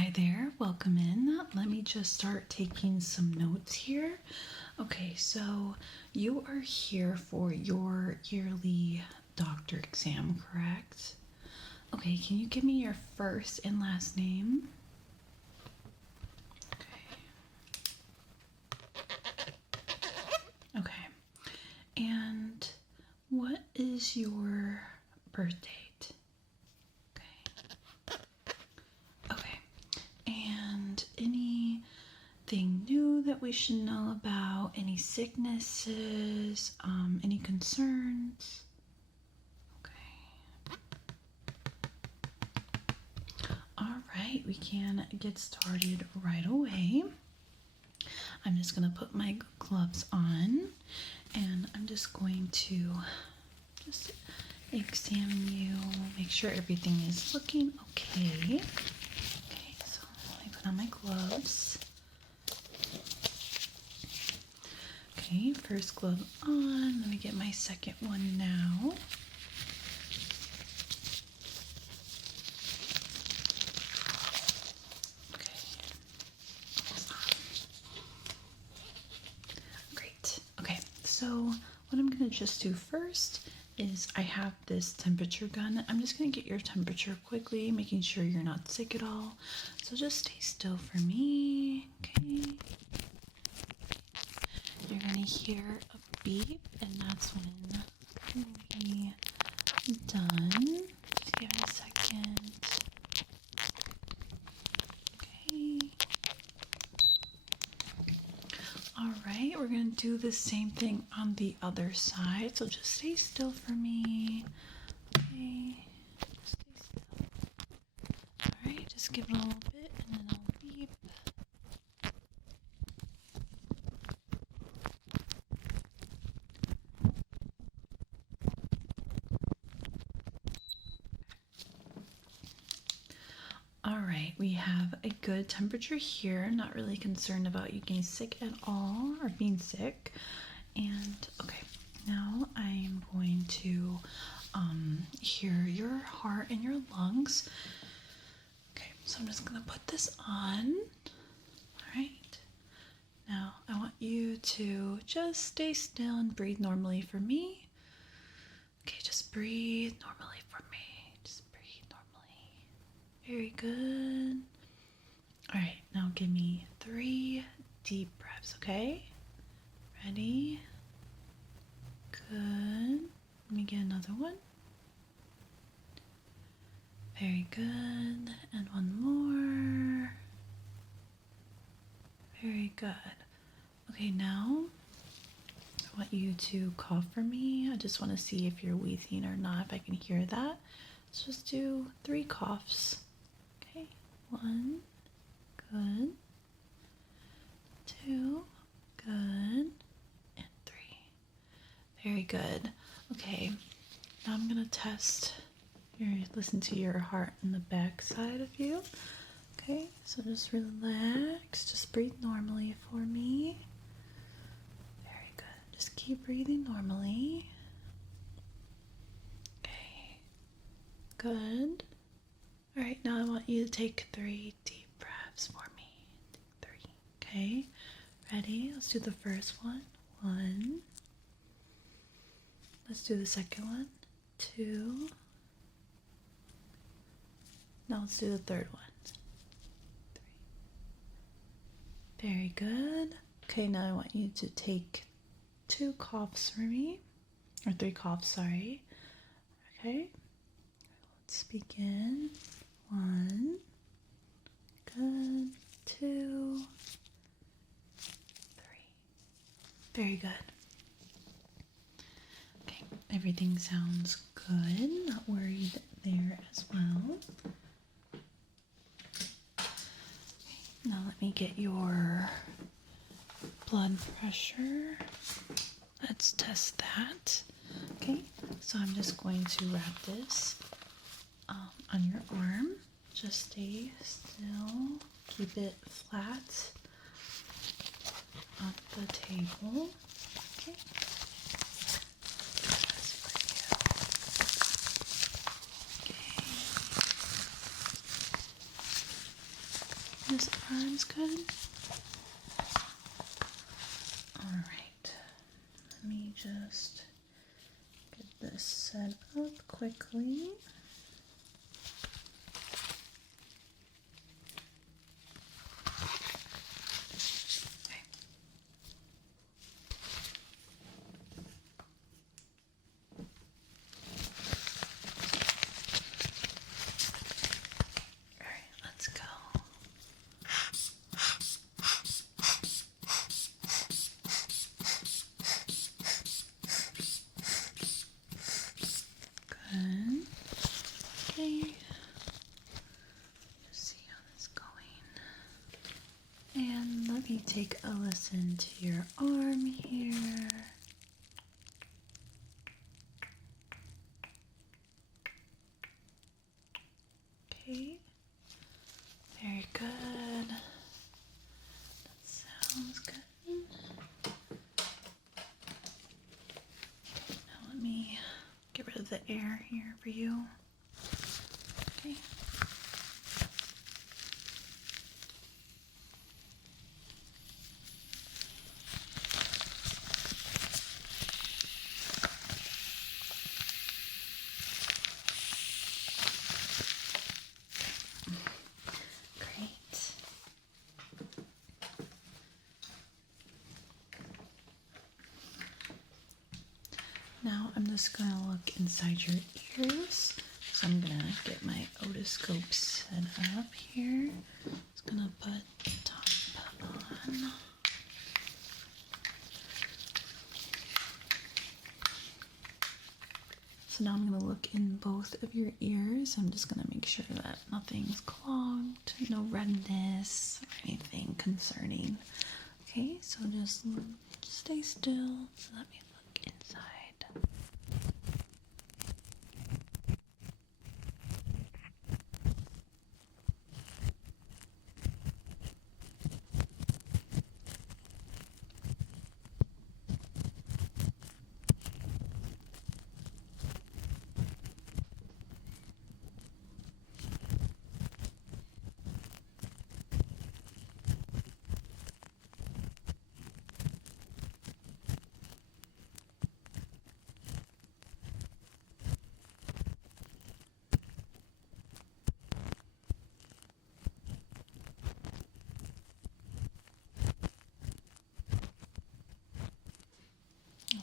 Hi there, welcome in. Let me just start taking some notes here. Okay, so you are here for your yearly doctor exam, correct? Okay, can you give me your first and last name? Okay, and what is your birth date? Okay, and anything new that we should know about? Any sicknesses? Any concerns? Okay. All right, we can get started right away. I'm just going to put my gloves on and I'm just going to just examine you, make sure everything is looking okay. Okay, so let me put on my gloves. Okay, first glove on. Let me get my second one now. So what I'm going to just do first is I have this temperature gun. I'm just going to get your temperature quickly, making sure you're not sick at all. So just stay still for me, okay? You're going to hear a beep, and that's when I'm going to be done. Just give me a second. All right, we're going to do the same thing on the other side. So just stay still for me. Okay, stay still. All right, just give it a little bit and then I'll beep. All right, we have a good temperature here. Not really concerned about you getting sick at all or being sick. And okay, now I'm going to hear your heart and your lungs. Okay, so I'm just gonna put this on. All right. Now I want you to just stay still and breathe normally for me. Okay, just breathe normally for me. Just breathe normally. Very good. All right, now give me 3 deep breaths, okay? Ready? Good. Let me get another one. Very good. And one more. Very good. Okay, now I want you to cough for me. I just want to see if you're wheezing or not, if I can hear that. Let's just do 3 coughs. Okay, 1, good, 2, good, and 3. Very good. Okay, now I'm gonna test listen to your heart in the back side of you. Okay, so just relax, just breathe normally for me. Very good. Just keep breathing normally. Okay, good. All right, now I want you to take 3 deep breaths for me. 3. Okay, ready? Let's do the first one. 1. Let's do the second one. 2. Now let's do the third one. 3. Very good. Okay, now I want you to take 2 coughs for me. Or 3 coughs, sorry. Okay. Let's begin. 1. Good. 2. 3. Very good. Okay, everything sounds good. Not worried there as well. Now let me get your blood pressure. Let's test that. Okay, so I'm just going to wrap this on your arm. Just stay still. Keep it flat on the table. Okay. This arm's good. Alright. Let me just get this set up quickly. Take a listen to your arm here. Okay, very good. That sounds good. Now let me get rid of the air here for you. Okay. Now I'm just going to look inside your ears. So I'm going to get my otoscope set up here. Just going to put the top on. So now I'm going to look in both of your ears. I'm just going to make sure that nothing's clogged, no redness, or anything concerning. Okay, so just stay still. Let me look inside.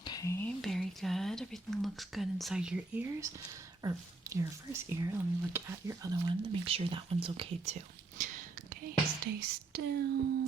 Okay, very good. Everything looks good inside your ears, or your first ear. Let me look at your other one to make sure that one's okay too. Okay, stay still.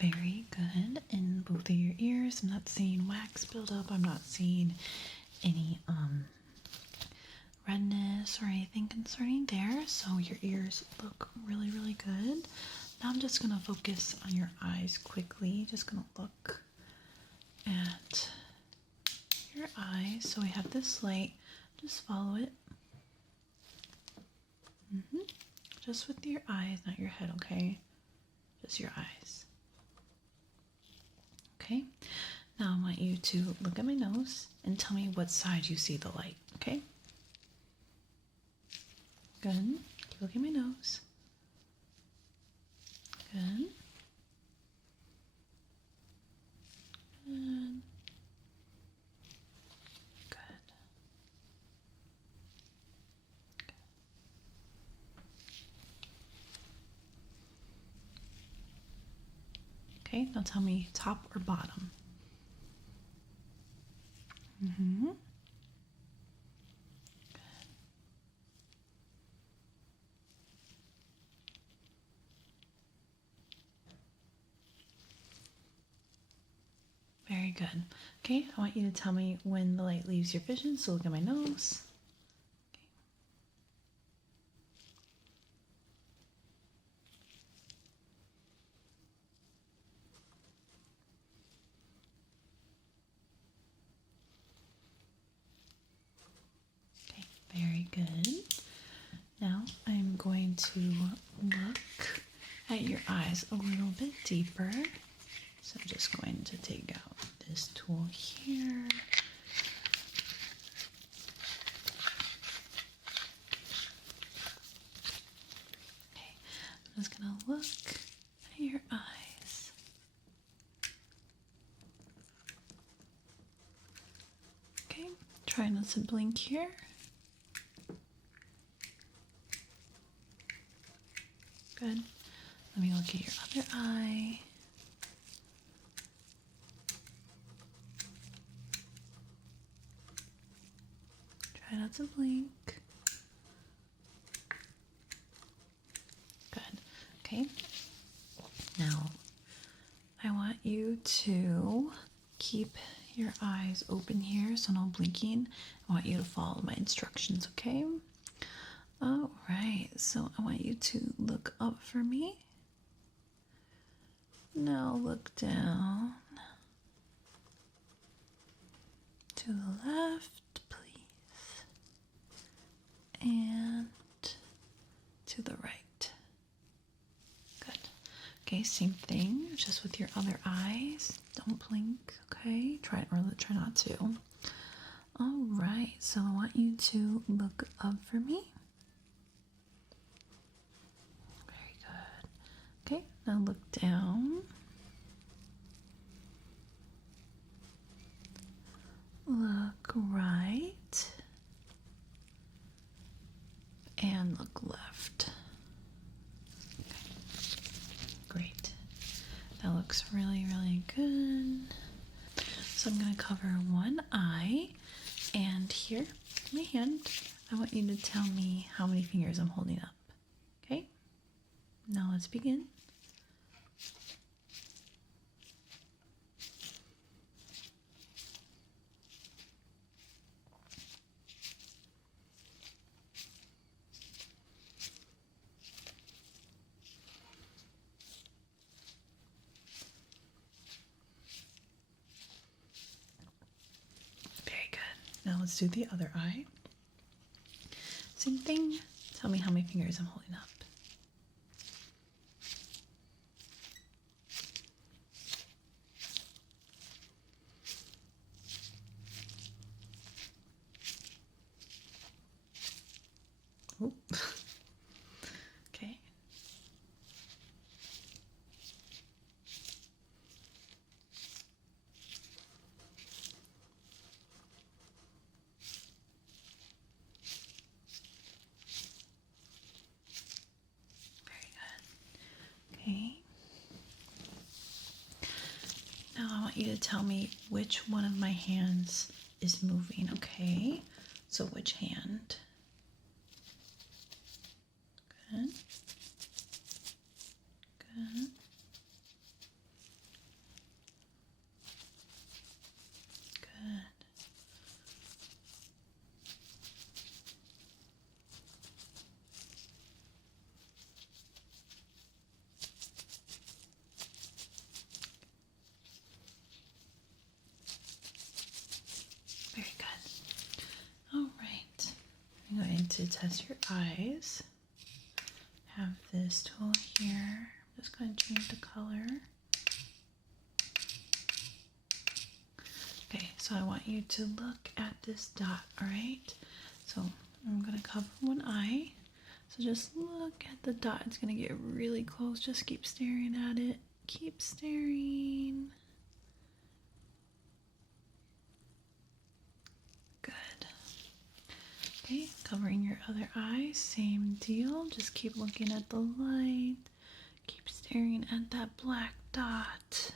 Very good in both of your ears. I'm not seeing wax buildup. I'm not seeing any redness or anything concerning there. So your ears look really, really good. Now I'm just gonna focus on your eyes quickly. Just gonna look at your eyes. So we have this light. Just follow it. Just with your eyes, not your head, okay? Just your eyes. Okay, now I want you to look at my nose and tell me what side you see the light, okay? Good. Look at my nose. Good. Good. Good. Okay, now tell me top or bottom. Mm-hmm. Very good. Okay, I want you to tell me when the light leaves your vision. So look at my nose. Okay, very good. Now I'm going to look at your eyes a little bit deeper. So I'm just going to take out this tool here. Okay, I'm just gonna look at your eyes. Okay, try not to blink here. Good. Let me look at your other eye. Try not to blink. Good. Okay. Now, I want you to keep your eyes open here, so no blinking. I want you to follow my instructions, okay? All right, so I want you to look up for me. Now look down. To the left, please. And to the right. Good. Okay, same thing, just with your other eyes. Don't blink, okay? Try not to. All right, so I want you to look up for me. Very good. Okay, now look down. Look right. And look left. Great. That looks really, really good. So I'm going to cover one eye. And here, my hand, I want you to tell me how many fingers I'm holding up. Okay? Now let's begin. Now let's do the other eye. Same thing. Tell me how many fingers I'm holding up. Oop. Okay. Okay. Now I want you to tell me which one of my hands is moving, okay? So which hand? Good. Good. Good. Very good. All right. I'm going to test your eyes. Have this tool here. I'm just going to change the color. Okay, so I want you to look at this dot, all right? So I'm going to cover one eye. So just look at the dot. It's going to get really close. Just keep staring at it. Keep staring. Good. Okay, covering your other eye. Same deal. Just keep looking at the light. Keep staring. staring at that black dot.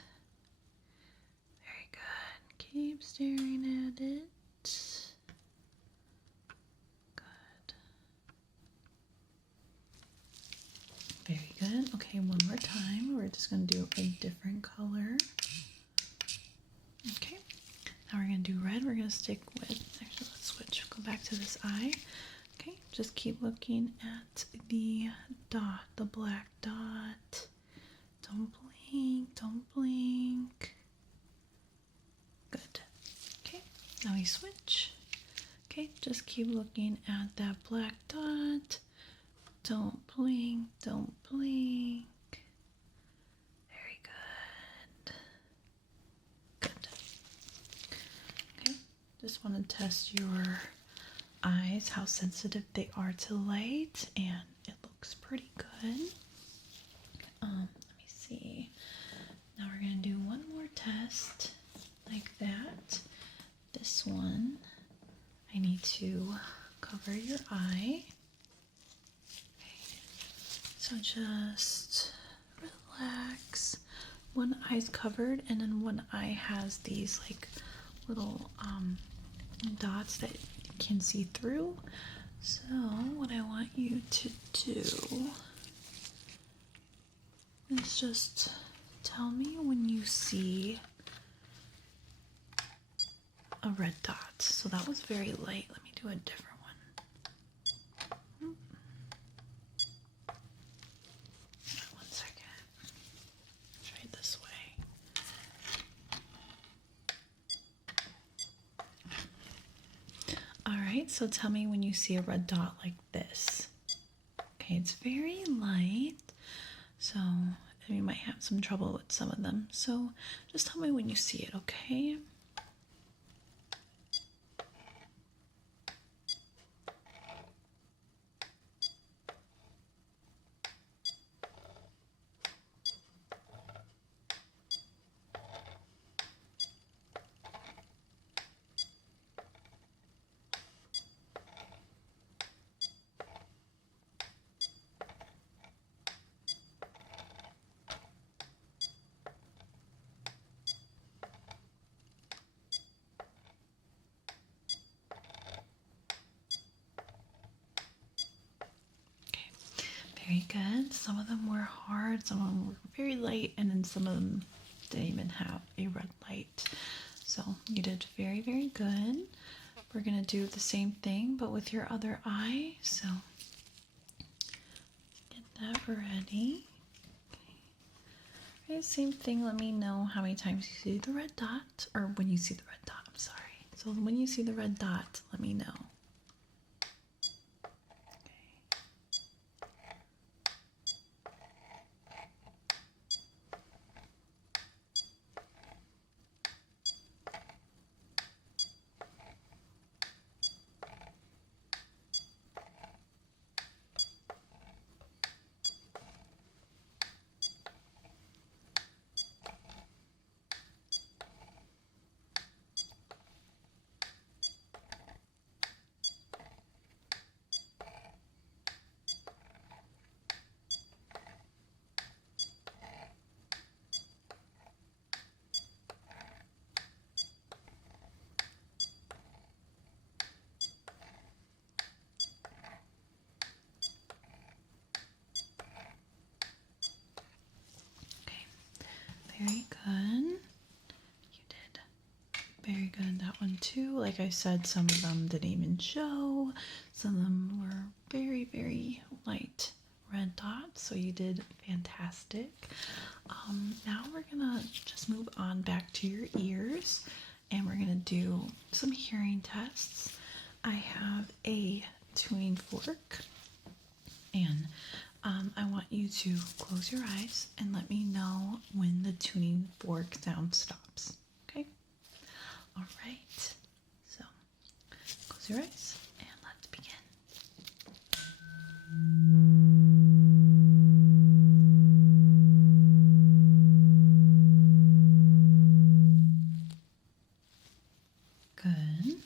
Very good. Keep staring at it. Good. Very good. Okay, one more time. We're just going to do a different color. Okay. Now we're going to do red. We're going to stick with, actually, let's switch. Go back to this eye. Okay, just keep looking at the dot, the black dot. Don't blink, don't blink. Good. Okay, now we switch. Okay, just keep looking at that black dot. Don't blink, don't blink. Very good. Good. Okay, just want to test your eyes, how sensitive they are to light, and it looks pretty good. Let me see. Now we're going to do one more test like that. This one, I need to cover your eye. Okay. So just relax. One eye's covered, and then one eye has these like little dots that you can see through. So what I want you to do is just tell me when you see a red dot. So that was very light. Let me do a different one. One second. Try it this way. All right, so tell me when you see a red dot like this. Okay, it's very light, so you might have some trouble with some of them. So just tell me when you see it, okay? Very good. Some of them were hard, some of them were very light, and then some of them didn't even have a red light. So you did very, very good. We're going to do the same thing, but with your other eye. So get that ready. Okay. Okay, same thing. Let me know how many times you see the red dot, or when you see the red dot. I'm sorry. So when you see the red dot, let me know. Very good. You did very good that one too. Like I said, some of them didn't even show. Some of them were very, very light red dots. So you did fantastic. Now we're gonna just move on back to your ears, and we're gonna do some hearing tests. I have a tuning fork, and I want you to close your eyes and let me know when the tuning fork sound stops. Okay? All right. So close your eyes and let's begin. Good.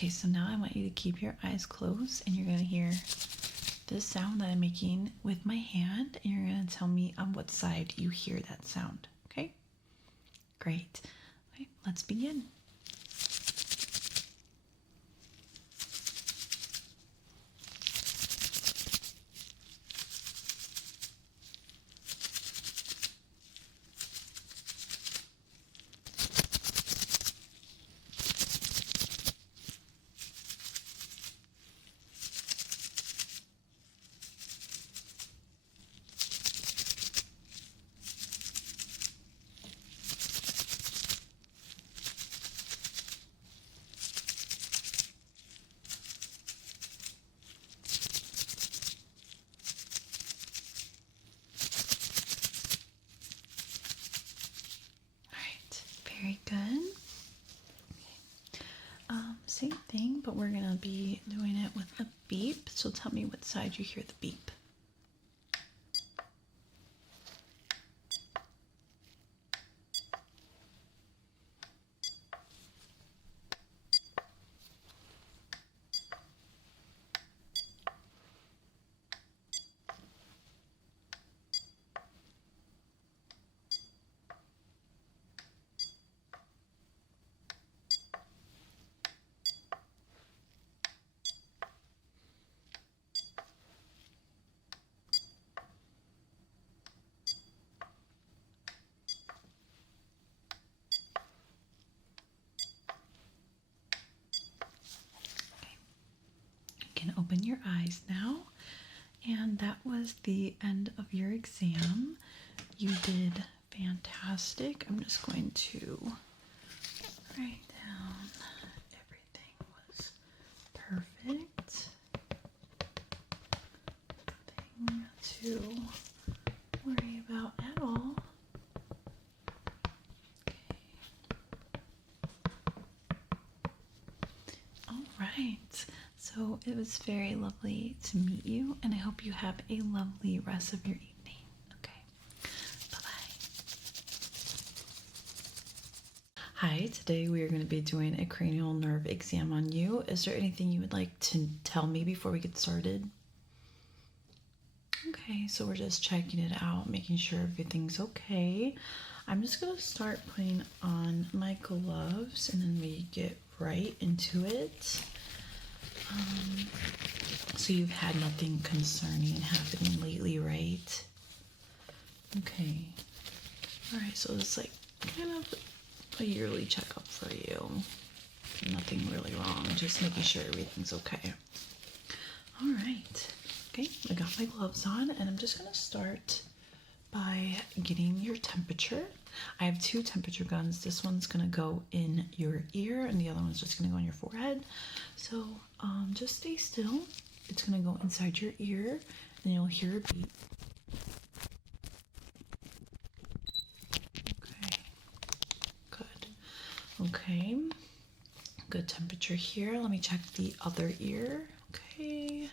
Okay, so now I want you to keep your eyes closed and you're going to hear this sound that I'm making with my hand, and you're going to tell me on what side you hear that sound. Okay? Great. Okay, let's begin. Very good. Same thing, but we're gonna be doing it with a beep. So tell me what side you hear the beep. Can open your eyes now. And that was the end of your exam. You did fantastic. I'm just going to write down everything was perfect. Nothing to worry about at all. All right. So it was very lovely to meet you, and I hope you have a lovely rest of your evening. Okay. Bye-bye. Hi, today we are going to be doing a cranial nerve exam on you. Is there anything you would like to tell me before we get started? Okay, so we're just checking it out, making sure everything's okay. I'm just going to start putting on my gloves, and then we get right into it. So you've had nothing concerning happening lately, right? Okay. All right, so it's like kind of a yearly checkup for you. Nothing really wrong, just making sure everything's okay. All right. Okay, I got my gloves on, and I'm just gonna start by getting your temperature. I have two temperature guns. This one's gonna go in your ear, and the other one's just gonna go on your forehead. So just stay still. It's gonna go inside your ear, and you'll hear a beep. Okay, good. Okay, good temperature here. Let me check the other ear. Okay.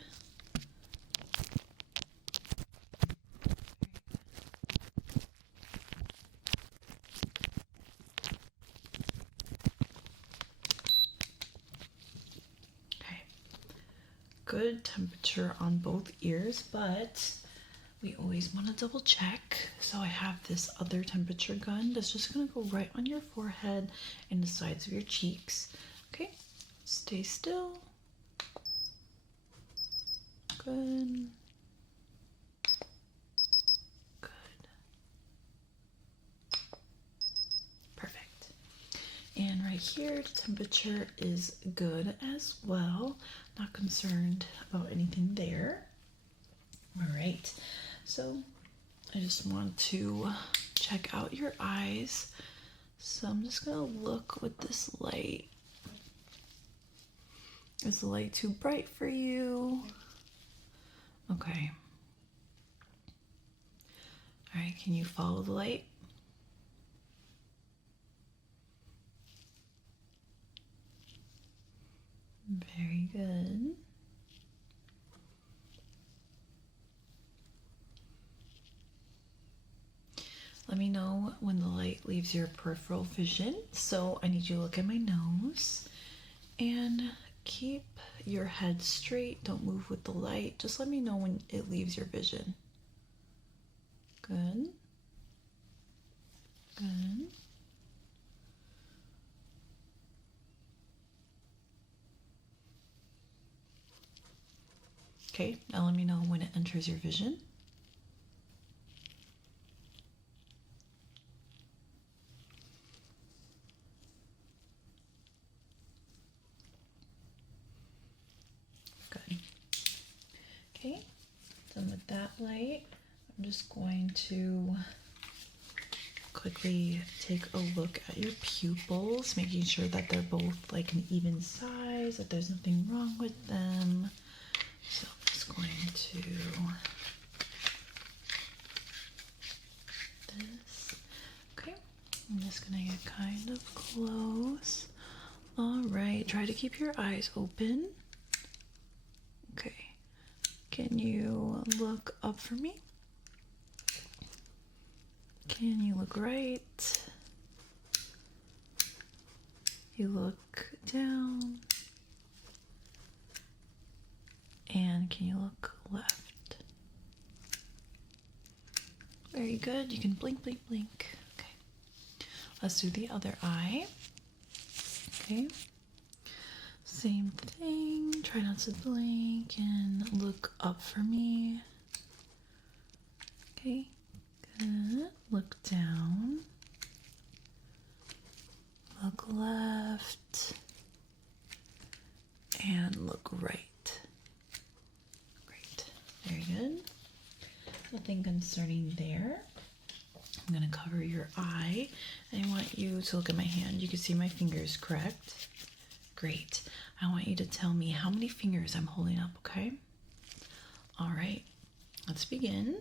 Good temperature on both ears, but we always want to double check. So I have this other temperature gun that's just going to go right on your forehead and the sides of your cheeks. Okay, stay still. Good. Good. Perfect. And right here, the temperature is good as well. Not concerned about anything there. All right, so I just want to check out your eyes. So I'm just gonna look with this light. Is the light too bright for you? Okay. All right, can you follow the light? Very good. Let me know when the light leaves your peripheral vision. So I need you to look at my nose and keep your head straight. Don't move with the light. Just let me know when it leaves your vision. Good. Good. Okay, now let me know when it enters your vision. Good. Okay, done with that light. I'm just going to quickly take a look at your pupils, making sure that they're both like an even size, that there's nothing wrong with them. So I'm just going to this. Okay, I'm just gonna get kind of close. All right, try to keep your eyes open. Okay, can you look up for me? Can you look right? You look down. And can you look left? Very good. You can blink, blink, blink. Okay. Let's do the other eye. Okay. Same thing. Try not to blink and look up for me. Okay. Good. Look down. Look left. And look right. Very good. Nothing concerning there. I'm going to cover your eye. And I want you to look at my hand. You can see my fingers, correct? Great. I want you to tell me how many fingers I'm holding up, okay? All right. Let's begin.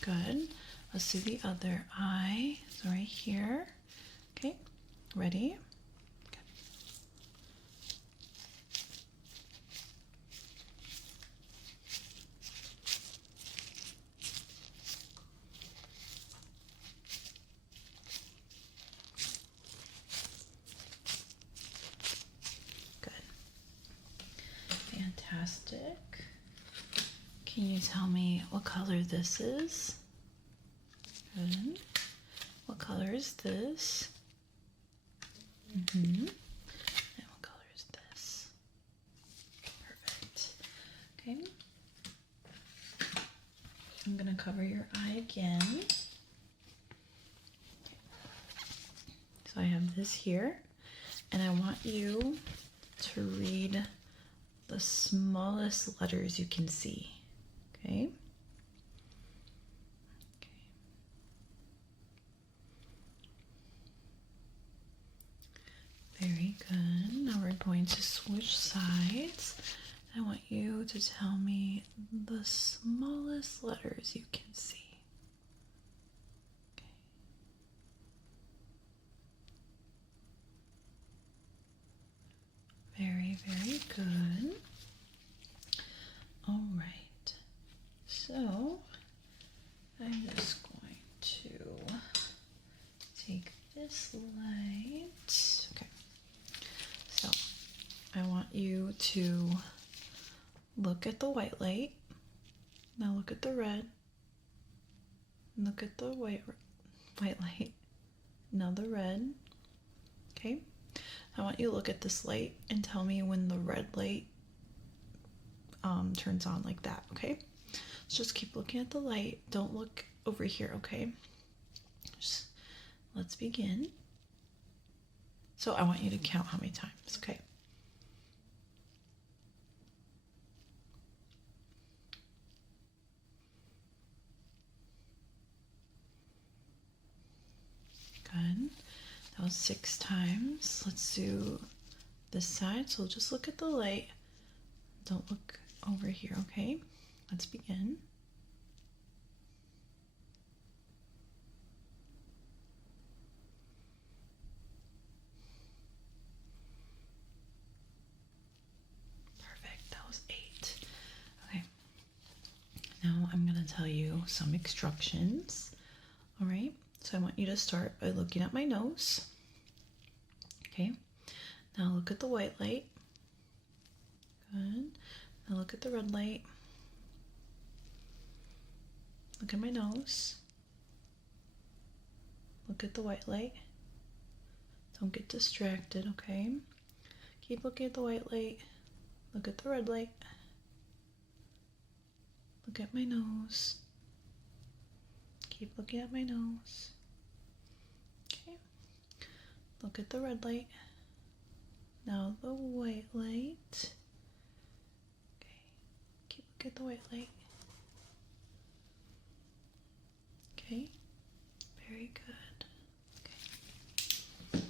Good. Let's do the other eye. So right here. Okay. Ready? Okay. Good. Fantastic. Can you tell me what color this is? Good. What color is this? And what color is this? Perfect. Okay. I'm going to cover your eye again. So I have this here, and I want you to read the smallest letters you can see. Okay? Very good. Now we're going to switch sides. I want you to tell me the smallest letters you can see. Okay. Very, very good. All right. So I'm just going to take this light. Okay. So I want you to look at the white light. Now look at the red. Look at the white light. Now the red. Okay. I want you to look at this light and tell me when the red light turns on like that, okay? So just keep looking at the light. Don't look over here, okay? Just, let's begin. So I want you to count how many times, okay? Good. That was 6 times. Let's do this side. So just look at the light. Don't look over here, okay? Let's begin. Now I'm going to tell you some instructions. All right, so I want you to start by looking at my nose. Okay, now look at the white light. Good. Now look at the red light. Look at my nose. Look at the white light. Don't get distracted, okay? Keep looking at the white light. Look at the red light. Look at my nose. Keep looking at my nose. Okay. Look at the red light. Now the white light. Okay. Keep looking at the white light. Okay. Very good. Okay.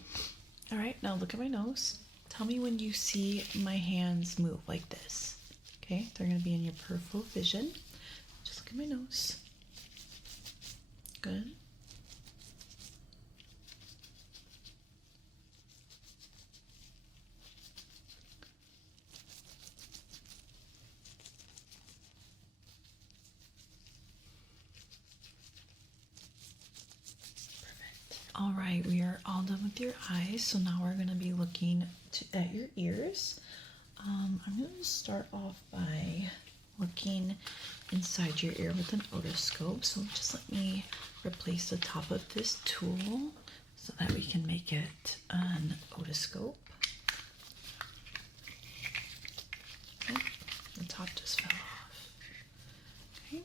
All right, now look at my nose. Tell me when you see my hands move like this. Okay, they're going to be in your peripheral vision. Just look at my nose. Good. All right, we are all done with your eyes, so now we're going to be looking at your ears. I'm going to start off by looking inside your ear with an otoscope. So just let me replace the top of this tool so that we can make it an otoscope. Okay, the top just fell off. Okay,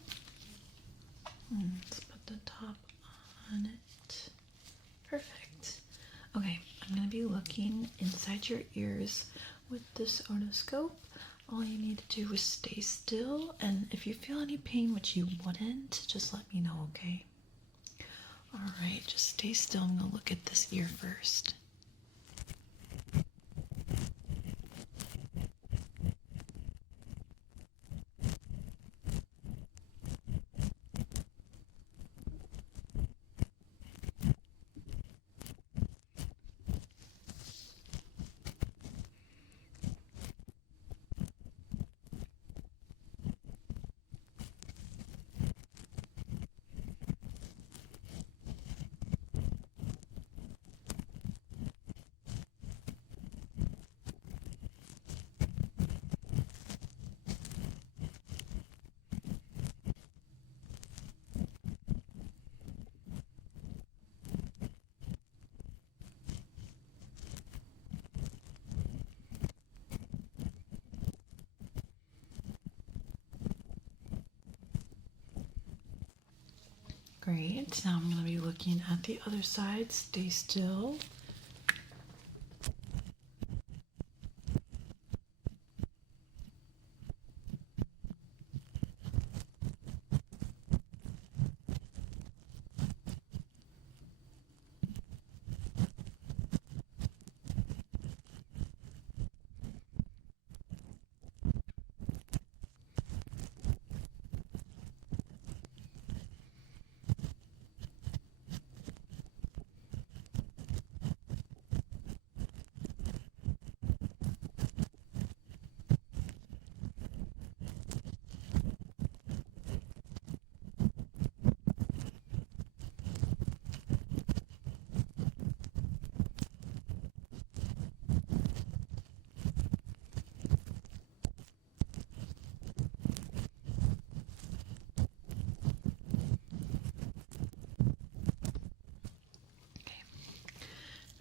let's put the top on it. Perfect. Okay, I'm going to be looking inside your ears with this otoscope. All you need to do is stay still, and if you feel any pain, which you wouldn't, just let me know, okay? All right, just stay still. I'm going to look at this ear first. Great. Now I'm going to be looking at the other side. Stay still.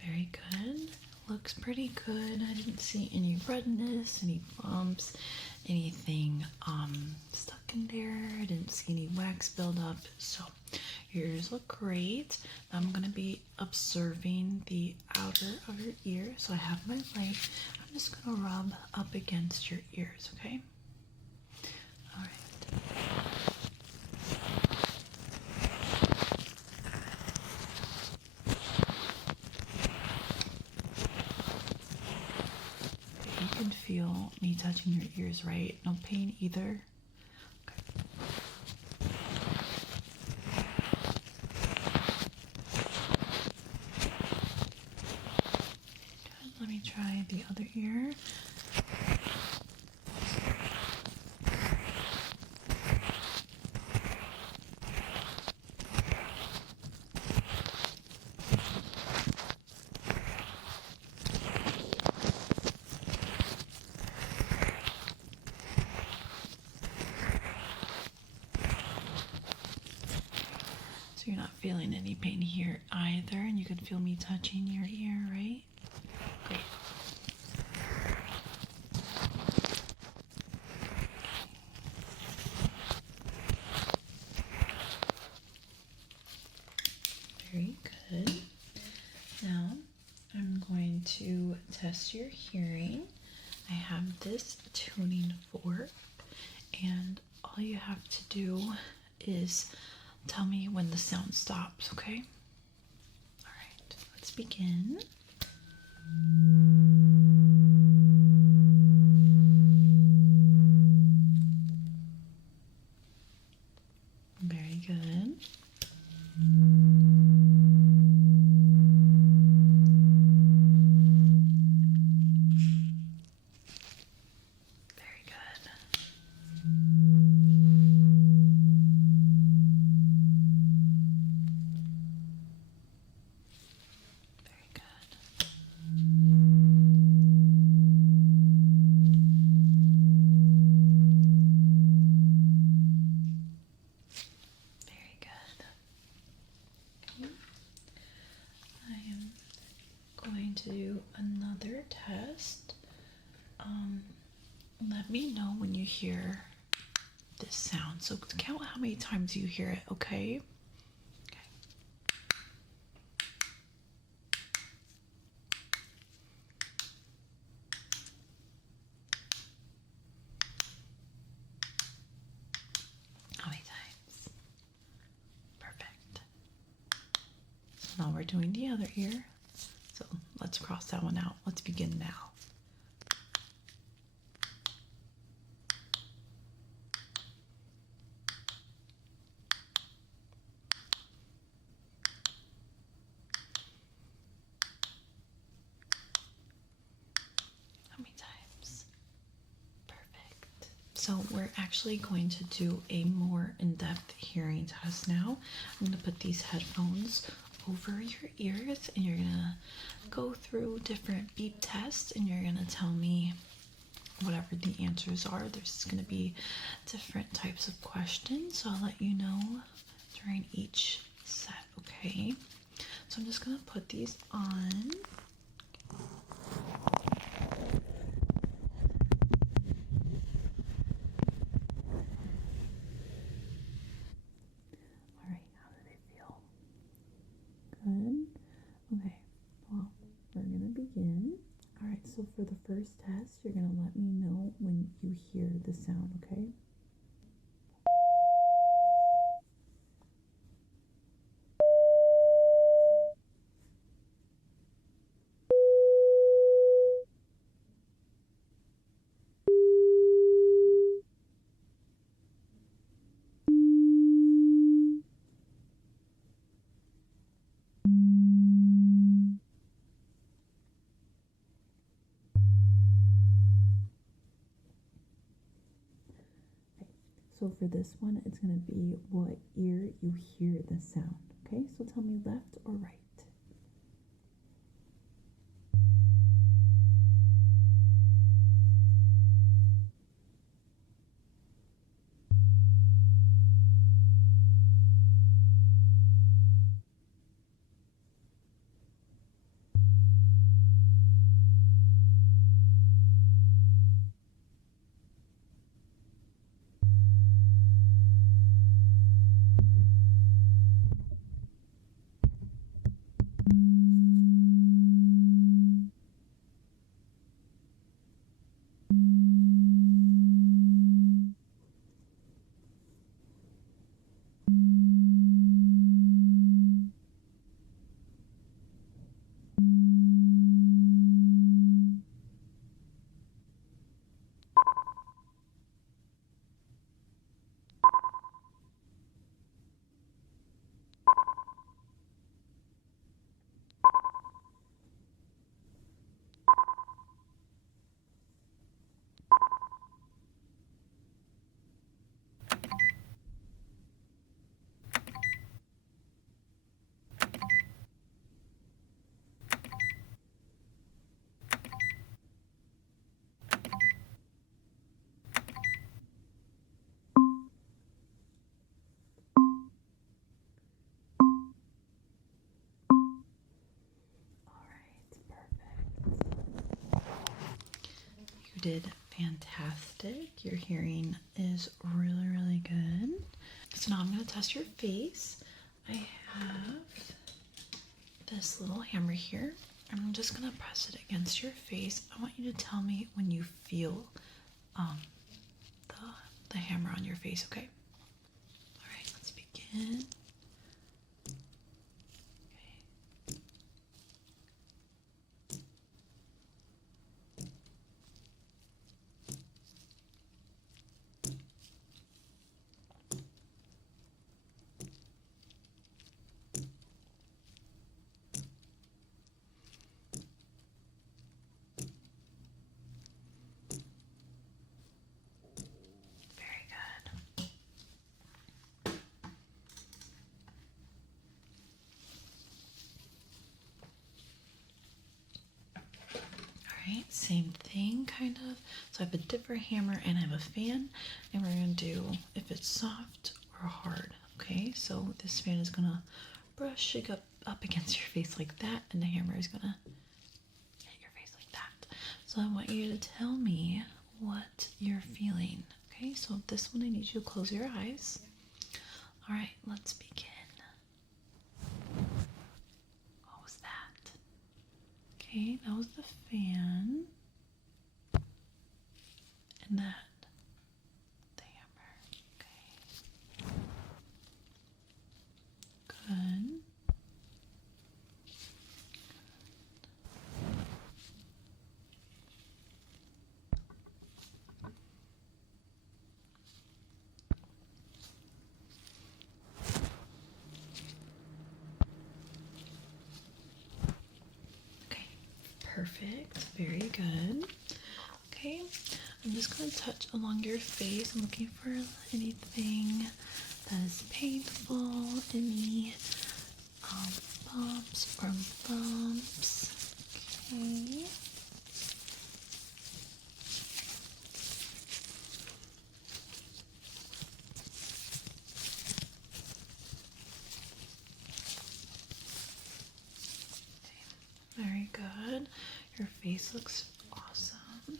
Very good. Looks pretty good. I didn't see any redness, any bumps, anything stuck in there. I didn't see any wax buildup. So your ears look great. I'm going to be observing the outer of your ear. So I have my light. I'm just going to rub up against your ears, okay? All right. Feel me touching your ears, right? No pain either. Okay. Good. Let me try the other ear. you're not feeling any pain here either, and you can feel me touching your ear, right? Great. Very good. Now I'm going to test your hearing. I have this tuning fork, and all you have to do is tell me when the sound stops, okay? All right, let's begin. Very good. Very good. Very good. Very good. Okay. I am going to do another test. Let me know when you hear this sound. So count how many times you hear it, okay? Okay. How many times? Perfect. So now we're doing the other ear. So let's cross that one out. Let's begin now. How many times? Perfect. So we're actually going to do a more in-depth hearing test now. I'm going to put these headphones over your ears, and you're going to go through different beep tests, and you're going to tell me whatever the answers are. There's going to be different types of questions, so I'll let you know during each set, okay? So I'm just going to put these on. All right, how do they feel? Good. Okay, well, we're going to begin. All right, so for the first test, you're going to let me know when you hear the sound, okay? So for this one, it's going to be what ear you hear the sound, okay? So tell me left or right. did fantastic. Your hearing is really, really good. So now I'm going to test your face. I have this little hammer here. I'm just going to press it against your face. I want you to tell me when you feel the hammer on your face, okay? All right, let's begin. Same thing, kind of. So I have a different hammer and I have a fan, and we're gonna do if it's soft or hard. Okay, so this fan is gonna brush it up against your face like that, and the hammer is gonna hit your face like that. So I want you to tell me what you're feeling. Okay, so this one I need you to close your eyes. All right, let's begin. What was that? Okay, that was the fan. And that, the hammer. Okay. Good. Okay, perfect. Very good. Okay, I'm just going to touch along your face. I'm looking for anything that is painful, any bumps or bumps. Okay. Very good. Your face looks awesome.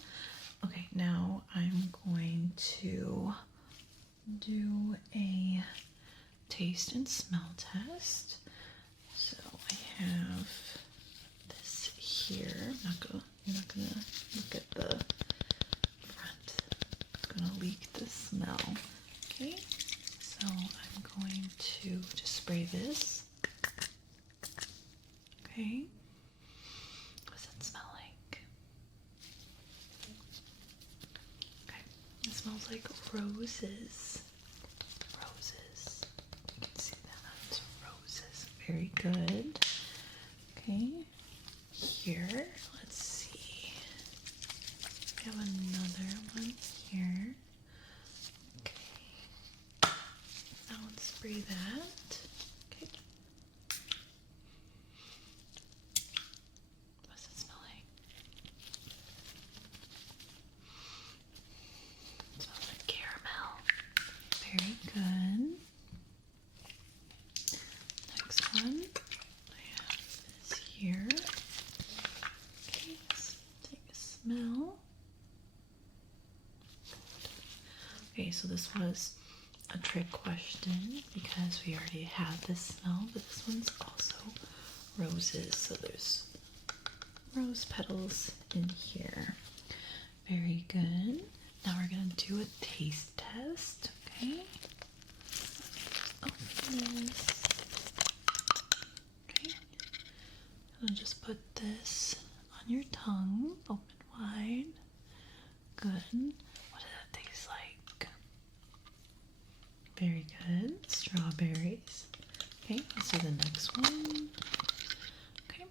Okay, now I'm going to do a taste and smell test. So I have this here. You're not gonna look at the front. I'm gonna leak the smell. Okay, so I'm going to just spray this. Okay. What does it smell like? Okay, it smells like roses. Roses. You can see that. It's roses. Very good. Okay. Here, let's see. We have another one here. Okay. Now let's spray that. Okay. What does it smell like? It smells like caramel. Very good. Next one I have is here. Okay, let's take a smell. Okay, so this was a trick question because we already had this smell, but this one's also roses. So there's rose petals in here. Very good. Now we're gonna do a taste test, okay? Open this. Okay. I'm gonna just put this on your tongue, open wide. Good. What does that taste like? Very good. Strawberries. Okay, let's do the next one. Okay,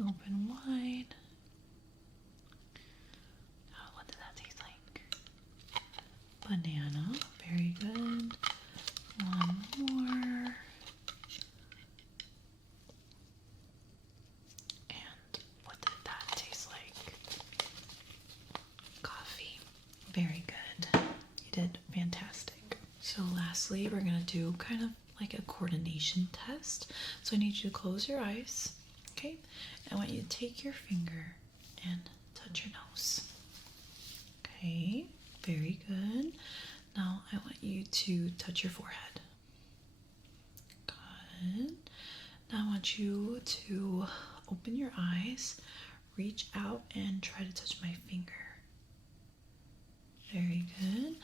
open wide. Oh, what does that taste like? Banana. Very good. One more. And what did that taste like? Coffee. Very good. You did fantastic. So lastly, we're going to do kind of like a coordination test. So I need you to close your eyes, okay? I want you to take your finger and touch your nose, Okay, very good. Now I want you to touch your forehead. Good. Now I want you to open your eyes, reach out and try to touch my finger. Very good.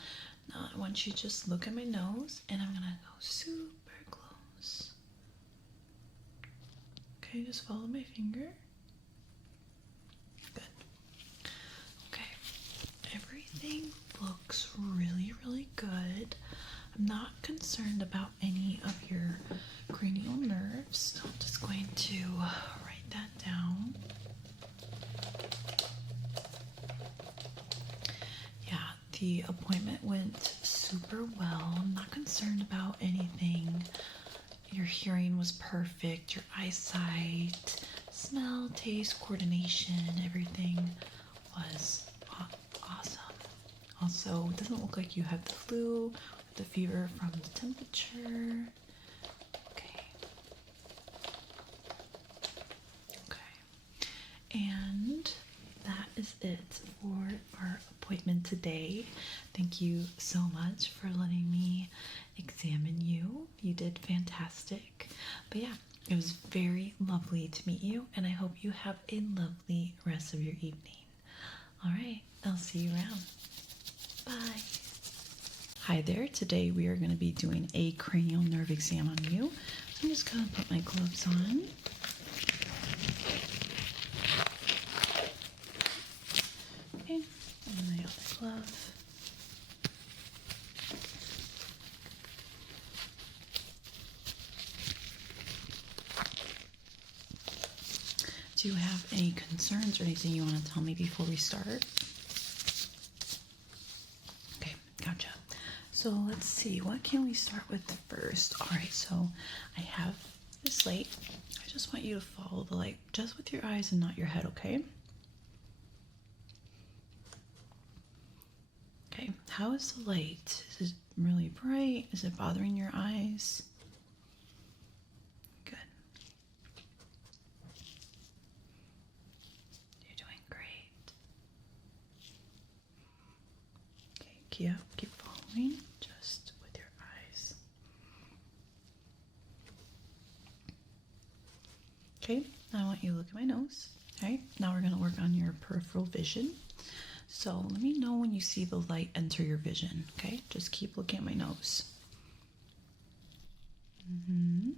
Now I want you to just look at my nose and I'm gonna go super close. Okay, just follow my finger. Good. Okay, everything looks really, really good. I'm not concerned about any of your cranial nerves, so I'm just going to write that down. Yeah, the appointment went super well. I'm not concerned about anything. Your hearing was perfect, your eyesight, smell, taste, coordination, everything was awesome. Also, it doesn't look like you have the flu or the fever from the temperature. Okay. Okay. And that is it for our appointment today. Thank you so much for letting me examine you. You did fantastic. But yeah, it was very lovely to meet you, and I hope you have a lovely rest of your evening. All right, I'll see you around. Bye. Hi there. Today we are going to be doing a cranial nerve exam on you. So I'm just going to put my gloves on. Okay, and my other glove. Do you have any concerns or anything you want to tell me before we start? Okay, gotcha. So let's see, what can we start with first? All right, so I have this light. I just want you to follow the light just with your eyes and not your head, okay? Okay, how is the light? Is it really bright? Is it bothering your eyes? Good. You're doing great. Okay, keep following just with your eyes. Okay, now I want you to look at my nose. All right, now we're going to work on your peripheral vision. So let me know when you see the light enter your vision, okay? Just keep looking at my nose. Mm-hmm.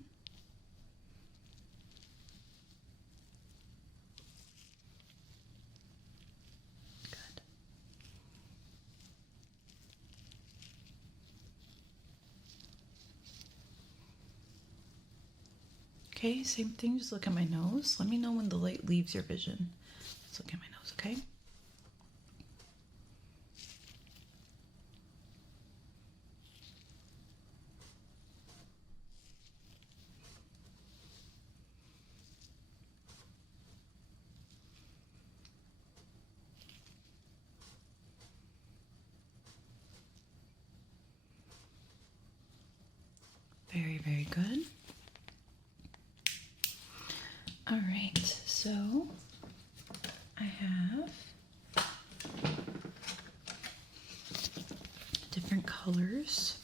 Good. Okay, same thing, just look at my nose. Let me know when the light leaves your vision. Just look at my nose, okay? Very, very good. All right, so I have different colors,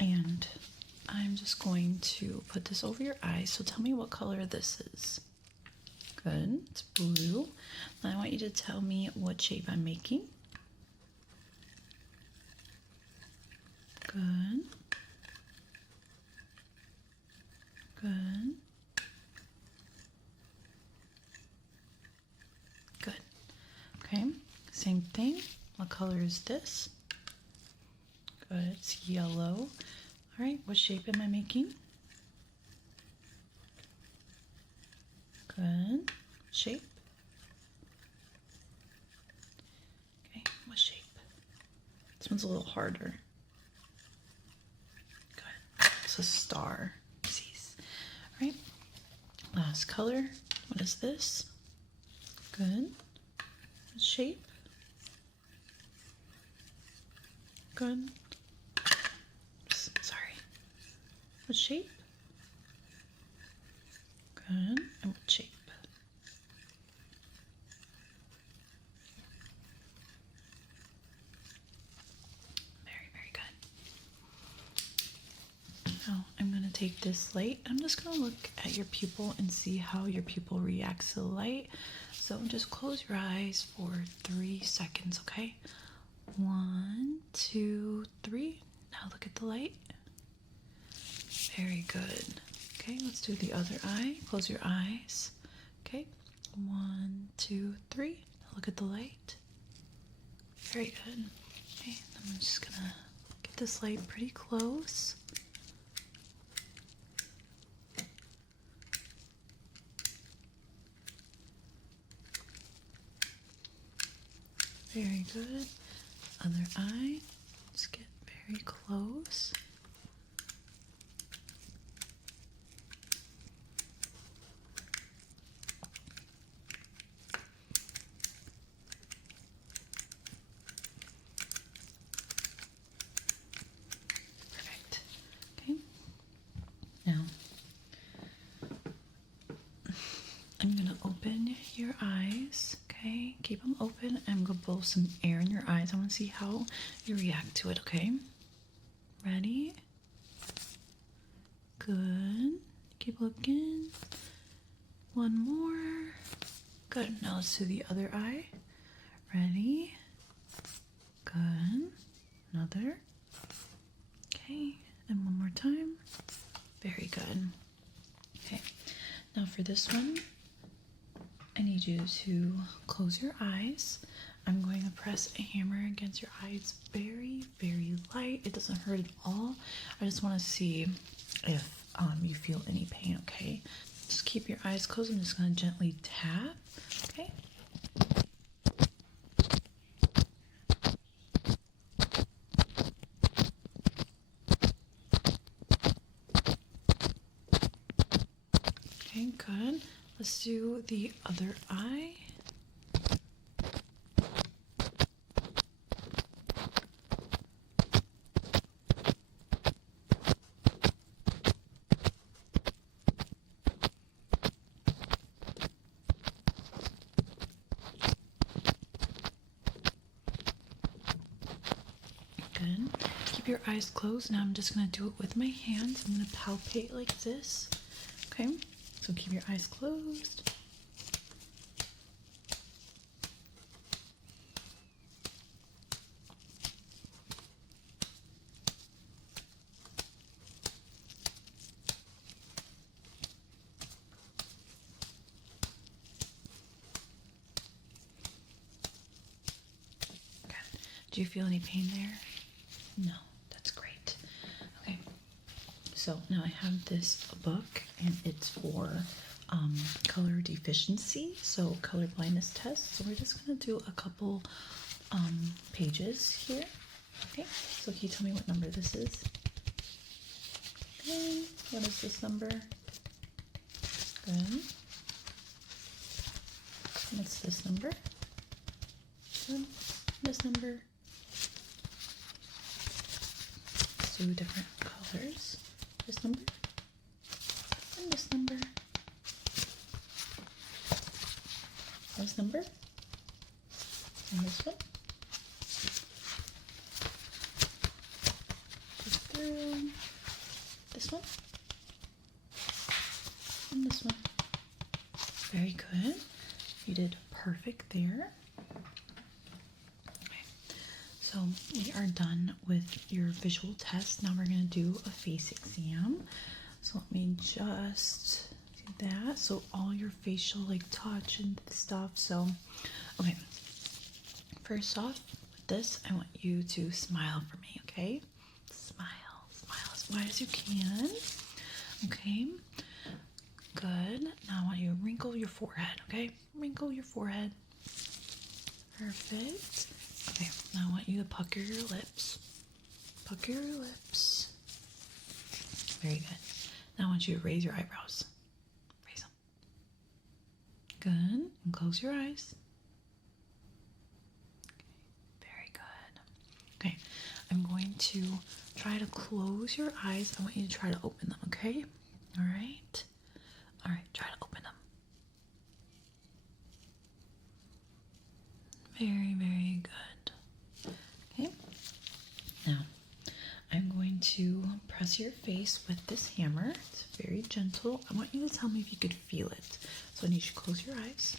and I'm just going to put this over your eyes. So tell me what color this is. Good, it's blue. Now I want you to tell me what shape I'm making. Good. Good. Good. Okay, same thing. What color is this? Good, it's yellow. All right, what shape am I making? Good. Shape? Okay, what shape? This one's a little harder. Good. It's a star. All right. Last color. What is this? Good. What shape? Good. Sorry. What shape? Good. And what shape? Now I'm going to take this light. I'm just going to look at your pupil and see how your pupil reacts to the light. So just close your eyes for 3 seconds, okay? 1, 2, 3. Now look at the light. Very good. Okay, let's do the other eye. Close your eyes. Okay, 1, 2, 3. Now look at the light. Very good. Okay, I'm just gonna get this light pretty close. Very good. Other eye. Let's get very close. Perfect. Okay. Now, I'm going to open your eyes. Okay, keep them open. I'm going to blow some air in your eyes. I want to see how you react to it, okay? Ready? Good. Keep looking. One more. Good. Now let's do the other eye. Ready? Good. Another. Okay, and one more time. Very good. Okay, now for this one, I need you to close your eyes. I'm going to press a hammer against your eyes very, very light. It doesn't hurt at all. I just want to see if you feel any pain, okay? Just keep your eyes closed. I'm just going to gently tap, okay? Okay, good. Let's do the other eye. Good. Keep your eyes closed. Now I'm just going to do it with my hands. I'm going to palpate like this. Okay? So keep your eyes closed. Okay. Do you feel any pain there? No. That's great. Okay. So now I have this book, and it's for color deficiency, so color blindness test. So we're just going to do a couple pages here. Okay, so can you tell me what number this is? Okay, what is this number? Good. What's this number? Good. This number. Let's do different colors. This number. And this number. This number. And this one. Just through. This one. And this one. Very good. You did perfect there. Okay. So we are done with your visual test. Now we're going to do a face exam. So let me just do that. So all your facial like touch and stuff. So, okay. First off, with this, I want you to smile for me, okay? Smile. Smile as wide as you can. Okay. Good. Now I want you to wrinkle your forehead, okay? Wrinkle your forehead. Perfect. Okay. Now I want you to pucker your lips. Pucker your lips. Very good. Now I want you to raise your eyebrows. Raise them. Good. And close your eyes. Okay. Very good. Okay. I'm going to try to close your eyes. I want you to try to open them, okay? All right. All right. Try to open them. Very, very good. Okay. Now, I'm going to press your your face with this hammer. It's very gentle. I want you to tell me if you could feel it. So I need you to close your eyes.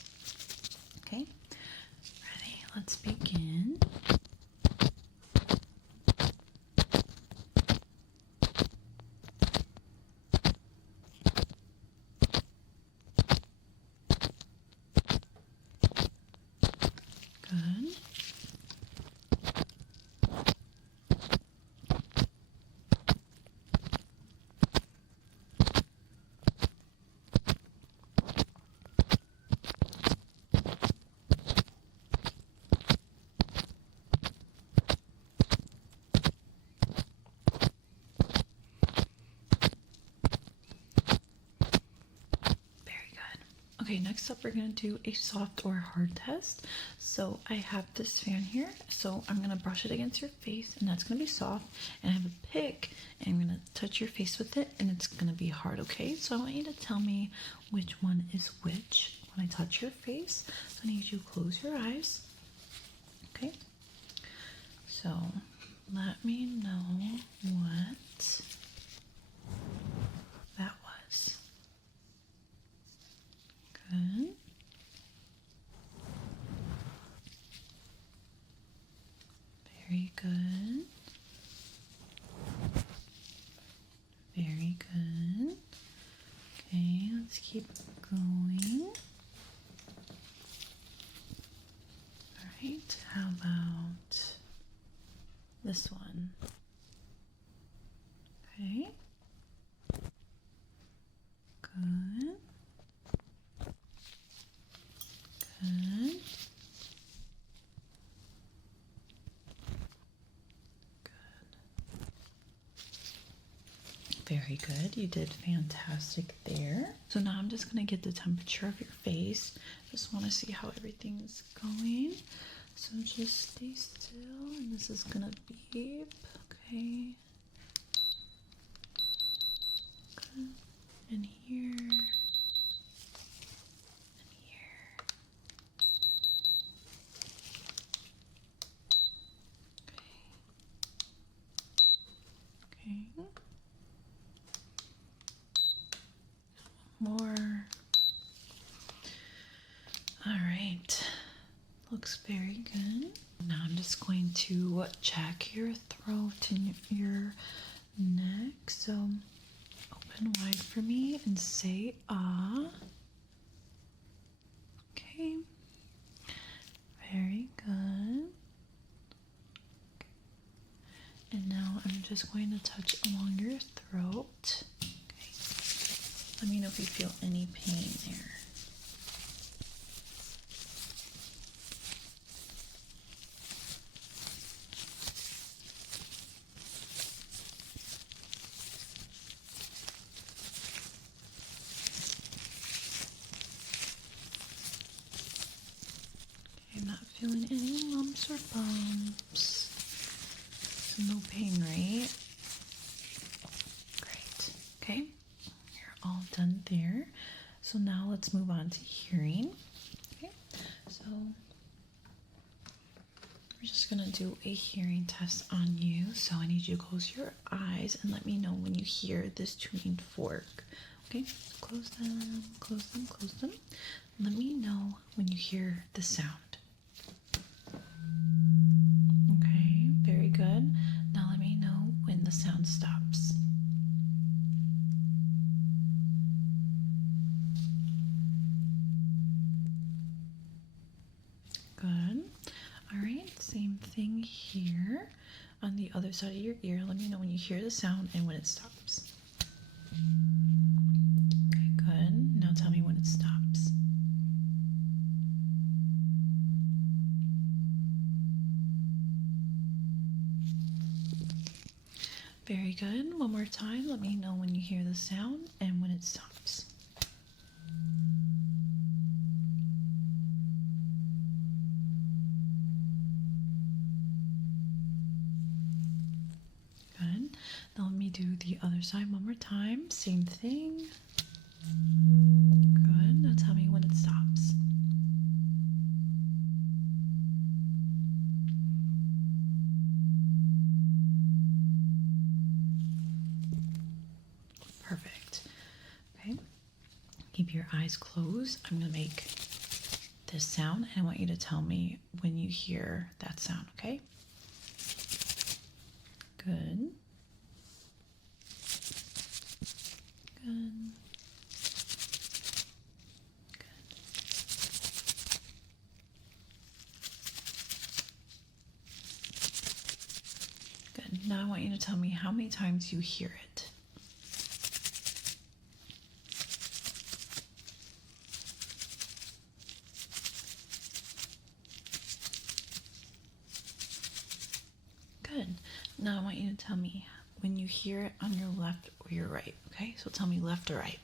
Okay? Ready? Let's begin. Good. Okay, next up we're going to do a soft or hard test. So I have this fan here, so I'm going to brush it against your face, and that's going to be soft. And I have a pick, and I'm going to touch your face with it, and it's going to be hard, okay? So I want you to tell me which one is which when I touch your face. So I need you to close your eyes, okay? So let me know what that was. Good. Very good. Very good. Okay, let's keep going. All right, how about this one? Okay. Good. Good. Very good. You did fantastic there. So now I'm just going to get the temperature of your face. Just want to see how everything's going. So just stay still, and this is going to beep. Okay. Good. And here. And here. Okay. Okay. More. All right, looks very good. Now I'm just going to check your throat and your neck. So open wide for me and say ah. Okay, very good. And now I'm just going to touch along your throat. Let me know if you feel any pain there. Okay, I'm not feeling any lumps or bumps. So no pain, right? Great. Okay. All done there. So now let's move on to hearing. Okay, so we're just gonna do a hearing test on you. So I need you to close your eyes and let me know when you hear this tuning fork. Okay, close them, close them, close them. Let me know when you hear the sound. Okay, very good. Now let me know when the sound stops. Good. All right, same thing here on the other side of your ear. Let me know when you hear the sound and when it stops. Okay, good. Now tell me when it stops. Very good. One more time. Let me know when you hear the sound and when it stops. Good. Now let me do the other side one more time. Same thing. Good. Now tell me when it stops. Keep your eyes closed. I'm going to make this sound, and I want you to tell me when you hear that sound, okay? Good. Good. Good. Now I want you to tell me how many times you hear it. Good. Now I want you to tell me when you hear it on your left or your right, okay? So tell me left or right.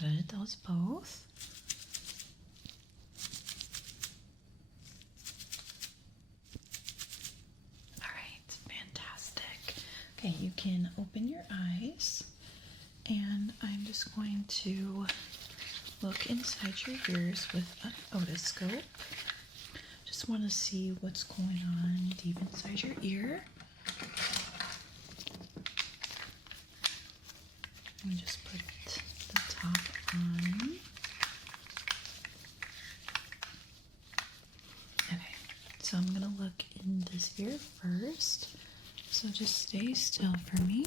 Good, that was both. All right, fantastic. Okay, you can open your eyes, and I'm just going to look inside your ears with an otoscope. Just want to see what's going on deep inside your ear. Let me just put the top on. Okay, so I'm gonna look in this ear first. So just stay still for me.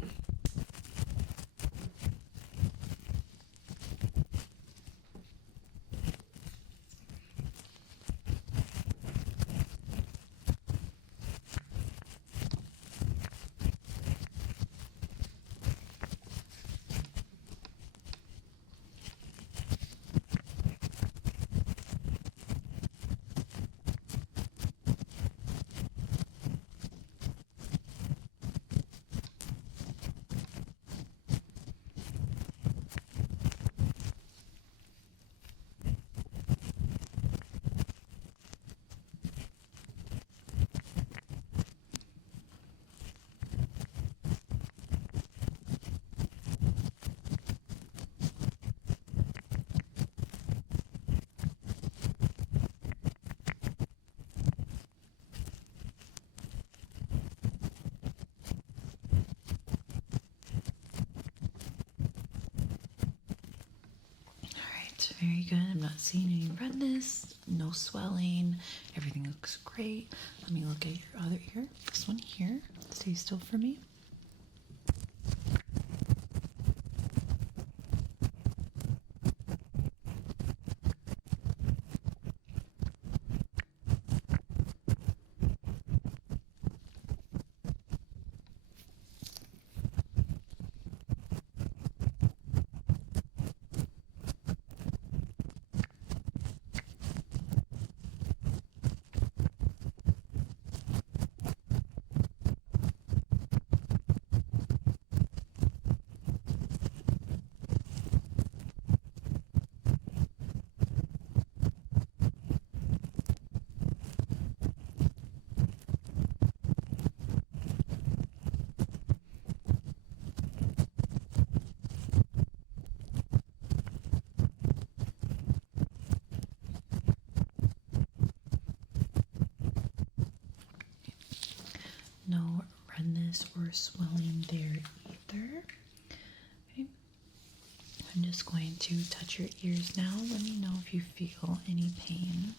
Very good. I'm not seeing any redness, no swelling. Everything looks great. Let me look at your other ear. This one here. Stay still for me. No redness or swelling there either. Okay. I'm just going to touch your ears now. Let me know if you feel any pain.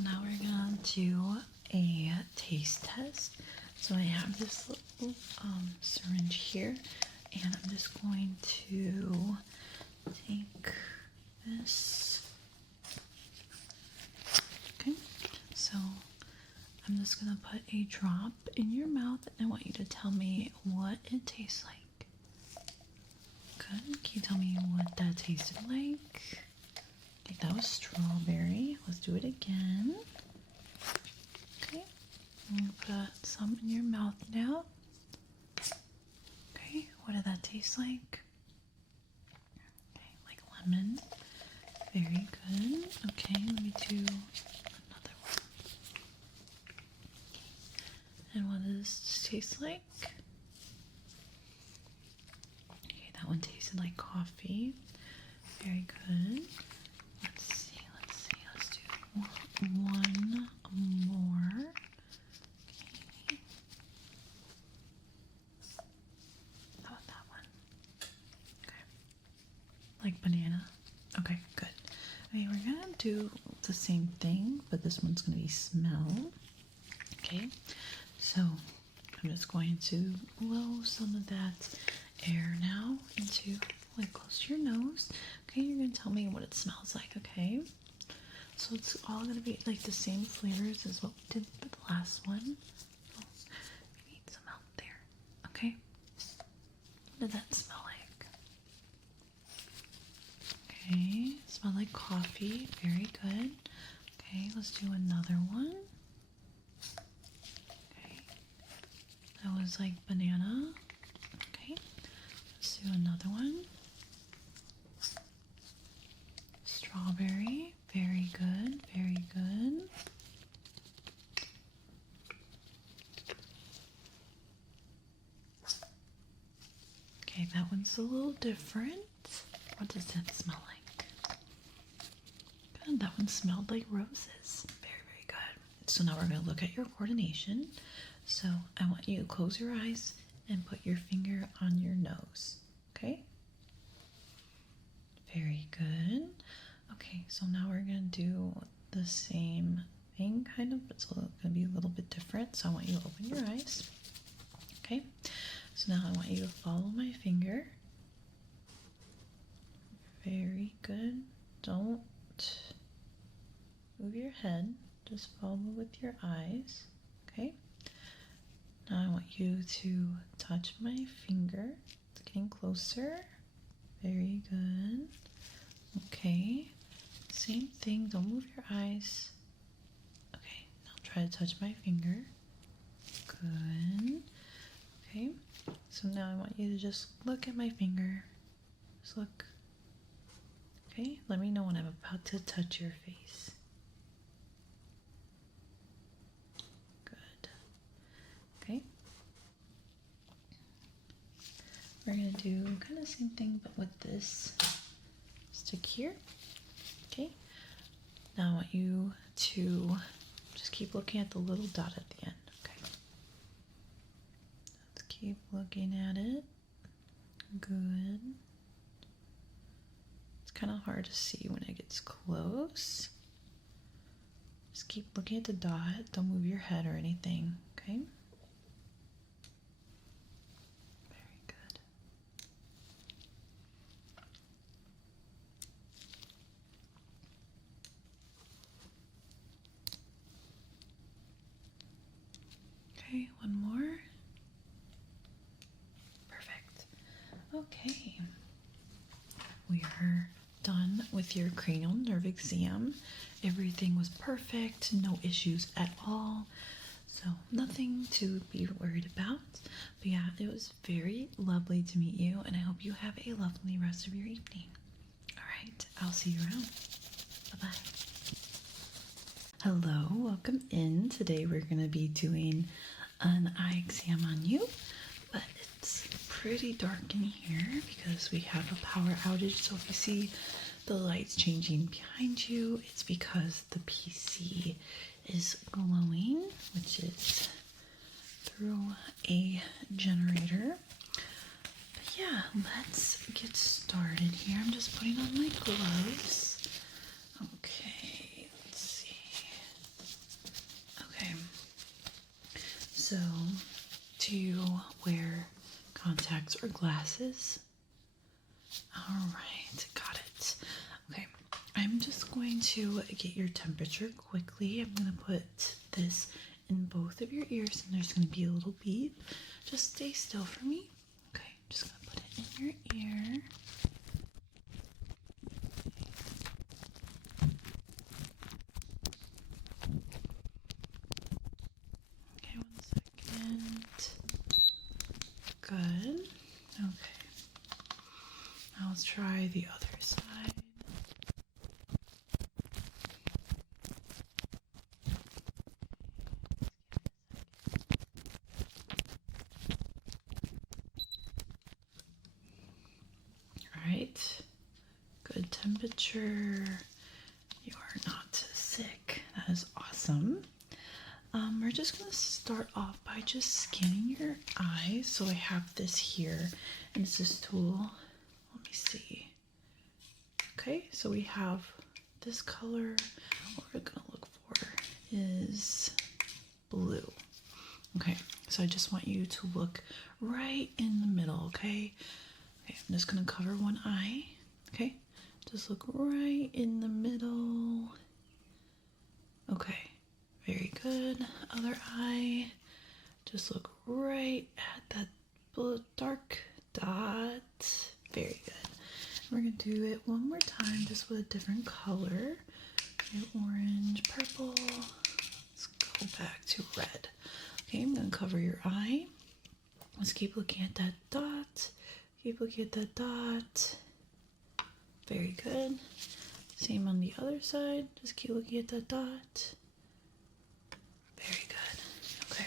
So now we're gonna do a taste test. So I have this little syringe here, and I'm just going to take this. Okay, so I'm just gonna put a drop in your mouth, and I want you to tell me what it tastes like. Good. Can you tell me what that tasted like? Okay, that was strawberry. Let's do it again. Okay. I'm gonna put some in your mouth now. Okay, what did that taste like? Okay, like lemon. Very good. Okay, let me do another one. Okay. And what does this taste like? Okay, that one tasted like coffee. Very good. Let's see. Let's do one more. Okay. How about that one? Okay. Like banana? Okay, good. Okay, we're gonna do the same thing, but this one's gonna be smell. Okay, so I'm just going to blow some of that air now into, like, close to your nose. Okay, you're gonna tell me what it smells like, okay? So it's all gonna be like the same flavors as what we did for the last one. So we need some out there, okay? What did that smell like? Okay, smell like coffee. Very good. Okay, let's do another one. Okay, that was like banana. Okay, let's do another one. Strawberry. Very good. Very good. Okay, that one's a little different. What does that smell like? Good. That one smelled like roses. Very, very good. So now we're going to look at your coordination. So I want you to close your eyes and put your finger on your nose. Okay? Very good. Okay, so now we're going to do the same thing, kind of, but it's going to be a little bit different. So I want you to open your eyes. Okay? So now I want you to follow my finger. Very good. Don't move your head. Just follow with your eyes. Okay? Now I want you to touch my finger. It's getting closer. Very good. Okay. Same thing. Don't move your eyes. Okay. Now try to touch my finger. Good. Okay. So now I want you to just look at my finger. Just look. Okay. Let me know when I'm about to touch your face. Good. Okay. We're going to do kind of the same thing, but with this stick here. Okay. Now I want you to just keep looking at the little dot at the end. Okay. Let's keep looking at it. Good. It's kind of hard to see when it gets close. Just keep looking at the dot. Don't move your head or anything. Okay. Very good. Okay, one more. Perfect. Okay. We are done with your cranial nerve exam. Everything was perfect, no issues at all. So nothing to be worried about. But yeah, it was very lovely to meet you, and I hope you have a lovely rest of your evening. All right, I'll see you around. Bye-bye. Hello, welcome in. Today we're going to be doing an eye exam on you, but it's pretty dark in here because we have a power outage. So if you see the lights changing behind you, it's because the PC is glowing, which is through a generator. But yeah, let's get started here. I'm just putting on my gloves. Okay, let's see. contacts or glasses? All right, got it. Okay, I'm just going to get your temperature quickly. I'm going to put this in both of your ears, and there's going to be a little beep. Just stay still for me. Okay, I'm just going to put it in your ear. Okay, 1 second. Good. Okay. Now let's try the other side. All right. Good temperature. You are not sick. That is awesome. We're just going to start off by just scanning your eyes. So I have this here, and it's this tool. Let me see. Okay, so we have this color. What we're going to look for is blue. Okay, so I just want you to look right in the middle, okay? Okay, I'm just going to cover one eye, okay? Just look right in the middle. Okay. Very good. Other eye. Just look right at that blue, dark dot. Very good. We're going to do it one more time just with a different color. Okay, orange, purple. Let's go back to red. Okay, I'm going to cover your eye. Let's keep looking at that dot. Keep looking at that dot. Very good. Same on the other side. Just keep looking at that dot. Very good. Okay.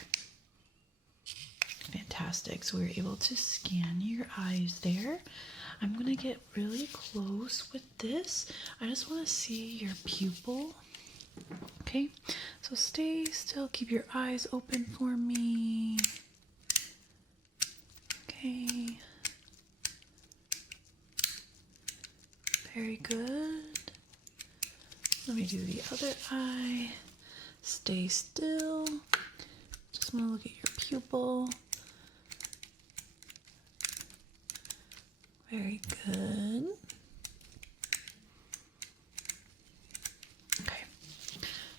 Fantastic. So we were able to scan your eyes there. I'm going to get really close with this. I just want to see your pupil. Okay. So stay still. Keep your eyes open for me. Okay. Very good. Let me do the other eye. Stay still. Just want to look at your pupil. Very good. Okay,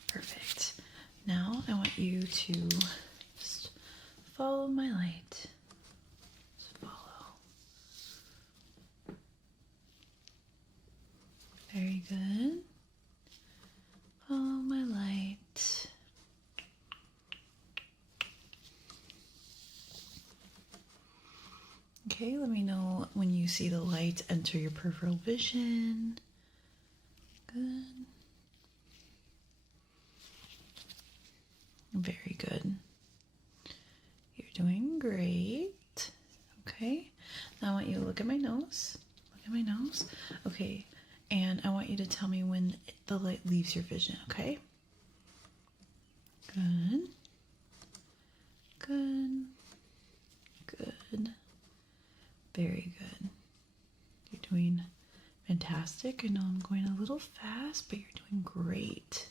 perfect. Now I want you to just follow my light. Just follow. Very good. Follow my light. Okay, let me know when you see the light enter your peripheral vision. Good. Very good. You're doing great. Okay, now I want you to look at my nose. Look at my nose. Okay, and I want you to tell me when the light leaves your vision, okay? Good. Good. Good. Very good. You're doing fantastic. I know I'm going a little fast, but you're doing great.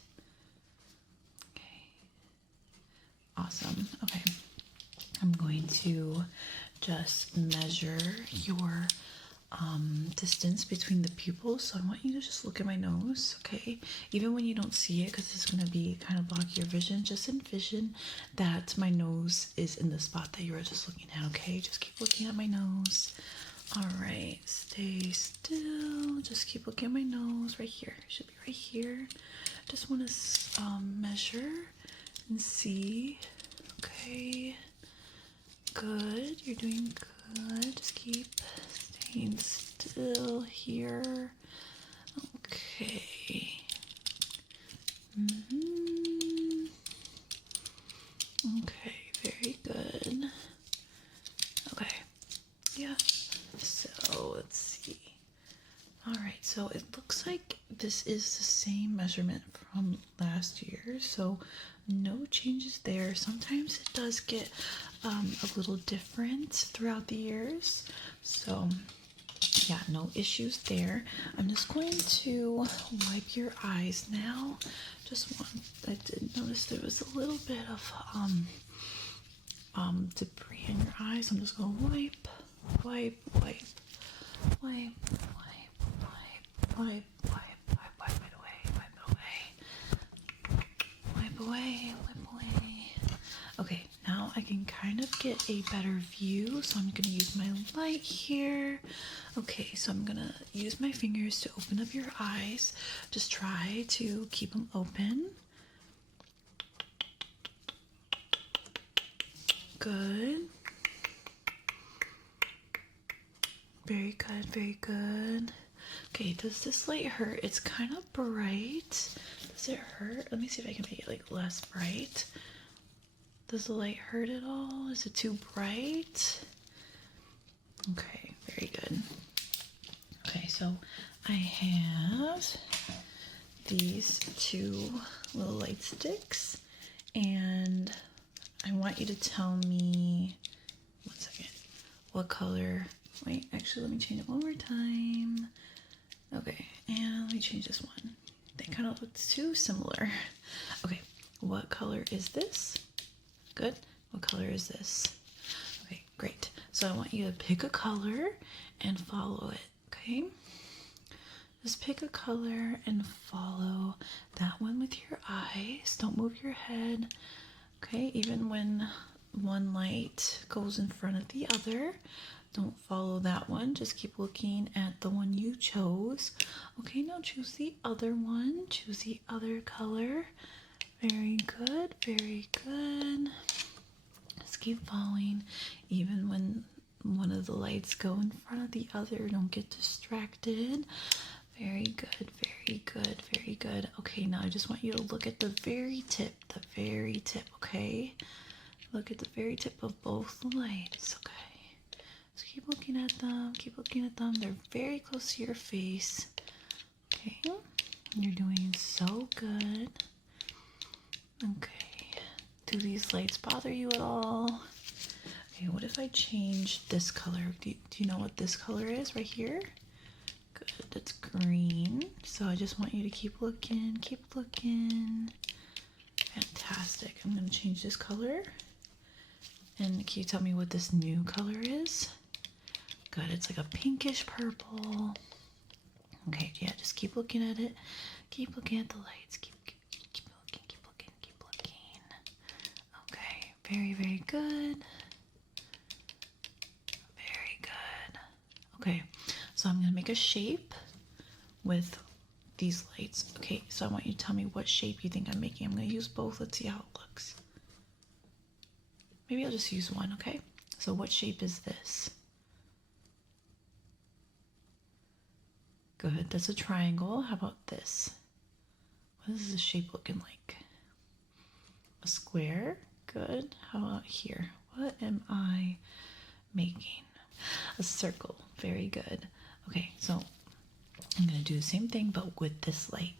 Okay. Awesome. Okay. I'm going to just measure your distance between the pupils. So I want you to just look at my nose, okay? Even when you don't see it, because it's going to be kind of blocking your vision, just envision that my nose is in the spot that you were just looking at, okay? Just keep looking at my nose. All right, stay still. Just keep looking at my nose right here. It should be right here. Just want to measure and see. Okay, good. You're doing good. Just keep staying still here. Okay. Okay, very good. Okay. Yeah. So let's see. All right, so it looks like this is the same measurement from last year, so no changes there. Sometimes it does get a little different throughout the years, so yeah, no issues there. I'm just going to wipe your eyes now. I did notice there was a little bit of debris in your eyes. I'm just gonna wipe. wipe, wipe, wipe, wipe, wipe, wipe it away, wipe away. Okay, now I can kind of get a better view, so I'm gonna use my light here. Okay, so I'm gonna use my fingers to open up your eyes. Just try to keep them open. Good. Very good, very good. Okay, does this light hurt? It's kind of bright. Does it hurt? Let me see if I can make it like less bright. Does the light hurt at all? Is it too bright? Okay, very good. Okay, so I have these two little light sticks, and I want you to tell me, one second, what color. Wait, actually, let me change it one more time. Okay, and let me change this one. They kind of look too similar. Okay, what color is this? Good. What color is this? Okay, great. So I want you to pick a color and follow it, okay? Just pick a color and follow that one with your eyes. Don't move your head, okay? Even when one light goes in front of the other, don't follow that one. Just keep looking at the one you chose. Okay, now choose the other one. Choose the other color. Very good, very good. Just keep following. Even when one of the lights go in front of the other, don't get distracted. Very good, very good, very good. Okay, now I just want you to look at the very tip, okay? Look at the very tip of both lights, okay? Just keep looking at them, keep looking at them. They're very close to your face. Okay, you're doing so good. Okay, do these lights bother you at all? Okay, what if I change this color? Do you know what this color is right here? Good, it's green. So I just want you to keep looking, keep looking. Fantastic. I'm going to change this color. And can you tell me what this new color is? Good, it's like a pinkish purple. Okay, yeah, just keep looking at it. Keep looking at the lights. Keep looking. Okay, very, very good. Very good. Okay, so I'm gonna make a shape with these lights. Okay, so I want you to tell me what shape you think I'm making. I'm gonna use both. Let's see how it looks. Maybe I'll just use one, okay? So what shape is this? Good, that's a triangle. How about this? What is the shape looking like? A square. Good. How about here? What am I making? A circle. Very good. Okay, so I'm going to do the same thing, but with this light.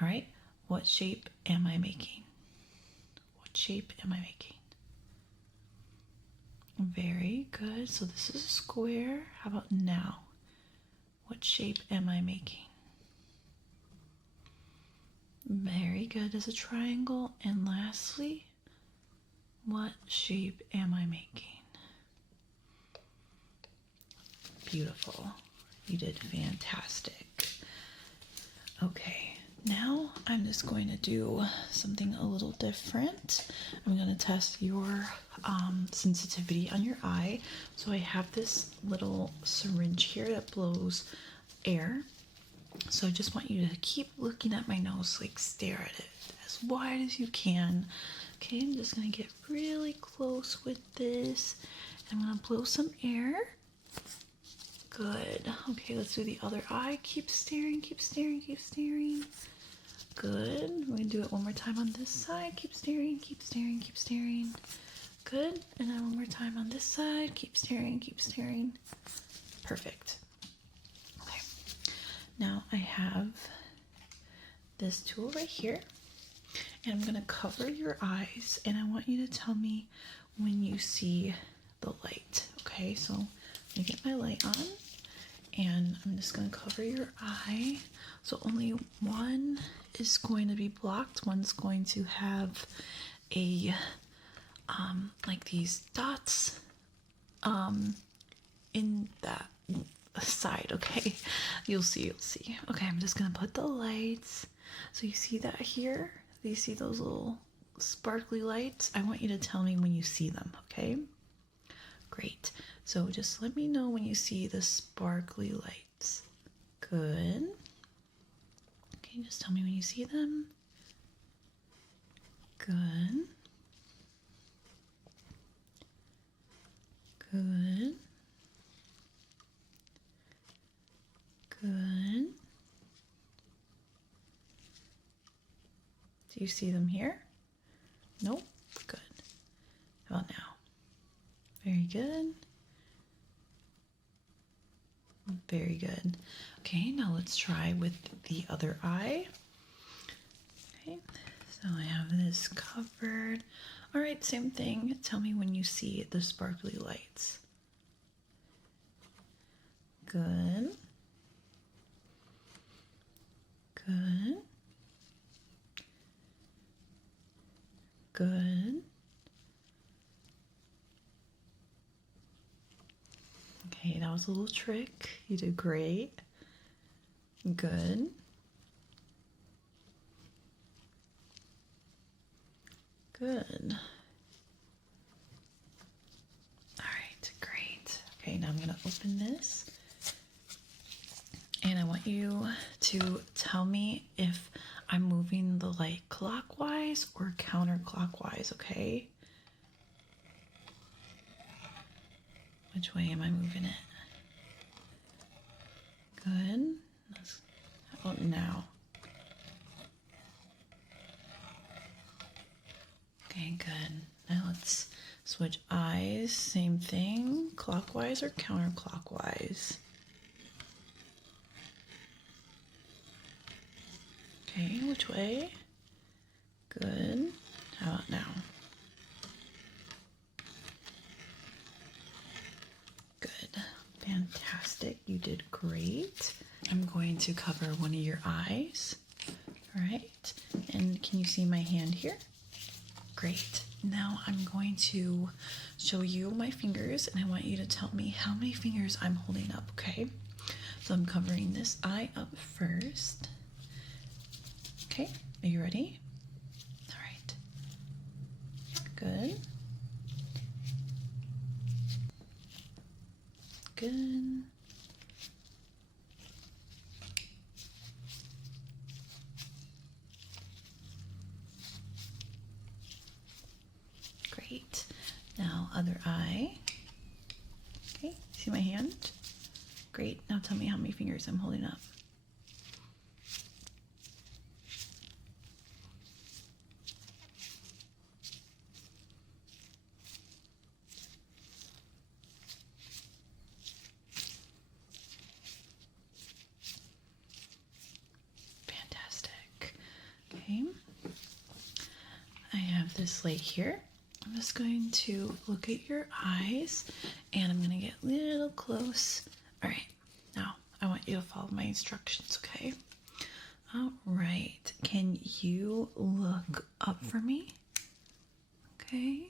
All right, what shape am I making? What shape am I making? Very good. So this is a square. How about now? What shape am I making? Very good. As a triangle. And lastly, what shape am I making? Beautiful. You did fantastic. Okay, now I'm just going to do something a little different. I'm going to test your sensitivity on your eye. So I have this little syringe here that blows air. So I just want you to keep looking at my nose, like stare at it as wide as you can. Okay, I'm just going to get really close with this. I'm going to blow some air. Good. Okay, let's do the other eye. Keep staring, keep staring, keep staring. Good. We're going to do it one more time on this side. Keep staring, keep staring, keep staring. Good. And then one more time on this side. Keep staring, keep staring. Perfect. Okay. Now I have this tool right here. And I'm going to cover your eyes. And I want you to tell me when you see the light. Okay, so let me get my light on. And I'm just going to cover your eye. So only one is going to be blocked. One's going to have a, like these dots in that side, okay? You'll see. Okay, I'm just gonna put the lights. So you see that here? Do you see those little sparkly lights? I want you to tell me when you see them, okay? Great. So just let me know when you see the sparkly lights. Good. Okay, just tell me when you see them. Good. Good. Good. Do you see them here? Nope. Good. How about now? Very good. Very good. Okay, now let's try with the other eye. Okay, so I have this covered. All right, same thing. Tell me when you see the sparkly lights. Good. Good. Good. Okay, that was a little trick. You did great. Good. Good. All right, great. Okay, now I'm going to open this. And I want you to tell me if I'm moving the light clockwise or counterclockwise, okay? Which way am I moving it? Good. How about now? Okay, good. Now let's switch eyes. Same thing. Clockwise or counterclockwise? Okay, which way? Good. How about now? Good. Fantastic. You did great. I'm going to cover one of your eyes. All right. And can you see my hand here? Great. Now I'm going to show you my fingers, and I want you to tell me how many fingers I'm holding up, okay? So I'm covering this eye up first. Okay, are you ready? All right. Good. Good. Great. Now other eye. Okay, see my hand? Great. Now tell me how many fingers I'm holding up. Okay, I have this light here. I'm just going to look at your eyes and I'm going to get a little close. All right, now I want you to follow my instructions, okay? All right, can you look up for me? Okay.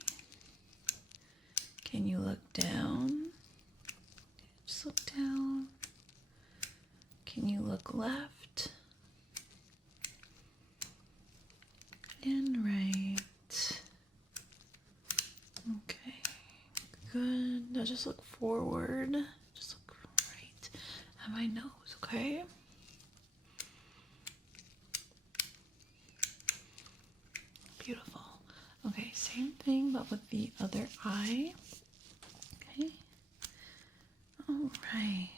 Can you look down? Just look down. Can you look left? And right. Okay, good. Now just look forward. Just look right at my nose, okay? Beautiful. Okay, same thing, but with the other eye. Okay. All right.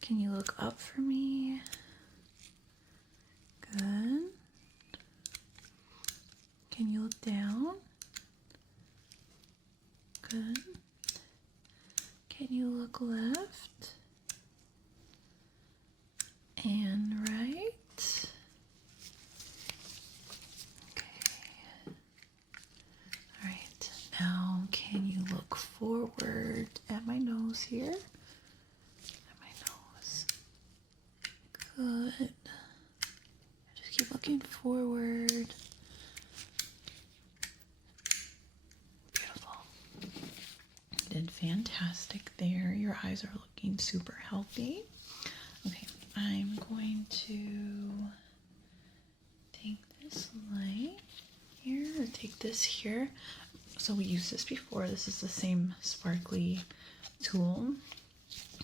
Can you look up for me? Good. Can you look down? Good. Can you look left? And right? Okay. All right. Now, can you look forward at my nose here? At my nose. Good. Just keep looking forward. Did fantastic there. Your eyes are looking super healthy. Okay, I'm going to take this light here, or take this here. So we used this before. This is the same sparkly tool.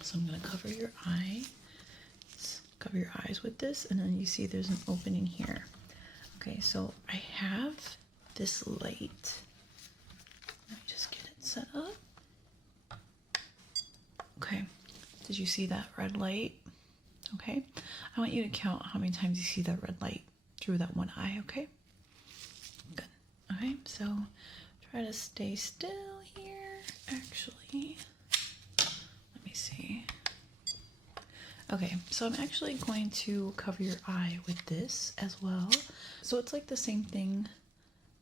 So I'm going to cover your eye. Cover your eyes with this, and then you see there's an opening here. Okay, so I have this light. Let me just get it set up. Okay, did you see that red light? Okay, I want you to count how many times you see that red light through that one eye, okay? Good. Okay, so try to stay still here. Actually, let me see. Okay, so I'm actually going to cover your eye with this as well. So it's like the same thing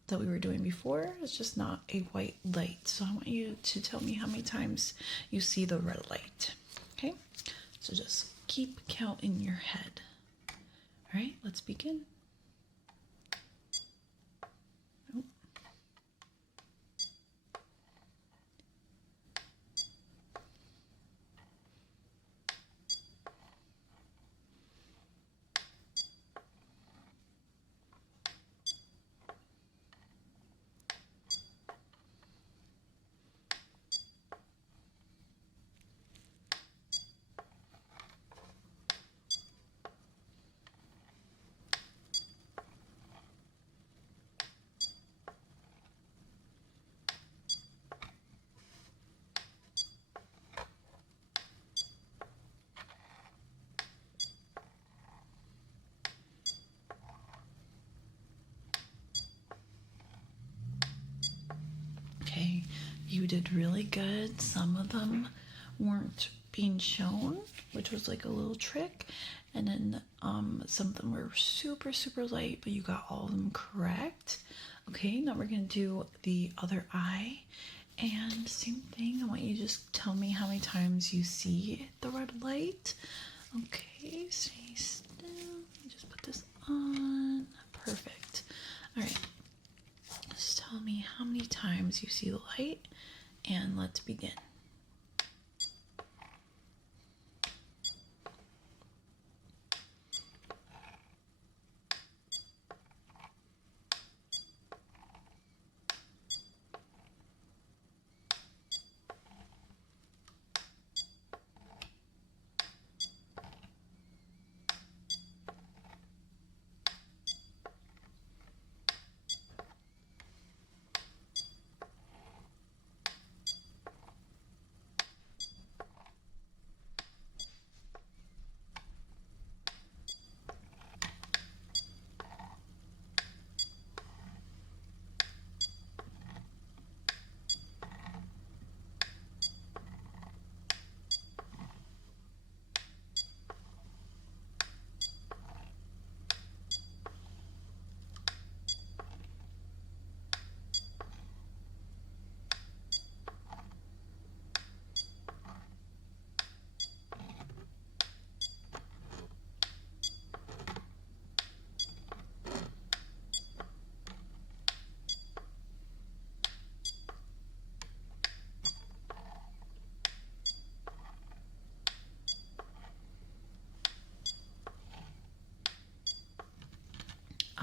that we were doing before. It's just not a white light. So I want you to tell me how many times you see the red light. Okay, so just keep count in your head. All right, let's begin. Oh. Okay, you did really good. Some of them weren't being shown, which was like a little trick. And then some of them were super, super light, but you got all of them correct. Okay, now we're gonna do the other eye. And same thing, I want you to just tell me how many times you see the red light. Okay, stay still. Let me just put this on. Perfect. All right. Just tell me how many times you see the light, and let's begin.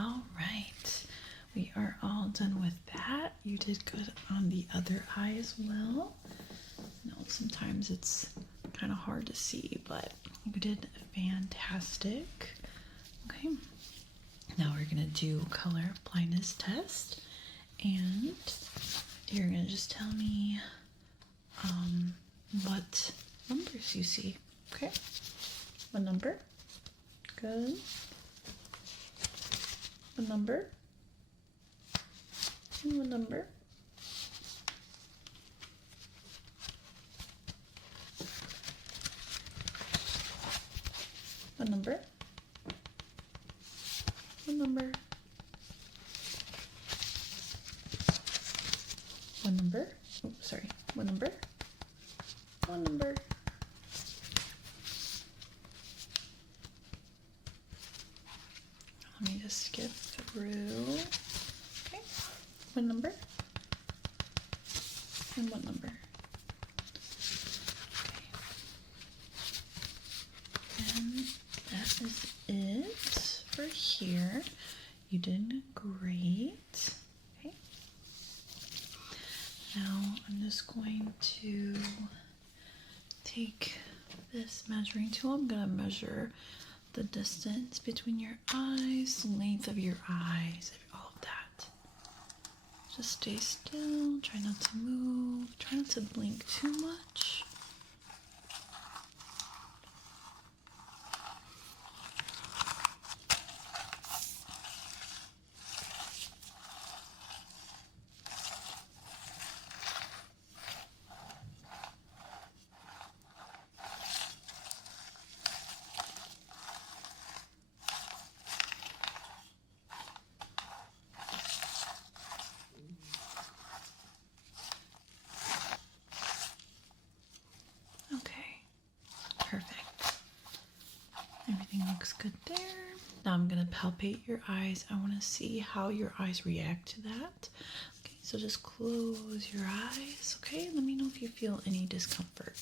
All right, we are all done with that. You did good on the other eye as well. I know sometimes it's kind of hard to see, but you did fantastic. Okay, now we're gonna do color blindness test, and you're gonna just tell me what numbers you see. Okay, what number? Good. What number? And what number? What number? What number? What number? Oh, sorry. What number? What number? Let me just skip through. Okay. What number? And what number? Okay. here. You did great. Okay. Now I'm just going to take this measuring tool. I'm going to measure the distance between your eyes, the length of your eyes, all of that. Just stay still, try not to move, try not to blink too much. Perfect. Everything looks good there. Now I'm going to palpate your eyes. I want to see how your eyes react to that. Okay, so just close your eyes. Okay, let me know if you feel any discomfort.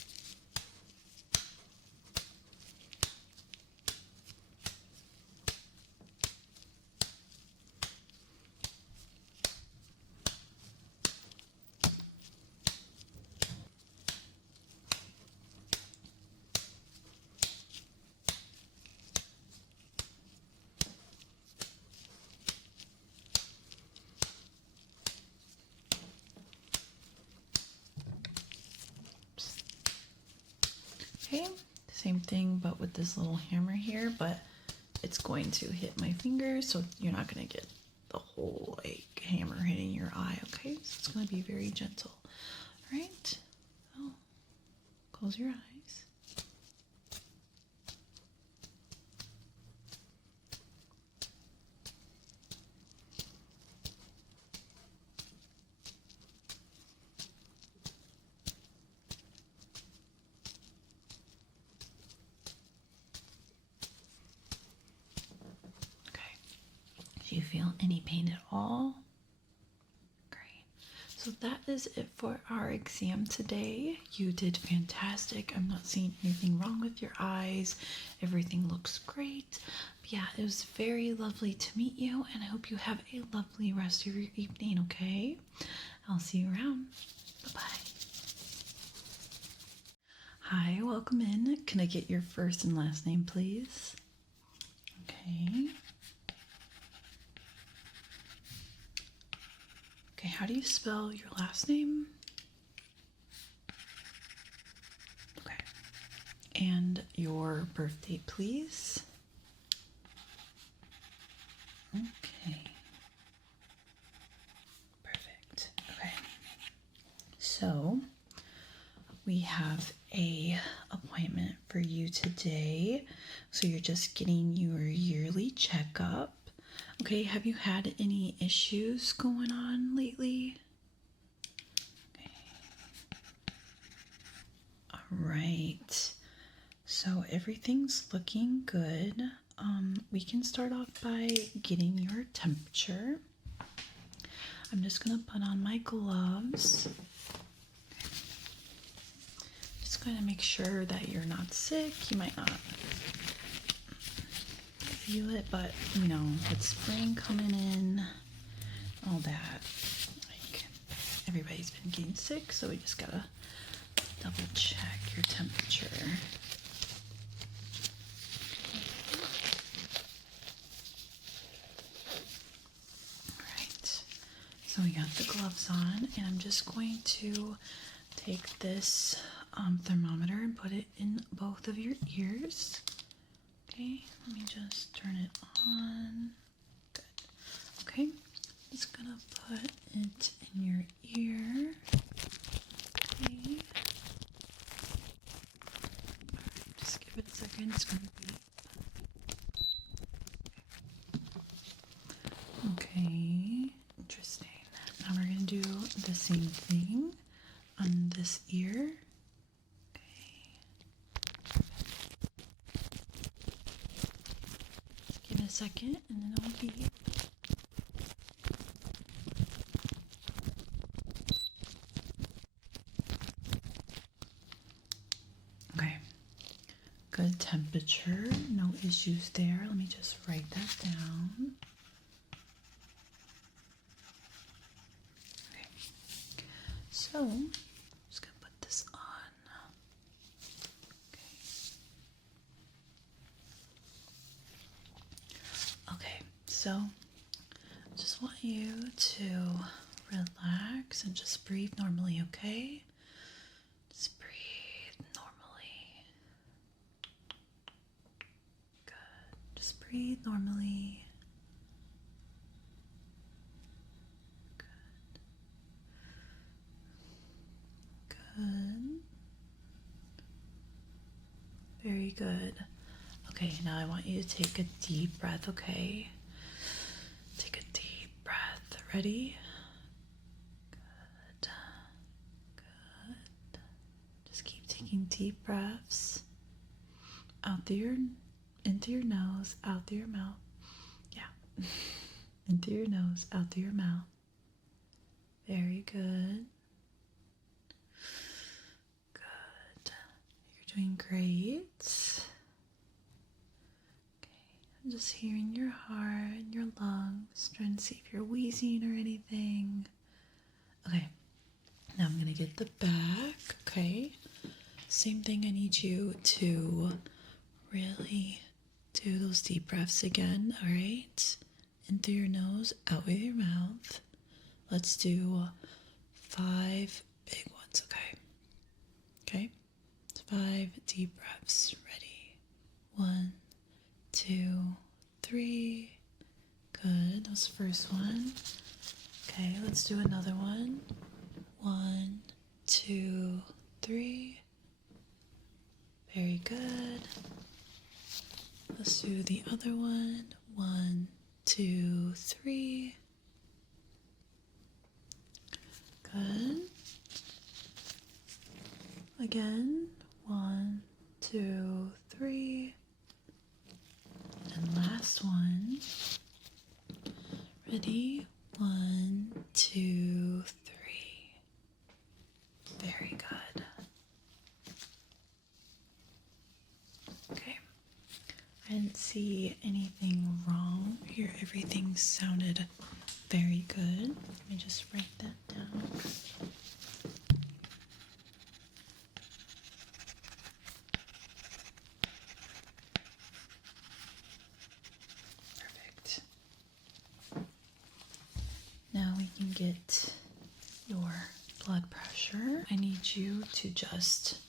Okay, same thing, but with this little hammer here, but it's going to hit my finger, so you're not going to get the whole like hammer hitting your eye, okay? So it's going to be very gentle. All right, so close your eyes. Do you feel any pain at all? Great. So that is it for our exam today. You did fantastic. I'm not seeing anything wrong with your eyes. Everything looks great. But yeah, it was very lovely to meet you, and I hope you have a lovely rest of your evening, okay? I'll see you around. Bye-bye. Hi, welcome in. Can I get your first and last name, please? Okay. Okay, how do you spell your last name? Okay. And your birth date, please? Okay. Perfect. Okay. So, we have a appointment for you today. So you're just getting your yearly checkup. Okay, have you had any issues going on lately? Okay. All right. So everything's looking good. We can start off by getting your temperature. I'm just gonna put on my gloves. Just gonna make sure that you're not sick. You might not feel it, but you know, with spring coming in, all that, like everybody's been getting sick, so we just gotta double check your temperature. Alright, so we got the gloves on, and I'm just going to take this thermometer and put it in both of your ears. Okay, let me just turn it on. Good. Okay, just gonna put it in your ear. Okay. Alright, just give it a second. It's gonna be. Okay, interesting. Now we're gonna do the same thing on this ear. Give it a second and then it'll beep. Okay, good temperature, no issues there. Let me just write that down. Okay. So, I'm just going to put this on. Okay, so I just want you to relax and just breathe normally, okay? Just breathe normally. Good. Just breathe normally. Good. Good. Very good. Okay, now I want you to take a deep breath, okay? Take a deep breath. Ready? Good. Good. Just keep taking deep breaths out through into your nose, out through your mouth. Yeah. Into your nose, out through your mouth. Very good. Good. You're doing great. I'm just hearing your heart and your lungs, trying to see if you're wheezing or anything. Okay, now I'm going to get the back, okay? Same thing, I need you to really do those deep breaths again, all right? In through your nose, out with your mouth. Let's do 5 big ones, okay? Okay? 5 deep breaths. Ready? 1, 2, 3. Good. That was the first one. Okay, let's do another one. 1, 2, 3. Very good. Let's do the other one. 1, 2, 3. Good. Again. 1, 2, 3. And last one. Ready? 1, 2, 3. Very good. Okay. I didn't see anything wrong here. Everything sounded very good. Let me just write that down. Perfect. Now we can get your blood pressure. I need you to just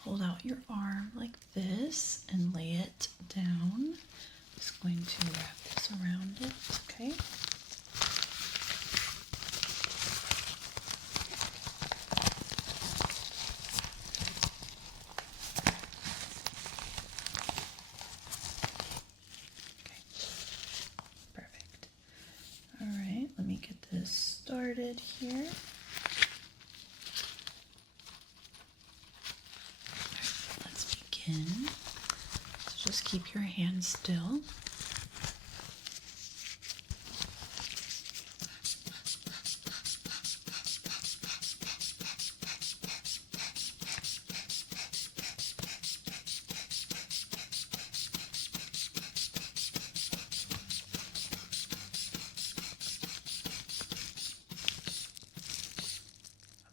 hold out your arm like this and lay it down. Just going to wrap this around it, okay? Okay, perfect. All right, let me get this started here. Let's begin. So just keep your hands still.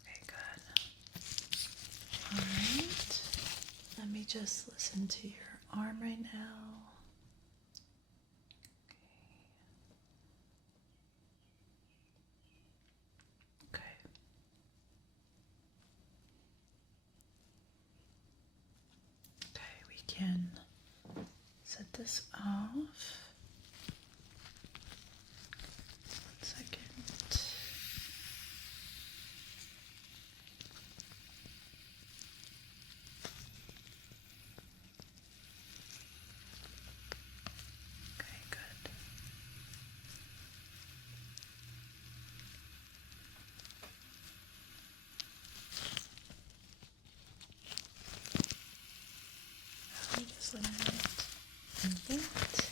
Okay, good. All right. Let me just listen to your arm right now. Okay. Okay, we can set this off. 1 second. Okay, good. Let me just let it infant.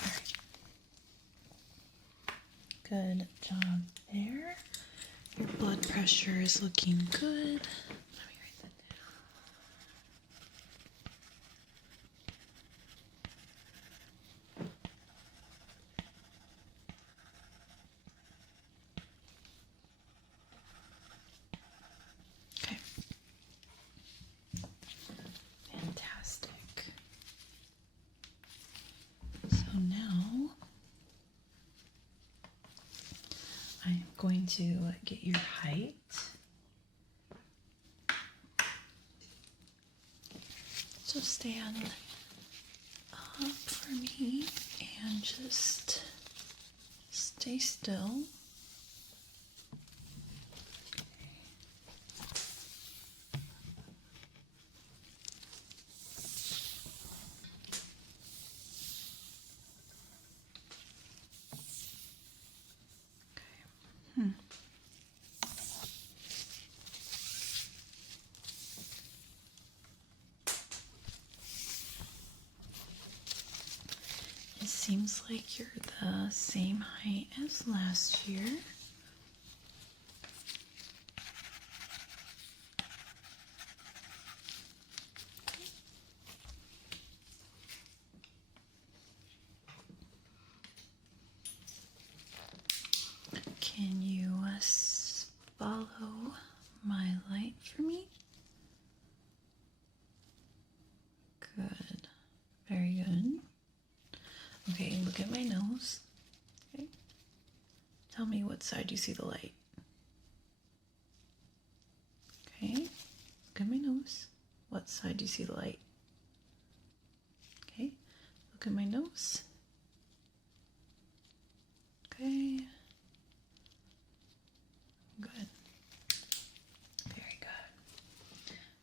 All right. Good job there. Your blood pressure is looking good. Let me write that down. going to get your height. So stand up for me and just stay still. It seems like you're the same height as last year. Can you follow my light for me? Good. Very good. Okay, look at my nose. Okay. Tell me what side you see the light. Okay. Look at my nose. What side do you see the light? Okay. Look at my nose. Okay. Good. Very good.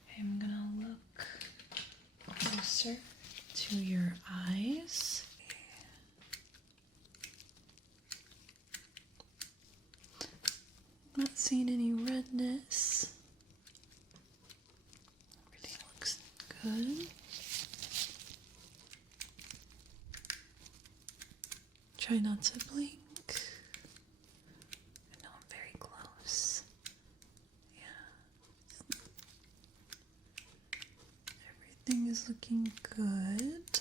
Okay, I'm gonna look closer to your eyes. Not seeing any redness. Everything looks good. Try not to blink. I know I'm very close. Yeah. Everything is looking good.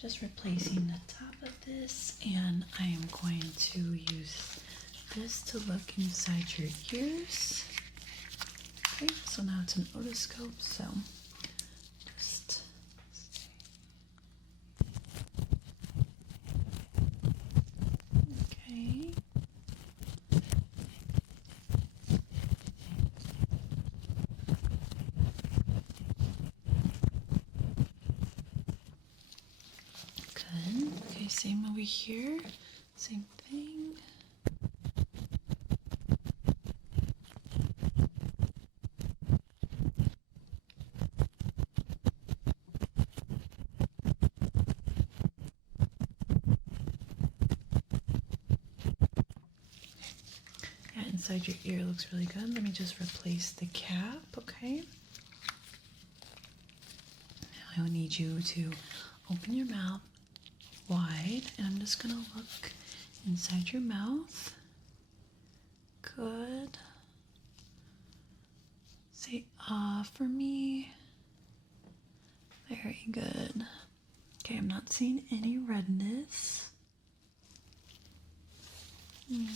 Just replacing the top of this, and I am going to use this to look inside your ears. Okay, so now it's an otoscope, so just okay. Good. Okay, same over here. Same thing. Yeah, inside your ear looks really good. Let me just replace the cap, okay? Now I need you to open your mouth wide, and I'm just gonna look inside your mouth. Good. Say ah for me. Very good. Okay, I'm not seeing any redness. I'm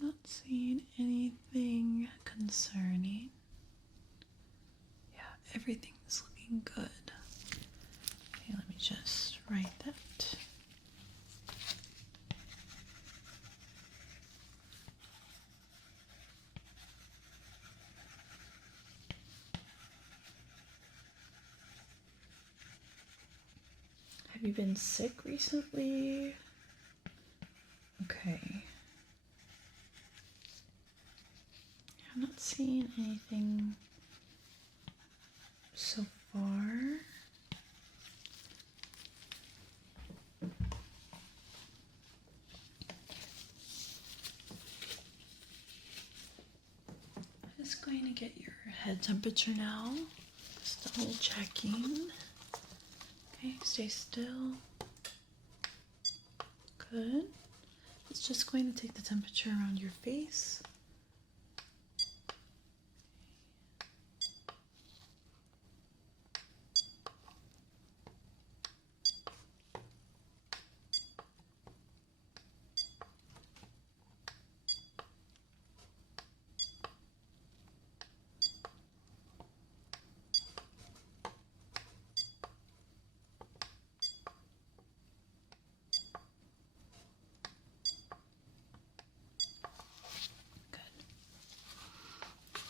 not seeing anything concerning. Yeah, everything is looking good. Okay, let me just write that. Have you been sick recently? Okay. I'm not seeing anything so far. I'm just going to get your head temperature now. Just double checking. Okay, stay still. Good. It's just going to take the temperature around your face.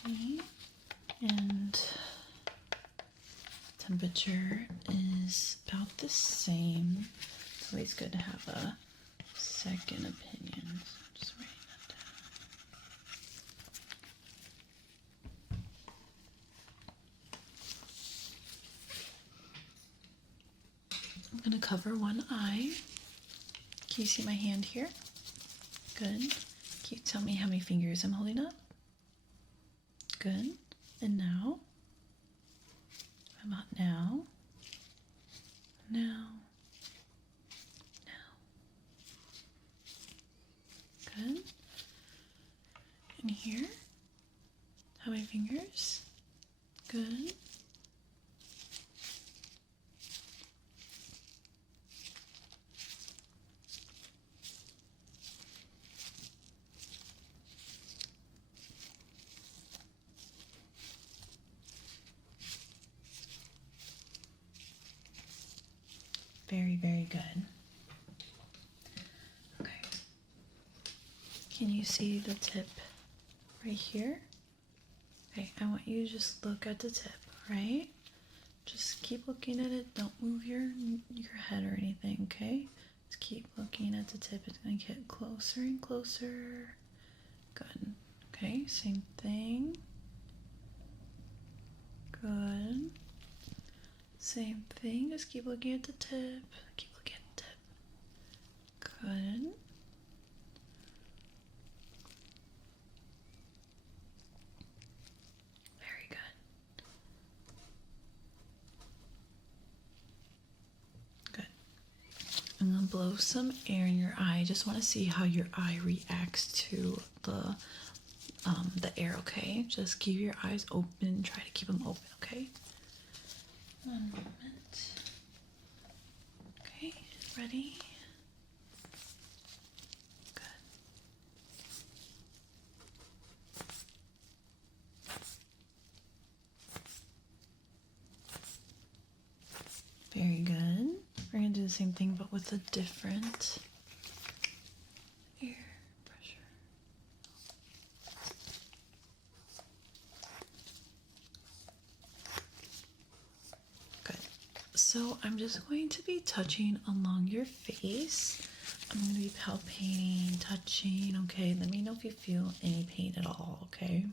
Okay. And temperature is about the same. It's always good to have a second opinion. So I'm just writing that down. I'm going to cover one eye. Can you see my hand here? Good. Can you tell me how many fingers I'm holding up? Good. And now? How about now? Now. Now. Good. And here? How many fingers? Good. Very, very good. Okay. Can you see the tip right here? Okay, I want you to just look at the tip, right? Just keep looking at it. Don't move your head or anything, okay? Just keep looking at the tip. It's going to get closer and closer. Good. Okay, same thing. Good. Same thing. Just keep looking at the tip. Keep looking at the tip. Good. Very good. Good. I'm gonna blow some air in your eye. I just want to see how your eye reacts to the air. Okay. Just keep your eyes open. Try to keep them open. Okay. 1 moment. Okay, ready? Good. Very good. We're going to do the same thing but with a different air pressure. Good. So I'm just going to be touching along your face. I'm going to be palpating, touching, okay? Let me know if you feel any pain at all, okay?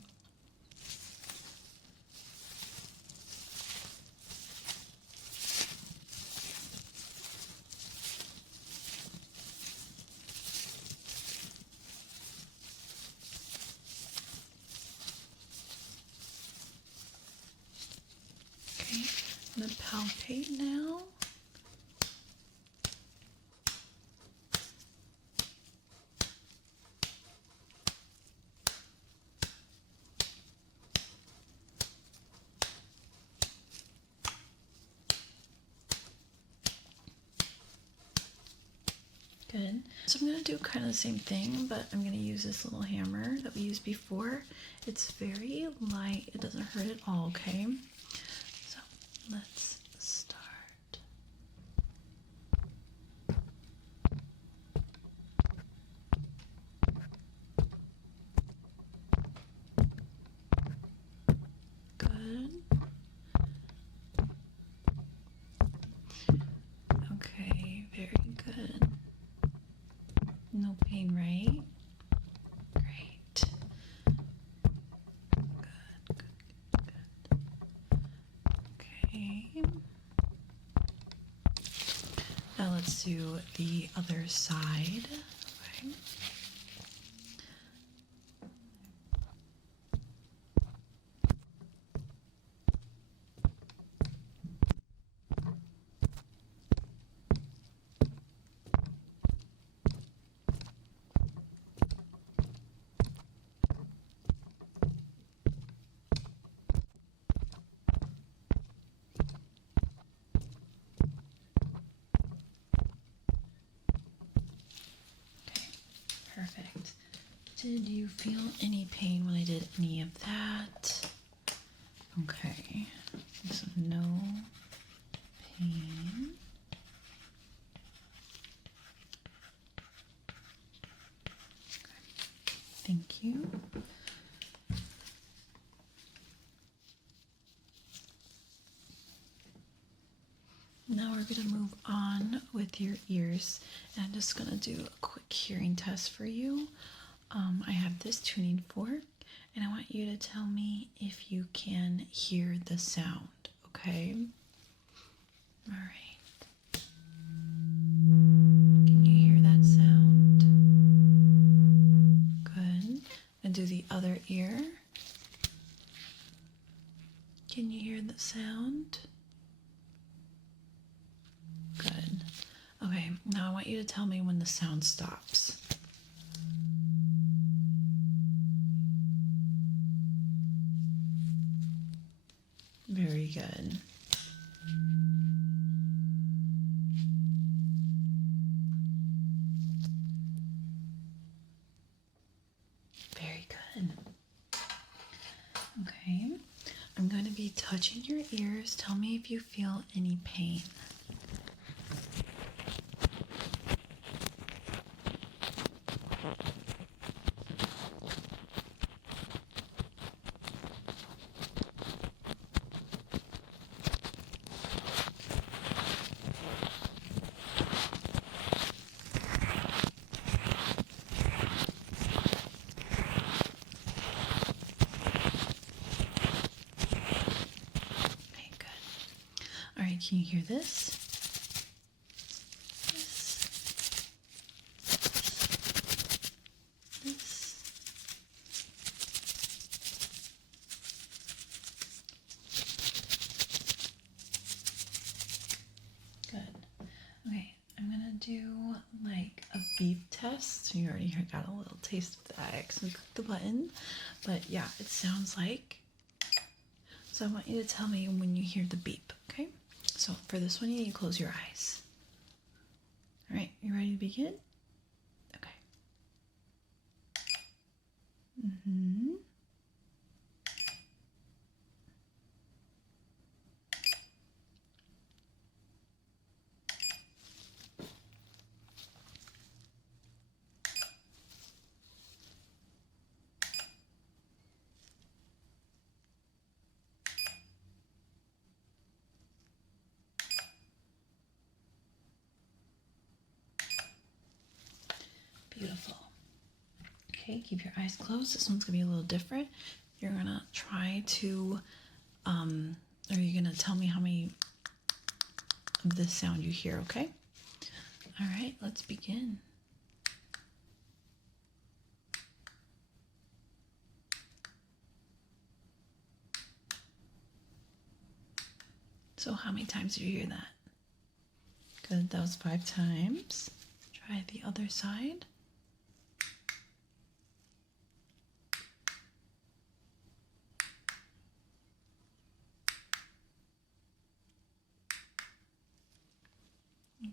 Okay, I'm going to palpate now. Good. So I'm going to do kind of the same thing, but I'm going to use this little hammer that we used before. It's very light. It doesn't hurt at all, okay? So let's start. Good. Okay, very good. No pain, right? Great. Good, good, good. Okay. Now let's do the other side. Okay. Perfect. Did you feel any pain when I did any of that? Okay. So no pain. Okay. Thank you. going to move on with your ears. And I'm just going to do a quick hearing test for you. I have this tuning fork, and I want you to tell me if you can hear the sound, okay? All right. Can you hear that sound? Good. And do the other ear. Can you hear the sound? Good. Okay, now I want you to tell me when the sound stops. Very good. Very good. Okay, I'm going to be touching your ears. Tell me if you feel any pain. Okay, good. All right, can you hear this? This. Good. Okay, I'm gonna do like a beep test. You already got a little taste of that. I actually clicked the button, but yeah, it sounds like. So I want you to tell me when you hear the beep, okay? So for this one, you need to close your eyes. All right, you ready to begin? Okay. Mm-hmm. Beautiful. Okay, keep your eyes closed. This one's gonna be a little different. You're gonna try to, or you're gonna tell me how many of this sound you hear, okay? All right, let's begin. So how many times did you hear that? Good, that was 5 times. Try the other side.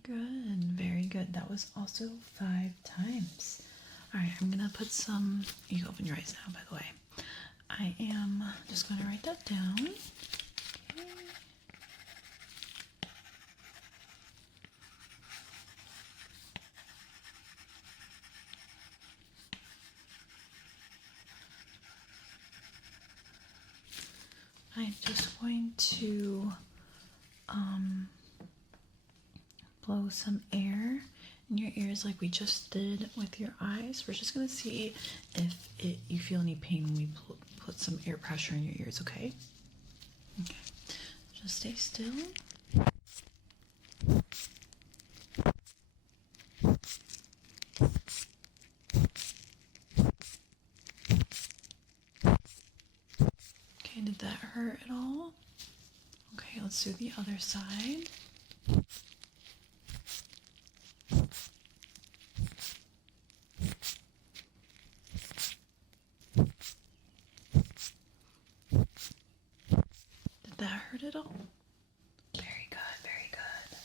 Good, very good. That was also 5 times. All right, I'm gonna put some, you can open your eyes now, by the way. I am just gonna write that down. Okay. I'm just going to blow some air in your ears like we just did with your eyes. We're just going to see if you feel any pain when we put some air pressure in your ears, okay? Okay. Just stay still. Okay, did that hurt at all? Okay, let's do the other side. Did that hurt at all? Very good, very good.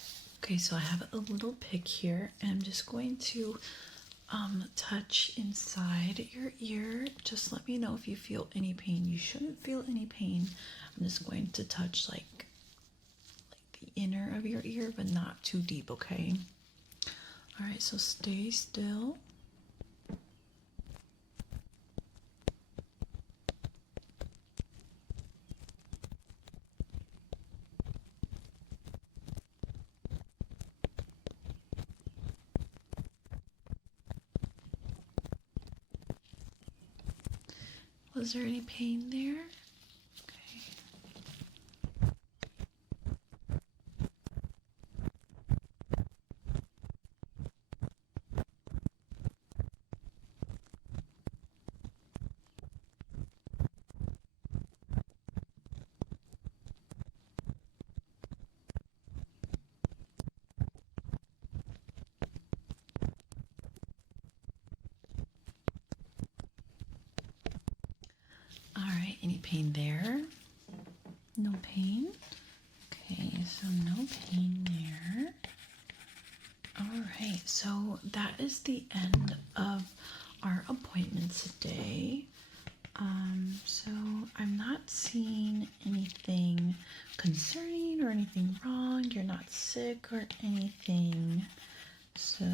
Okay, so I have a little pick here, and I'm just going to touch inside your ear. Just let me know if you feel any pain. You shouldn't feel any pain. I'm just going to touch like the inner of your ear, but not too deep, okay? All right, so stay still. Was there any pain there? Okay. All right, any pain there? No pain? Okay, so no pain there. All right, so that is the end of our appointments today. So I'm not seeing anything concerning or anything wrong. You're not sick or anything. So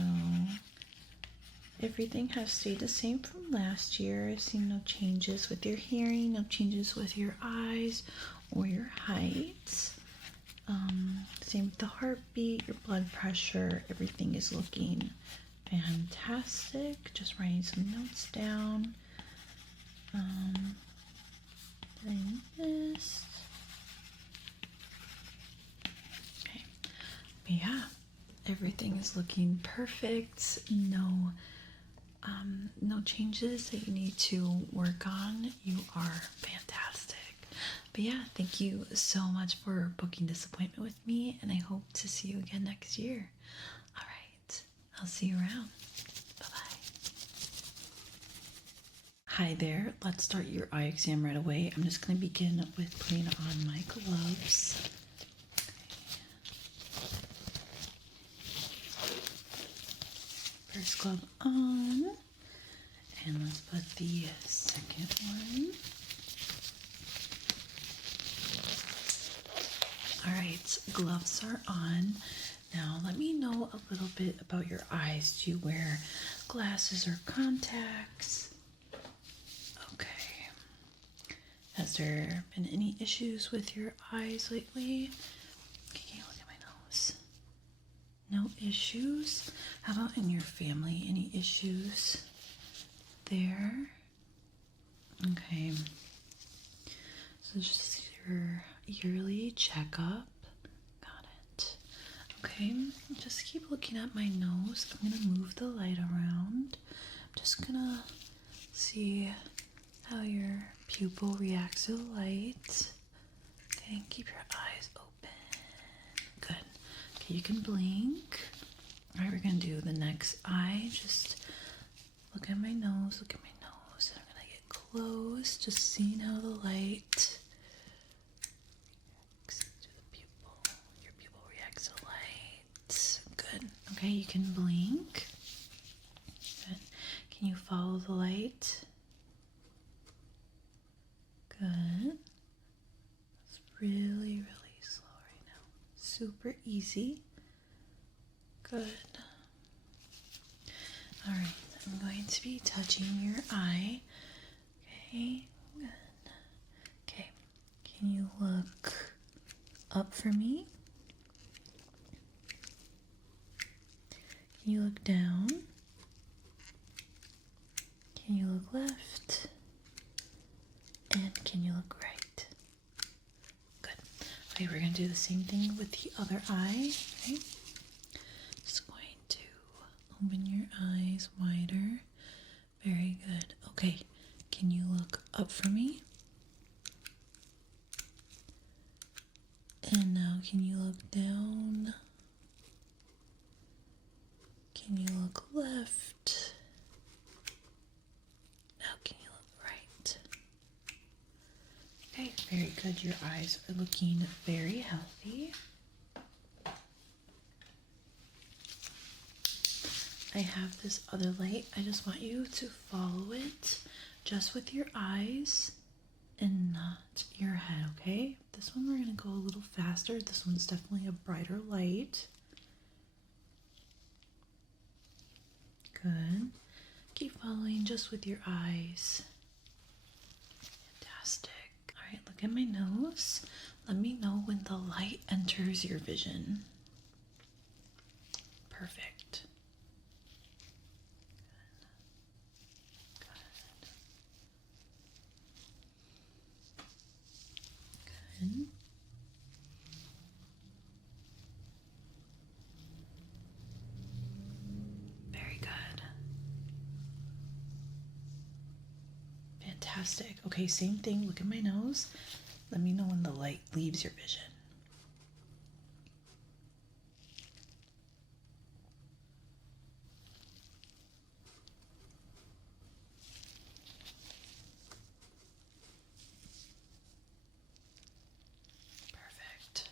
everything has stayed the same from last year. I've seen no changes with your hearing, no changes with your eyes or your height. Same with the heartbeat, your blood pressure, everything is looking fantastic. Just writing some notes down. Doing this. Okay. But yeah, everything is looking perfect. No changes that you need to work on. You are fantastic. But yeah, thank you so much for booking this appointment with me, and I hope to see you again next year. All right, I'll see you around. Bye-bye. Hi there. Let's start your eye exam right away. I'm just going to begin with putting on my gloves. First glove on, and let's put the second one. All right, gloves are on. Now let me know a little bit about your eyes. Do you wear glasses or contacts? Okay. Has there been any issues with your eyes lately? Can you look at my nose? No issues? How about in your family? Any issues there? Okay. So just your yearly checkup. Got it. Okay, just keep looking at my nose. I'm gonna move the light around. I'm just gonna see how your pupil reacts to the light. Okay, keep your eyes open. Good. Okay, you can blink. All right, we're gonna do the next eye. Just look at my nose, look at my nose. And I'm gonna get close, just seeing how the light reacts to the pupil. Your pupil reacts to light. Good. Okay, you can blink. Good. Can you follow the light? Good. It's really, really slow right now. Super easy. Good. All right, I'm going to be touching your eye. Okay, good. Okay, can you look up for me? Can you look down? Can you look left? And can you look right? Good. Okay, we're going to do the same thing with the other eye. Okay. Just going to open your eyes wider. Very good. Okay, can you look up for me? And now can you look down? Can you look left? Now can you look right? Okay, very good. Your eyes are looking very healthy. I have this other light. I just want you to follow it just with your eyes and not your head, okay? This one we're going to go a little faster. This one's definitely a brighter light. Good. Keep following just with your eyes. Fantastic. All right, look at my nose. Let me know when the light enters your vision. Perfect. Good. vision. Very good. Fantastic. Okay, same thing. Look at my nose. Let me know when the light leaves your vision. Perfect.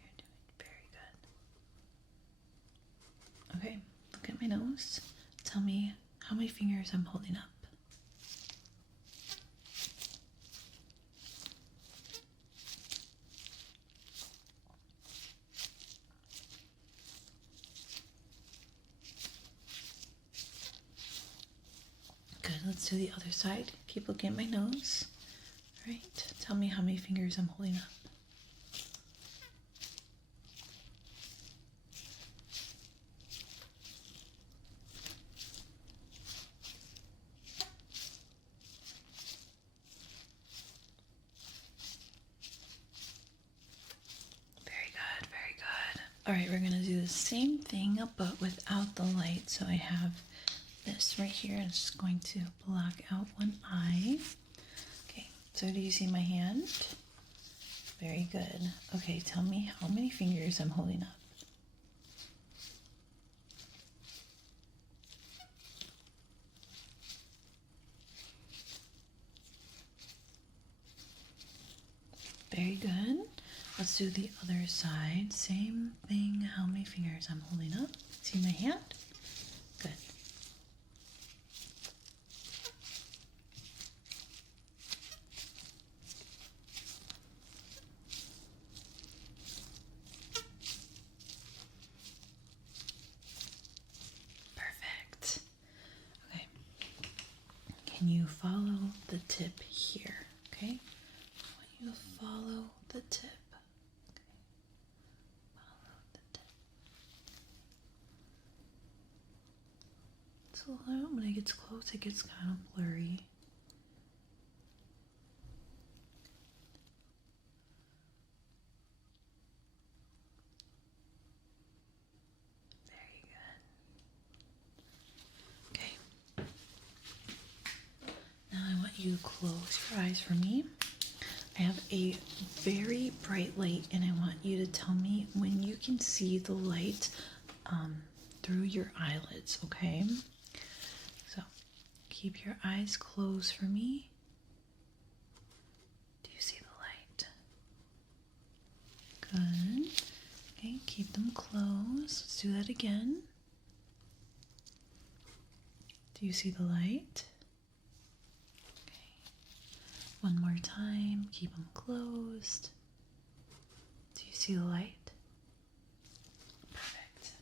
You're doing very good. Okay, look at my nose. Tell me how many fingers I'm holding up. Good, let's do the other side. Keep looking at my nose. All right, tell me how many fingers I'm holding up. Very good, very good. All right, we're gonna do the same thing, but without the light. So I have this right here. I'm just going to block out one eye. Okay, so do you see my hand? Very good. Okay, tell me how many fingers I'm holding up. Very good. Let's do the other side. Same thing. How many fingers I'm holding up? See my hand? Good. Perfect. Okay. Can you follow the tip here? Okay. I want you to follow the tip. Okay. Follow the tip. So when it gets close, it gets kind of blurry. Very good. Okay. Now I want you to close your eyes for me. I have a very bright light, and I want you to tell me when you can see the light through your eyelids, okay? So keep your eyes closed for me. Do you see the light? Good. Okay, keep them closed. Let's do that again. Do you see the light? One more time, keep them closed. Do you see the light? Perfect.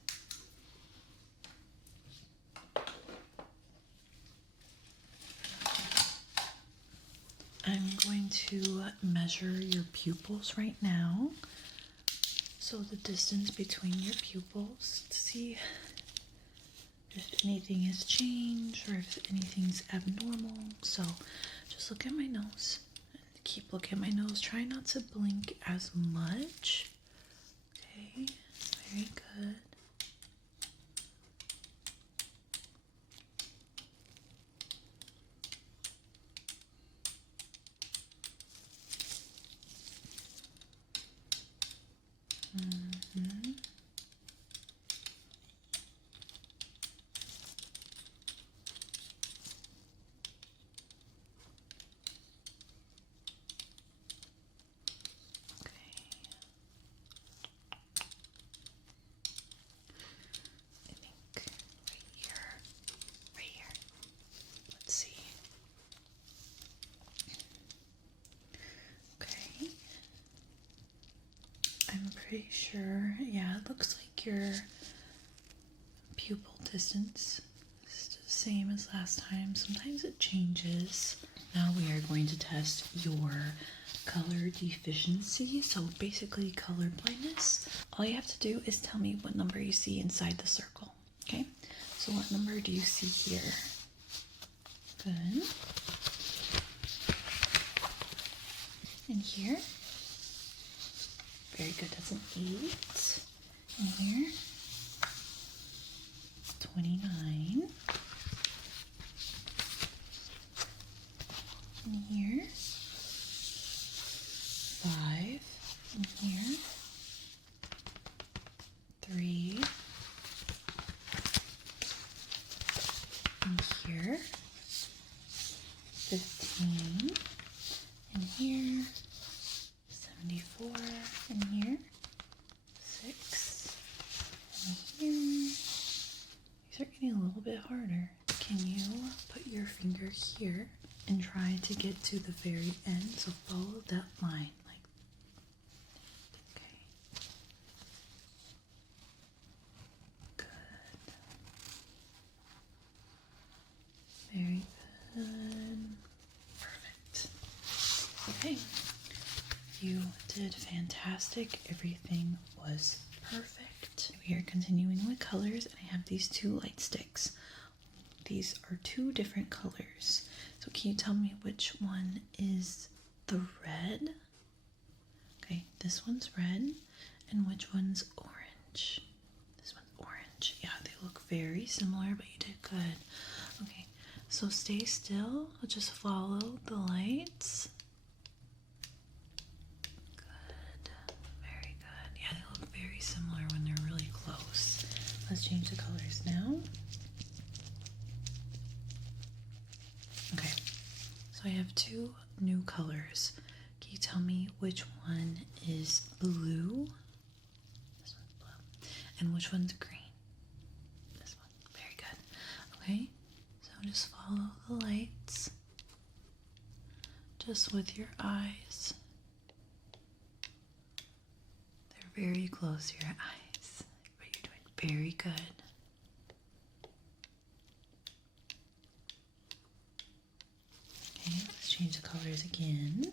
I'm going to measure your pupils right now. So the distance between your pupils to see if anything has changed or if anything's abnormal. So just look at my nose. Keep looking at my nose. Try not to blink as much. Okay, very good. Mm-hmm. Pretty sure. Yeah, it looks like your pupil distance is the same as last time. Sometimes it changes. Now we are going to test your color deficiency, so basically color blindness. All you have to do is tell me what number you see inside the circle. Okay, so what number do you see here? Good. And here? Very good, that's an 8. And here? 29. And here? 5. And here? 3. And here? 15. And here? 74. And here? 6. And here? These are getting a little bit harder. Can you put your finger here and try to get to the very end? So follow that line. Okay. Good. Very good. Perfect. Okay. You did fantastic. Everything was perfect. We are continuing with colors, and I have these 2 light sticks. These are 2 different colors. So can you tell me which one is the red? Okay, this one's red, and which one's orange? This one's orange. Yeah, they look very similar, but you did good. Okay, so stay still. I'll just follow the lights. Good. Very good. Yeah, they look very similar when they're really close. Let's change the colors now. Okay, so I have 2 new colors. Can you tell me which one is blue? This one's blue. And which one's green? This one. Very good. Okay, so just follow the lights. Just with your eyes. They're very close to your eyes, but you're doing very good. Okay, let's change the colors again.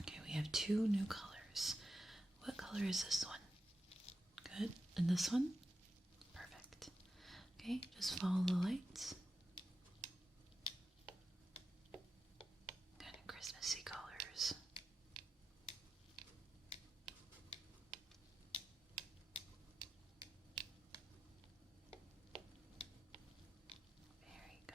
Okay, we have 2 new colors. What color is this one? Good. And this one? Perfect. Okay, just follow the lights. Kind of Christmassy colors. Very good.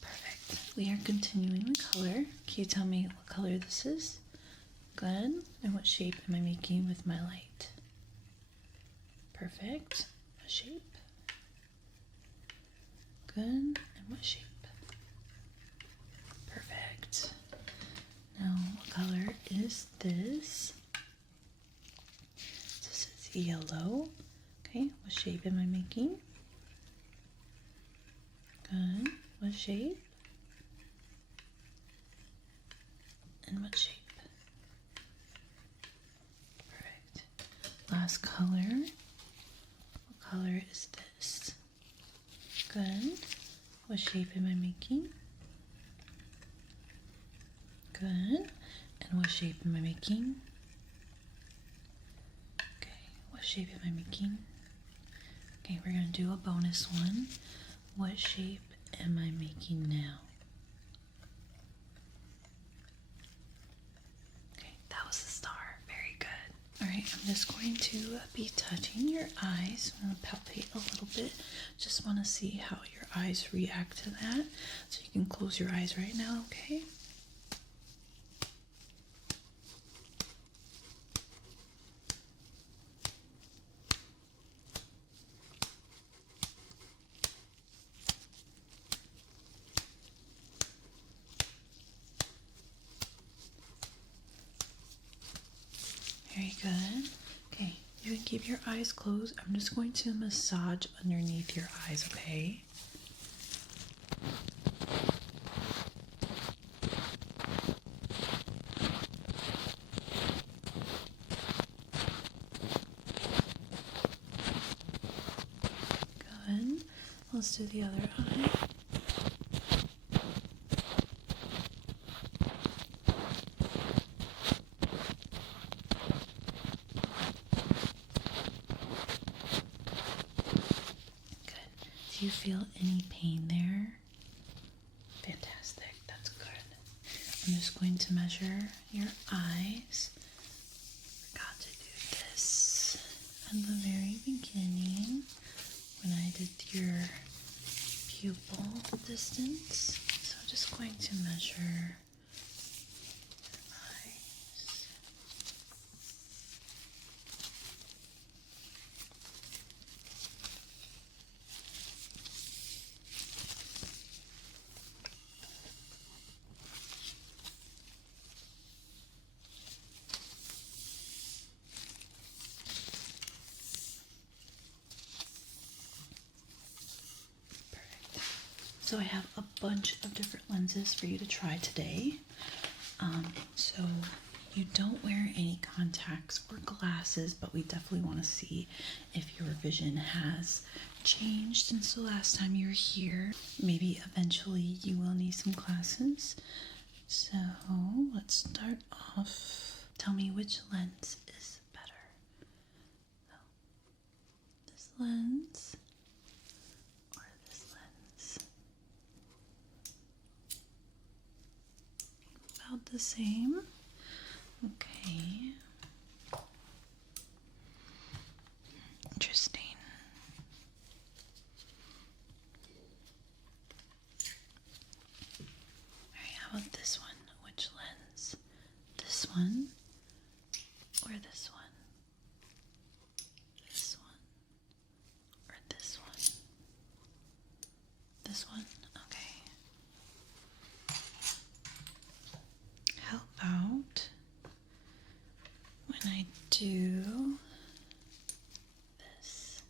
Perfect. We are continuing with color. Can you tell me what color this is? Good. And what shape am I making with my light? Perfect. What shape? Good. And what shape? Perfect. Now, what color is this? This is yellow. Okay, what shape am I making? Good. What shape? And what shape? Perfect. Last color. What color is this? Good. What shape am I making? Good. And what shape am I making? Okay, what shape am I making? Okay, we're going to do a bonus one. What shape am I making now? Okay, that was the star. Very good. All right, I'm just going to be touching your eyes. I'm going to palpate a little bit. Just want to see how your eyes react to that. So you can close your eyes right now, okay? Very good. Okay, you can keep your eyes closed. I'm just going to massage underneath your eyes, okay? Good. let's do the other eye. Good. Do you feel any pain there? Fantastic. That's good. I'm just going to measure your eyes. Forgot to do this at the very beginning when I did your pupil distance. So I'm just going to measure your eyes. So I have a bunch of different lenses for you to try today. So you don't wear any contacts or glasses, but we definitely want to see if your vision has changed since the last time you were here. Maybe eventually you will need some glasses. So let's start off. Tell me which lens is better. So, this lens or this lens? About the same. Okay. Interesting. Alright, how about this one? Which lens? This one or this one? This one or this one? This one? Okay. How about when I do this?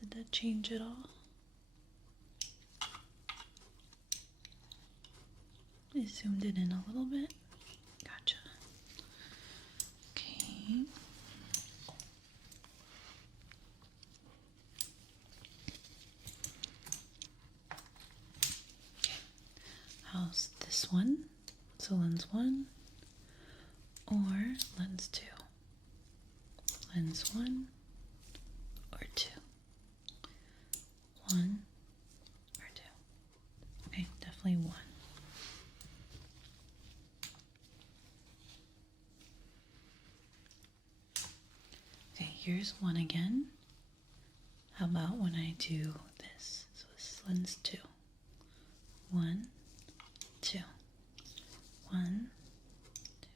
Did that change at all? I zoomed it in a little bit. Gotcha. Okay. How's this one? So lens 1 or lens 2? Lens 1 or 2? 1 or 2? Okay, definitely 1. Okay, here's 1 again. How about when I do this? So this is lens 2. 1, 2. 1, 2.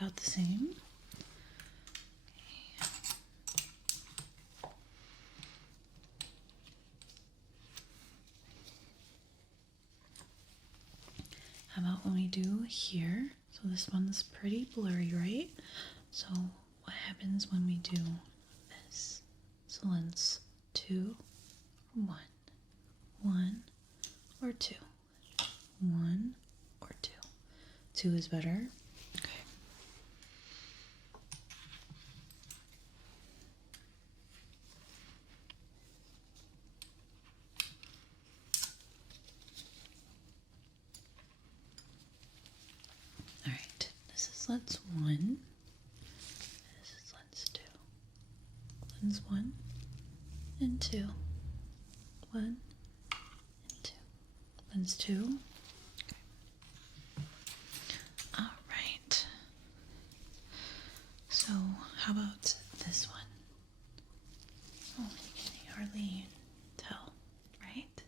About the same. Okay. How about when we do here? So this one's pretty blurry, right? So what happens when we do this? So lens 2, 1. 1 or 2? 1 or 2? 2 is better. Okay. All right. This is lens 1. This is lens 2. Lens 1 and 2. 1 and 2. Lens 2. Alright. So, how about this one? Oh, you can hardly tell, right?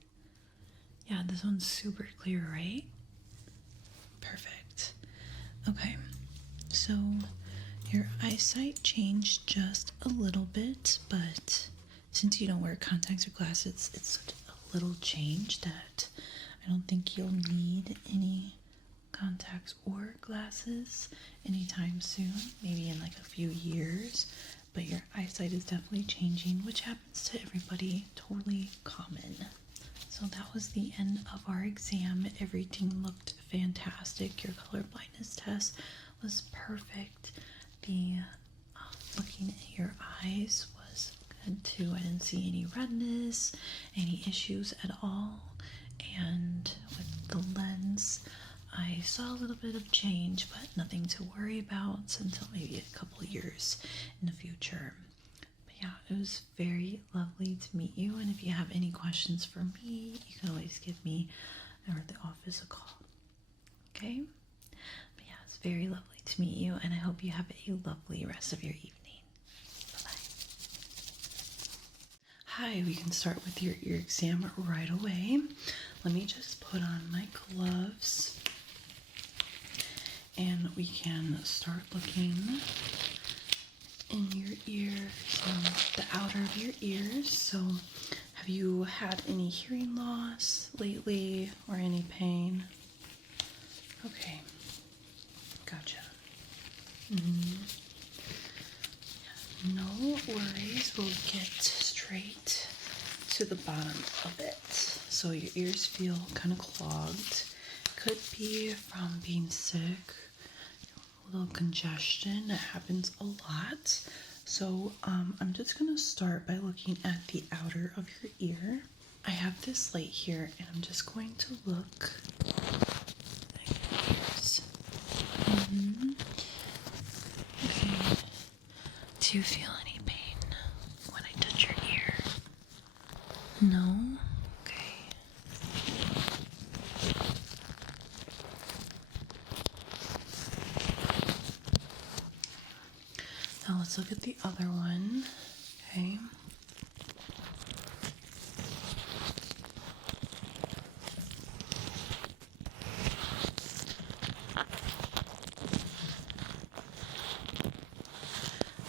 Yeah, this one's super clear, right? Perfect. Okay, so your eyesight changed just a little bit, but since you don't wear contacts or glasses, it's such a little change that I don't think you'll need any contacts or glasses anytime soon, maybe in like a few years, but your eyesight is definitely changing, which happens to everybody, totally common. So that was the end of our exam. Everything looked fantastic. Your color blindness test was perfect. The looking at your eyes was I didn't see any redness, any issues at all. And with the lens, I saw a little bit of change, but nothing to worry about until maybe a couple years in the future. But yeah, it was very lovely to meet you. And if you have any questions for me, you can always give me or the office a call. Okay? But yeah, it's very lovely to meet you, and I hope you have a lovely rest of your evening. Hi, we can start with your ear exam right away. Let me just put on my gloves and we can start looking in your ears, the outer of your ears. So, have you had any hearing loss lately or any pain? Okay, gotcha. No worries, we'll get straight to the bottom of it. So your ears feel kind of clogged. Could be from being sick, a little congestion. That happens a lot. So I'm just gonna start by looking at the outer of your ear. I have this light here, and I'm just going to look at your ears. Okay. Do you feel any pain when I touch your ear? No? Okay. Now let's look at the other one. Okay.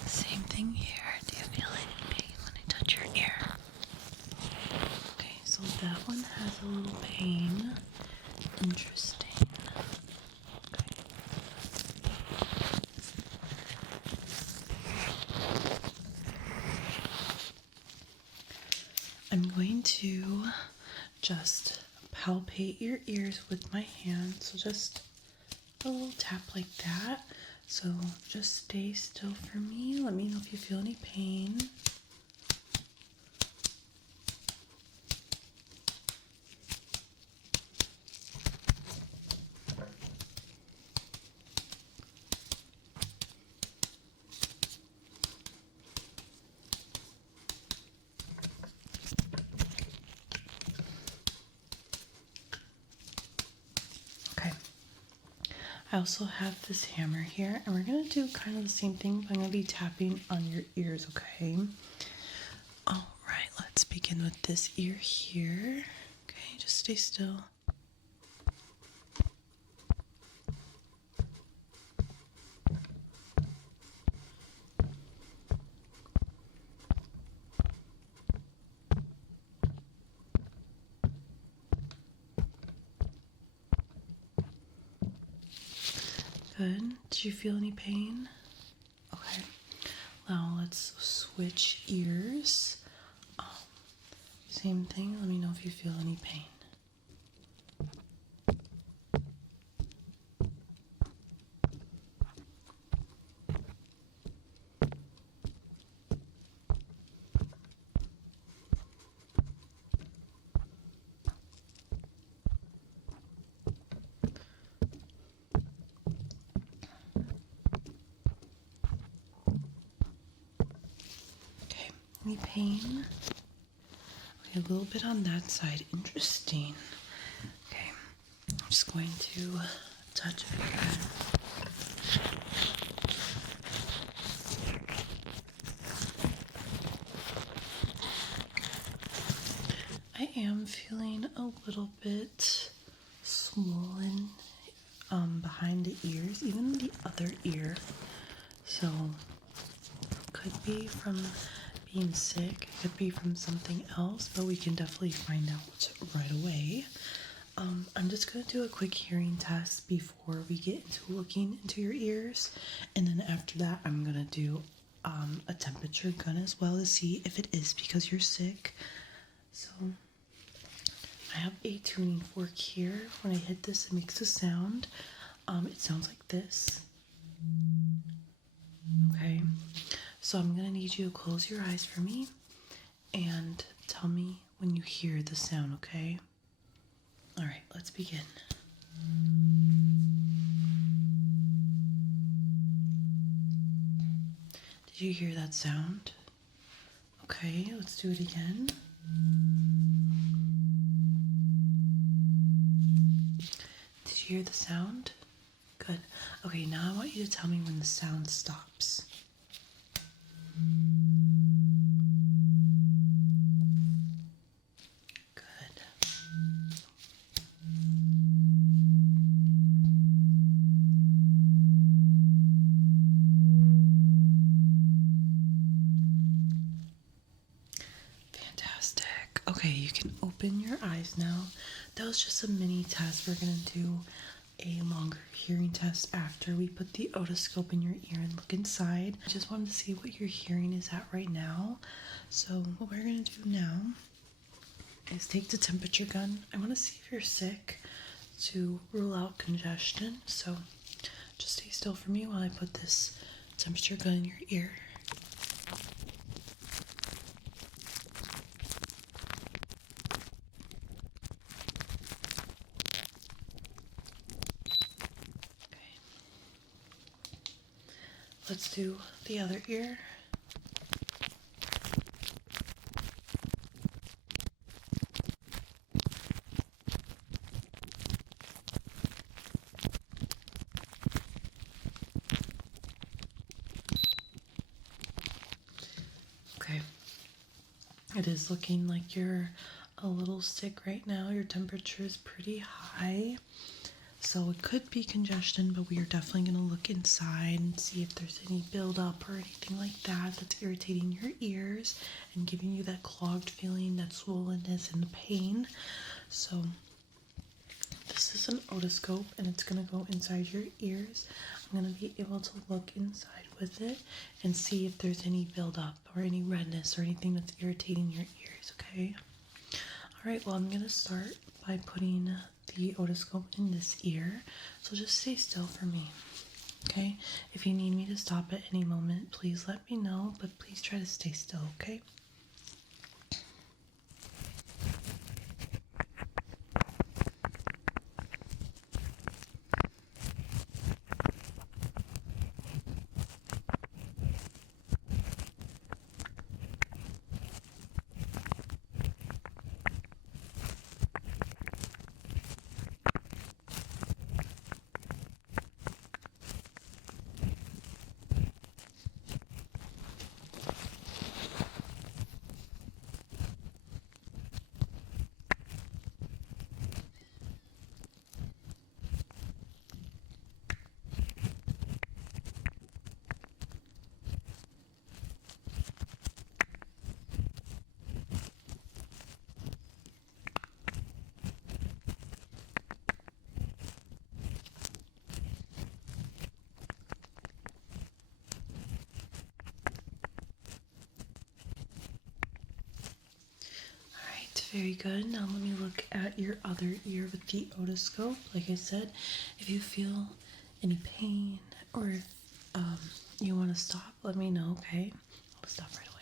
Same thing here. Do you feel any pain when I touch your ear? Okay, so that one has a little pain. Interesting. Okay. I'm going to just palpate your ears with my hand. So just a little tap like that. So just stay still for me. Let me know if you feel any pain. Okay. I also have this hammer here, and we're going to do kind of the same thing, but I'm going to be tapping on your ears, okay? All right, let's begin with this ear here. Okay, just stay still. Good. Did you feel any pain? Okay. Now let's switch ears. Same thing. Let me know if you feel any pain. Okay. Any pain? Okay, a little bit on that side. Interesting. Okay. I'm just going to touch it again. I am feeling a little bit swollen behind the ears, even the other ear. So, could be from being sick, could be from something else, but we can definitely find out right away. I'm just going to do a quick hearing test before we get into looking into your ears, and then after that I'm going to do a temperature gun as well to see if it is because you're sick. So I have a tuning fork here. When I hit this, it makes a sound. It sounds like this. Okay, so I'm gonna need you to close your eyes for me. and tell me when you hear the sound, okay? All right, let's begin. Did you hear that sound? Okay, let's do it again. Did you hear the sound? Good. Okay, now I want you to tell me when the sound stops. Good. Fantastic. Okay, you can open your eyes now. That was just a mini test. We're going to do a longer hearing test after we put the otoscope in your ear and look inside. I just wanted to see what your hearing is at right now. So what we're going to do now is take the temperature gun. I want to see if you're sick to rule out congestion. So just stay still for me while I put this temperature gun in your ear. Let's do the other ear. Okay. It is looking like you're a little sick right now. Your temperature is pretty high. So it could be congestion, but we are definitely going to look inside and see if there's any buildup or anything like that that's irritating your ears and giving you that clogged feeling, that swollenness and the pain. So this is an otoscope and it's going to go inside your ears. I'm going to be able to look inside with it and see if there's any buildup or any redness or anything that's irritating your ears, okay? All right, well, I'm going to start by putting the otoscope in this ear, so just stay still for me, okay? If you need me to stop at any moment, please let me know, but please try to stay still, okay? Very good. Now let me look at your other ear with the otoscope. Like I said, if you feel any pain or if you want to stop, let me know, okay? I'll stop right away.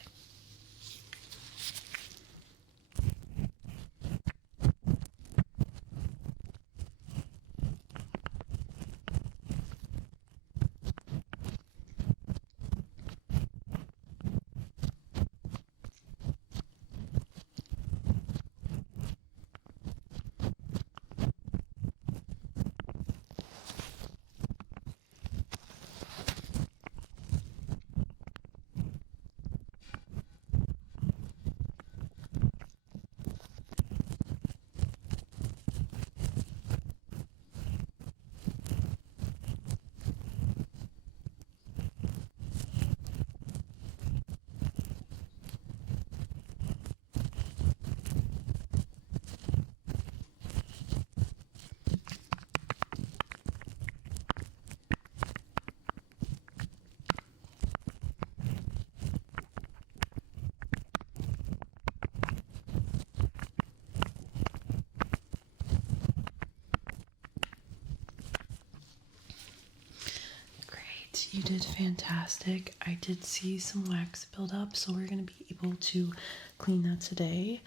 You did fantastic. I did see some wax build up, so we're going to be able to clean that today.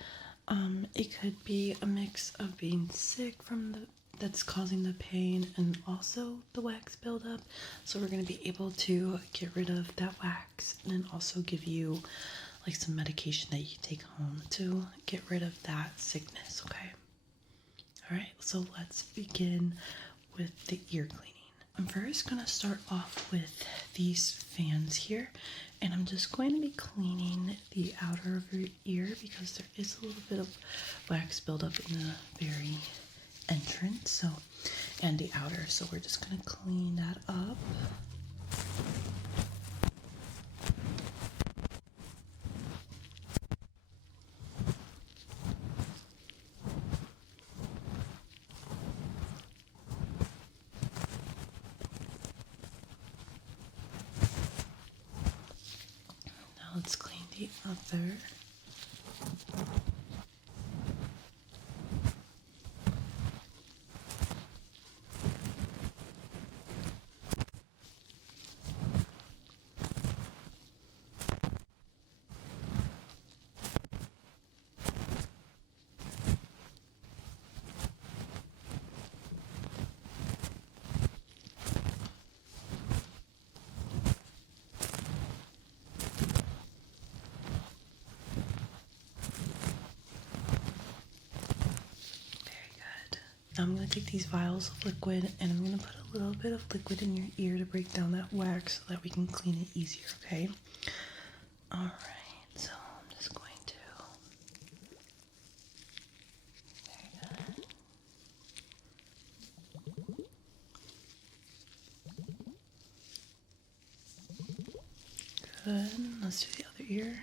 It could be a mix of being sick from that's causing the pain and also the wax buildup. So we're going to be able to get rid of that wax and then also give you like some medication that you take home to get rid of that sickness, okay? All right, so let's begin with the ear cleaning. I'm first going to start off with these fans here, and I'm just going to be cleaning the outer of your ear because there is a little bit of wax buildup in the very entrance, and the outer, so we're just going to clean that up. Now let's clean the other. Now I'm going to take these vials of liquid and I'm going to put a little bit of liquid in your ear to break down that wax so that we can clean it easier, okay? Alright, so I'm just going to... Very good. Good. Let's do the other ear.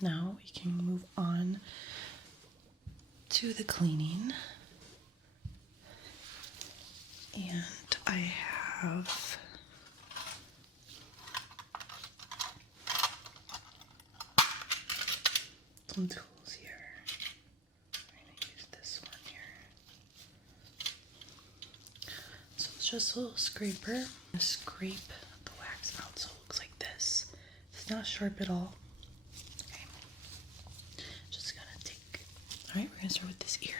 Now we can move on to the cleaning. And I have some tools here. I'm going to use this one here. So it's just a little scraper. I'm going to scrape the wax out so it looks like this. It's not sharp at all. Alright, we're going to start with this ear.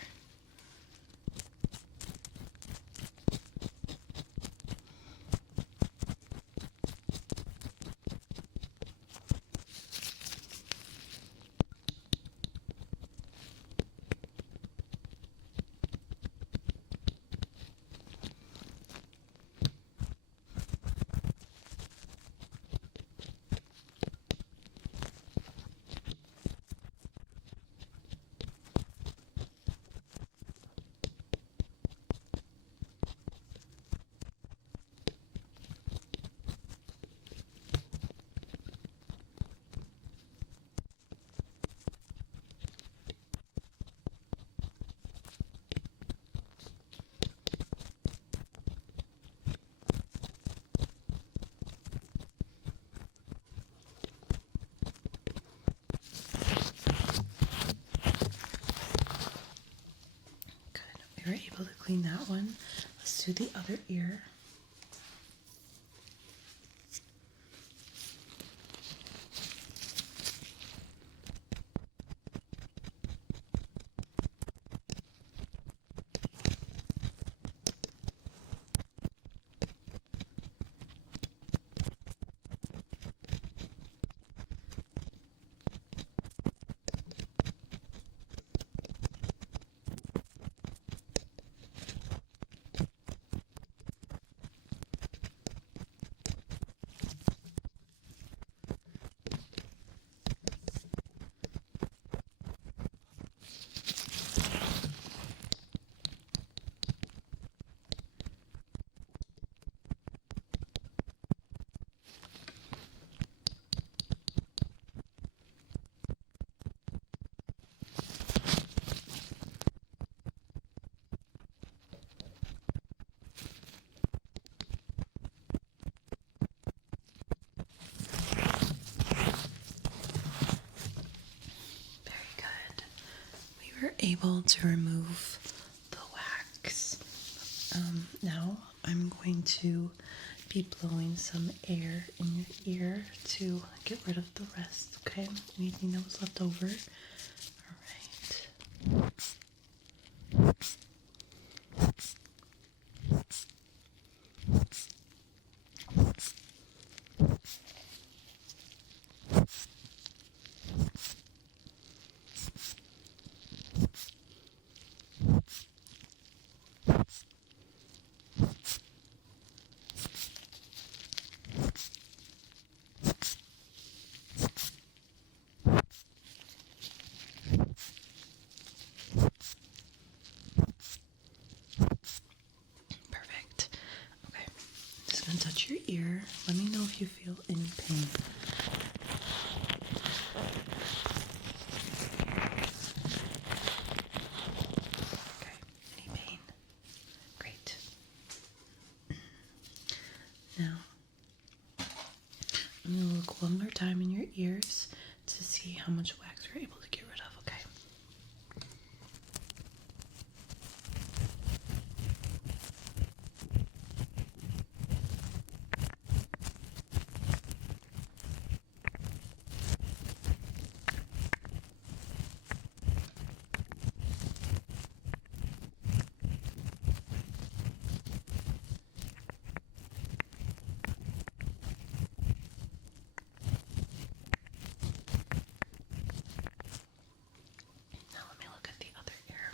We were able to clean that one. Let's do the other ear. we're able to remove the wax. Now I'm going to be blowing some air in your ear to get rid of the rest, okay? Anything that was left over. All right. Perfect. Okay. Just gonna touch your ear. Let me know if you feel any pain. Okay. Any pain? Great. Now, I'm gonna look one more time in your ears to see how much wax we're able to get rid of, okay? Now let me look at the other ear.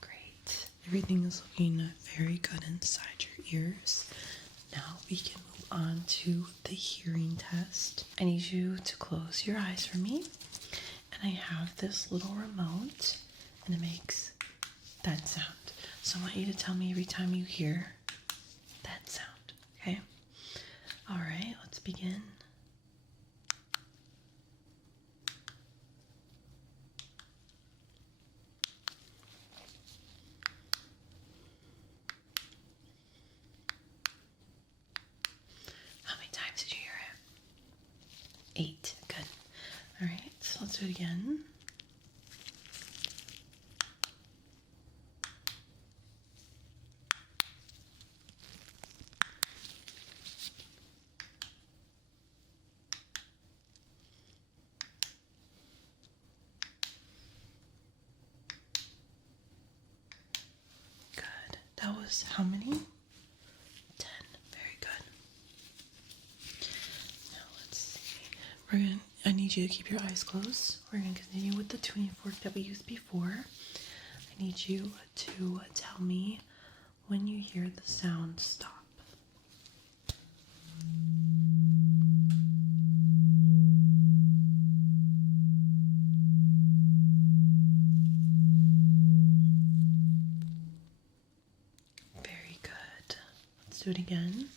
Great. Everything is looking very good inside your ears. Now we can move on to the hearing test. I need you to close your eyes for me. And I have this little remote, and it makes that sound. So I want you to tell me every time you hear that sound, okay? All right, let's begin. How many times did you hear it? 8. Good. All right, so let's do it again. Good. That was how many? 10. Very good. Now let's see. I need you to keep your eyes closed. We're going to continue with the tuning fork that we used before. I need you to tell me when you hear the sound stop. Very good. Let's do it again.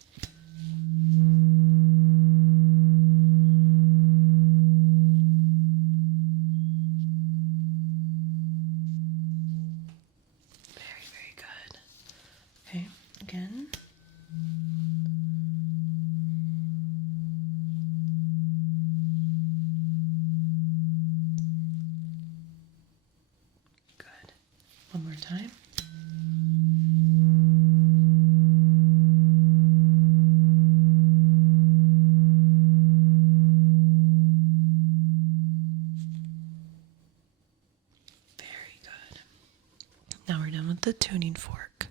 Very good. Okay, again. Good. One more time. Very good. Now we're done with the tuning fork.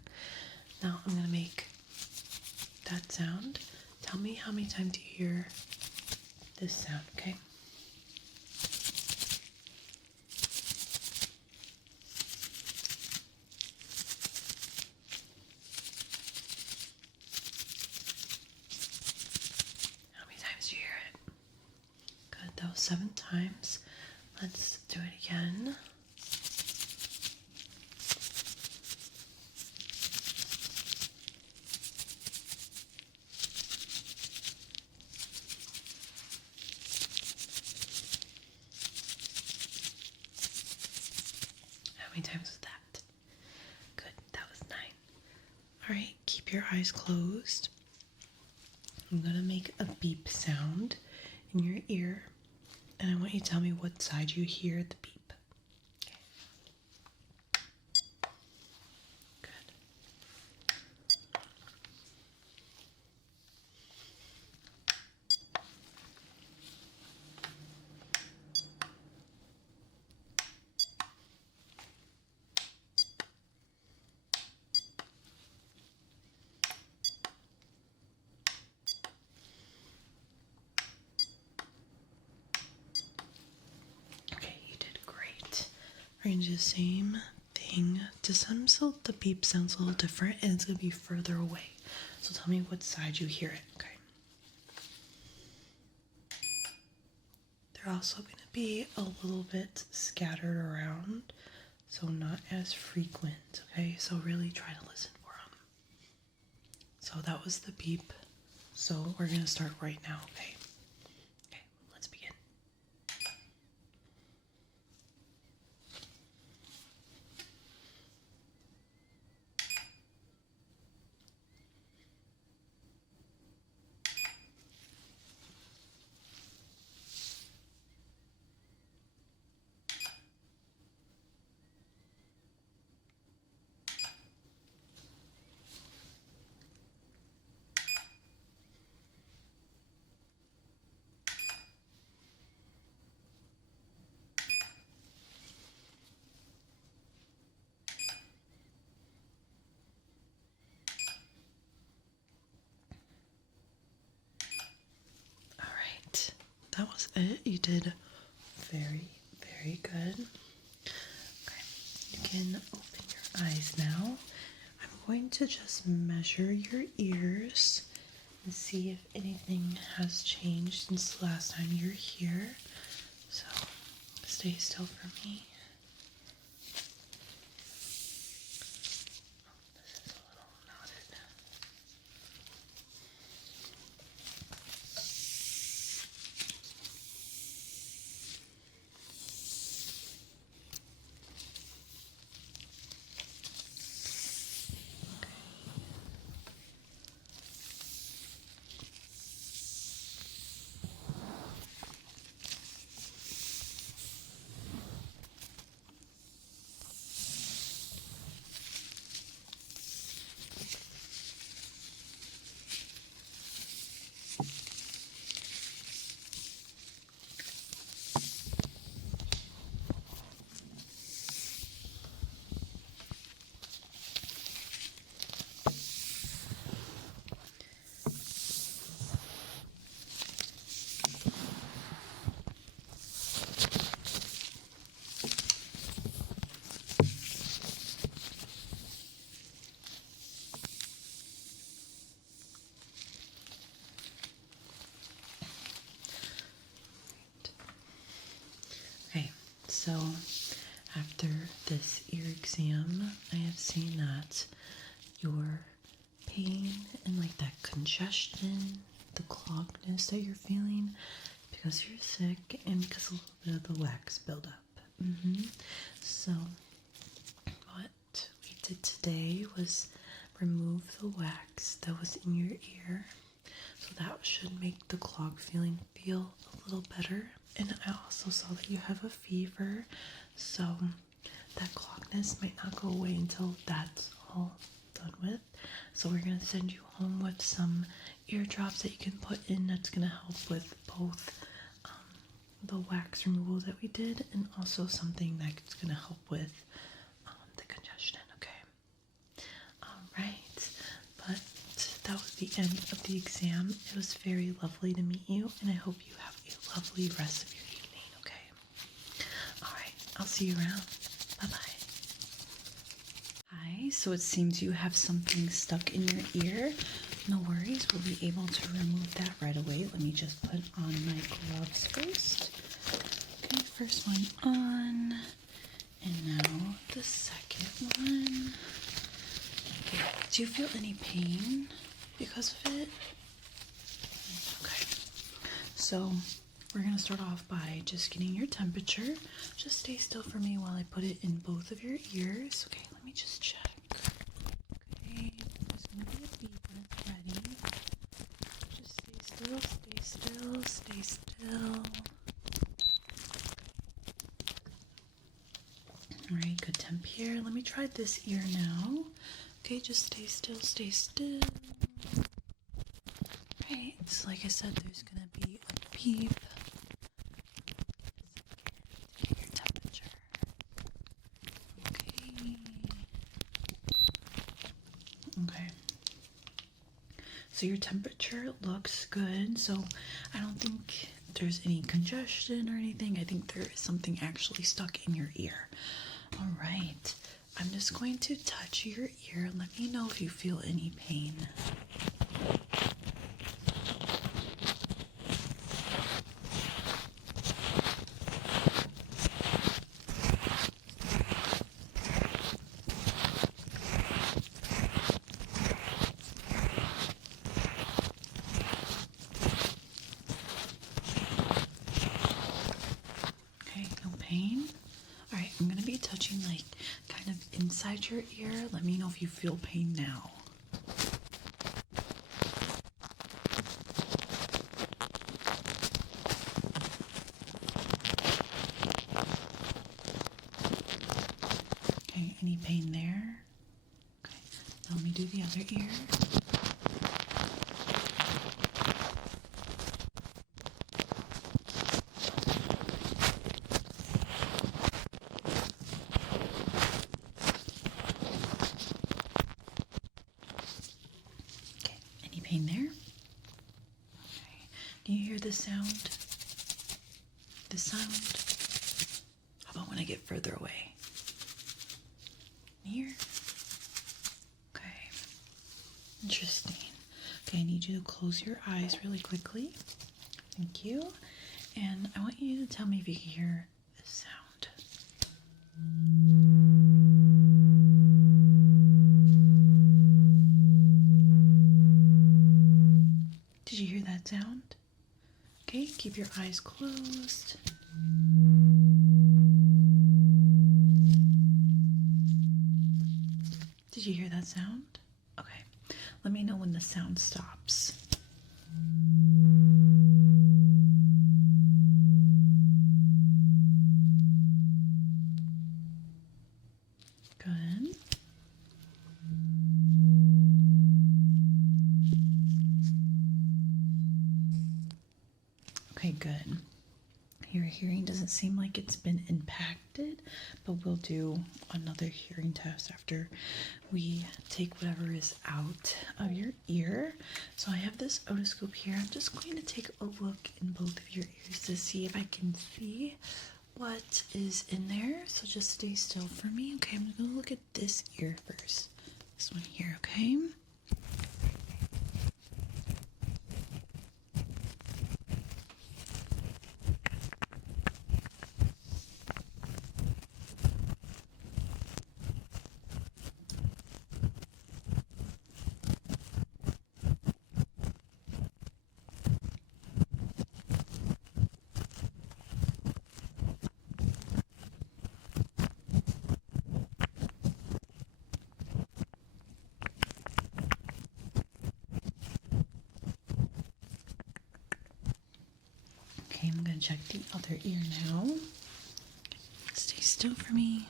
Now I'm going to make that sound. Tell me how many times you hear this sound, okay? 7 times. Let's do it again. How many times was that? Good, that was 9. All right, keep your eyes closed. I'm gonna make a beep sound in your ear, and I want you to tell me what side you hear the beep. Okay. Good. Okay, you did great. We're gonna do the same thing. To some, so the beep sounds a little different, and it's gonna be further away. So tell me what side you hear it. Okay. They're also gonna be a little bit scattered around, so not as frequent. Okay, so really try to listen for them. So that was the beep. So we're gonna start right now. Okay. Okay, let's begin. That was it. You did very, very good. Okay, you can open your eyes now. I'm going to just measure your ears and see if anything has changed since the last time you were here. So stay still for me. This is a little knotted. Okay, so after this ear exam, I have seen that your pain and like that congestion, the cloggedness that you're feeling because you're sick and because a little bit of the wax buildup. So what we did today was remove the wax that was in your ear. So that should make the clog feeling feel a little better. And I also saw that you have a fever, so that cloggedness might not go away until that's all done with. So we're going to send you home with some ear drops that you can put in that's going to help with both the wax removal that we did and also something that's going to help with the congestion, okay? Alright, but that was the end of the exam. It was very lovely to meet you, and I hope you have a lovely rest of your evening, okay? Alright, I'll see you around. Bye-bye. Hi, so it seems you have something stuck in your ear. No worries, we'll be able to remove that right away. Let me just put on my gloves first. Okay, first one on, and now the second one. Okay, do you feel any pain because of it? Okay, so we're gonna start off by just getting your temperature. Just stay still for me while I put it in both of your ears. Okay, let me just check. Okay, there's gonna be a beep when it's ready. Just stay still, stay still, stay still. Alright, good temp here. Let me try this ear now. Okay, just stay still, stay still. Right, so like I said, there's gonna be a beep. Take your temperature. Okay. Okay. So your temperature looks good. So I don't think there's any congestion or anything. I think there is something actually stuck in your ear. All right. I'm just going to touch your ear and let me know if you feel any pain. Okay, no pain. All right, I'm gonna be touching like kind of inside your ear. Let me know if you feel pain now. Okay, any pain there? Okay, now let me do the other ear. Okay, any pain there? Okay, can you hear the sound? The sound? How about when I get further away? Here? Okay, interesting. Okay, I need you to close your eyes really quickly. Thank you. And I want you to tell me if you can hear this sound. Did you hear that sound? Okay, keep your eyes closed. Did you hear that sound? Okay, let me know when the sound stops. Good. Okay, good. Your hearing doesn't seem like it's been impacted, but we'll do another hearing test after we take whatever is out of your ear. So I have this otoscope here. I'm just going to take a look in both of your ears to see if I can see what is in there. So just stay still for me. Okay, I'm going to look at this ear first. This one here, okay? Okay, I'm going to check the other ear now. Stay still for me.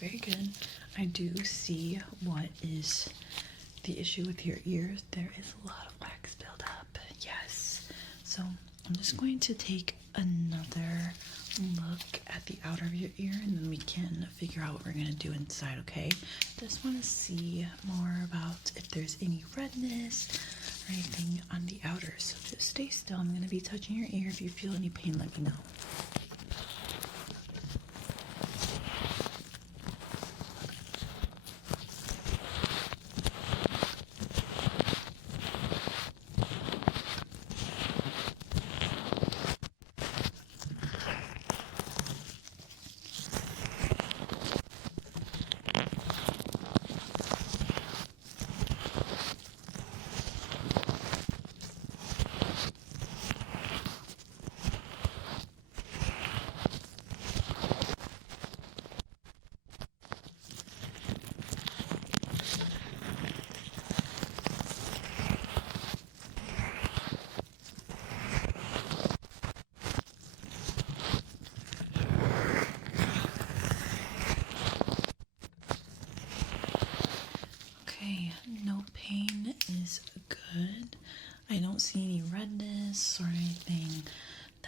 very good. I do see what is the issue with your ears. There is a lot of wax buildup. Yes. So I'm just going to take another look at the outer of your ear, and then we can figure out what we're going to do inside, okay? Just want to see more about if there's any redness or anything on the outer. So just stay still. I'm going to be touching your ear. If you feel any pain, let me know. Okay, no pain is good. I don't see any redness or anything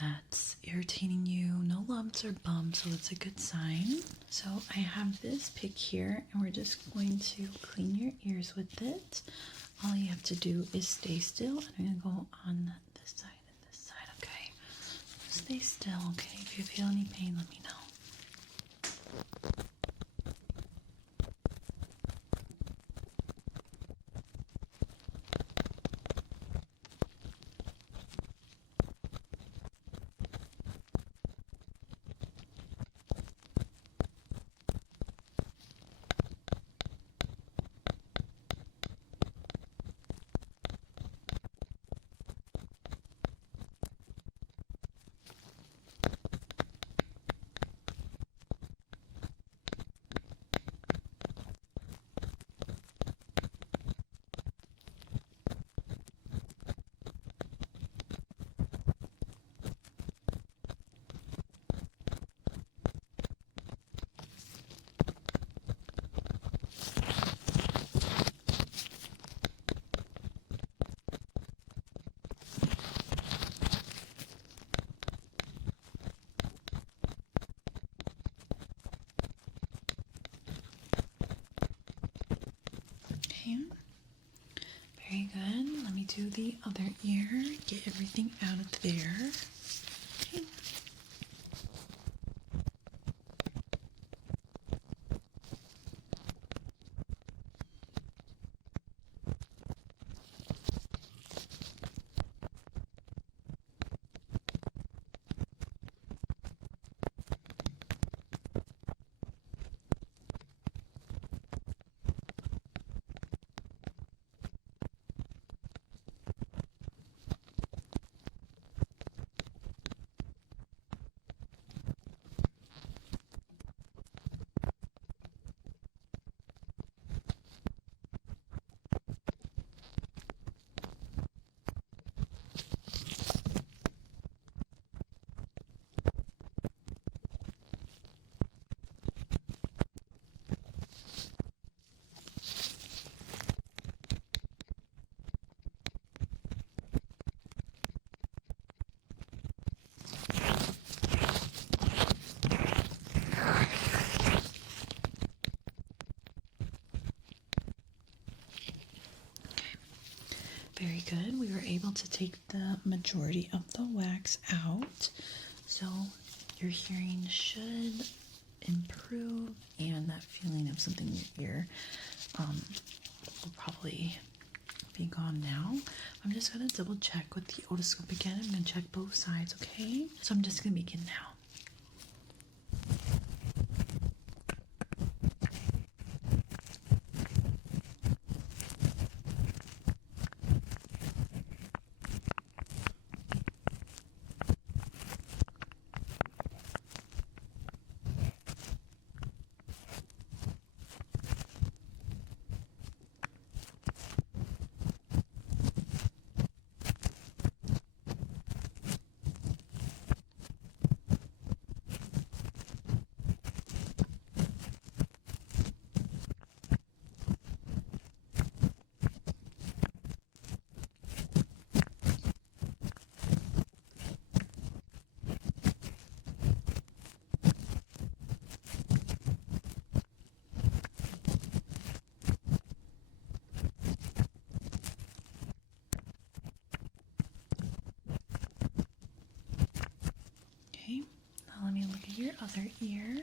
that's irritating you. No lumps or bumps, so it's a good sign. So I have this pick here, and we're just going to clean your ears with it. All you have to do is stay still, and I'm going to go on this side and this side, okay? Stay still, okay? If you feel any pain, let me know. Okay, very good. Let me do the other ear. Get everything out of there. Okay. Very good. We were able to take the majority of the wax out. So your hearing should improve, and that feeling of something in your ear will probably be gone now. I'm just going to double check with the otoscope again. I'm going to check both sides, okay? So I'm just going to begin now. your other ear.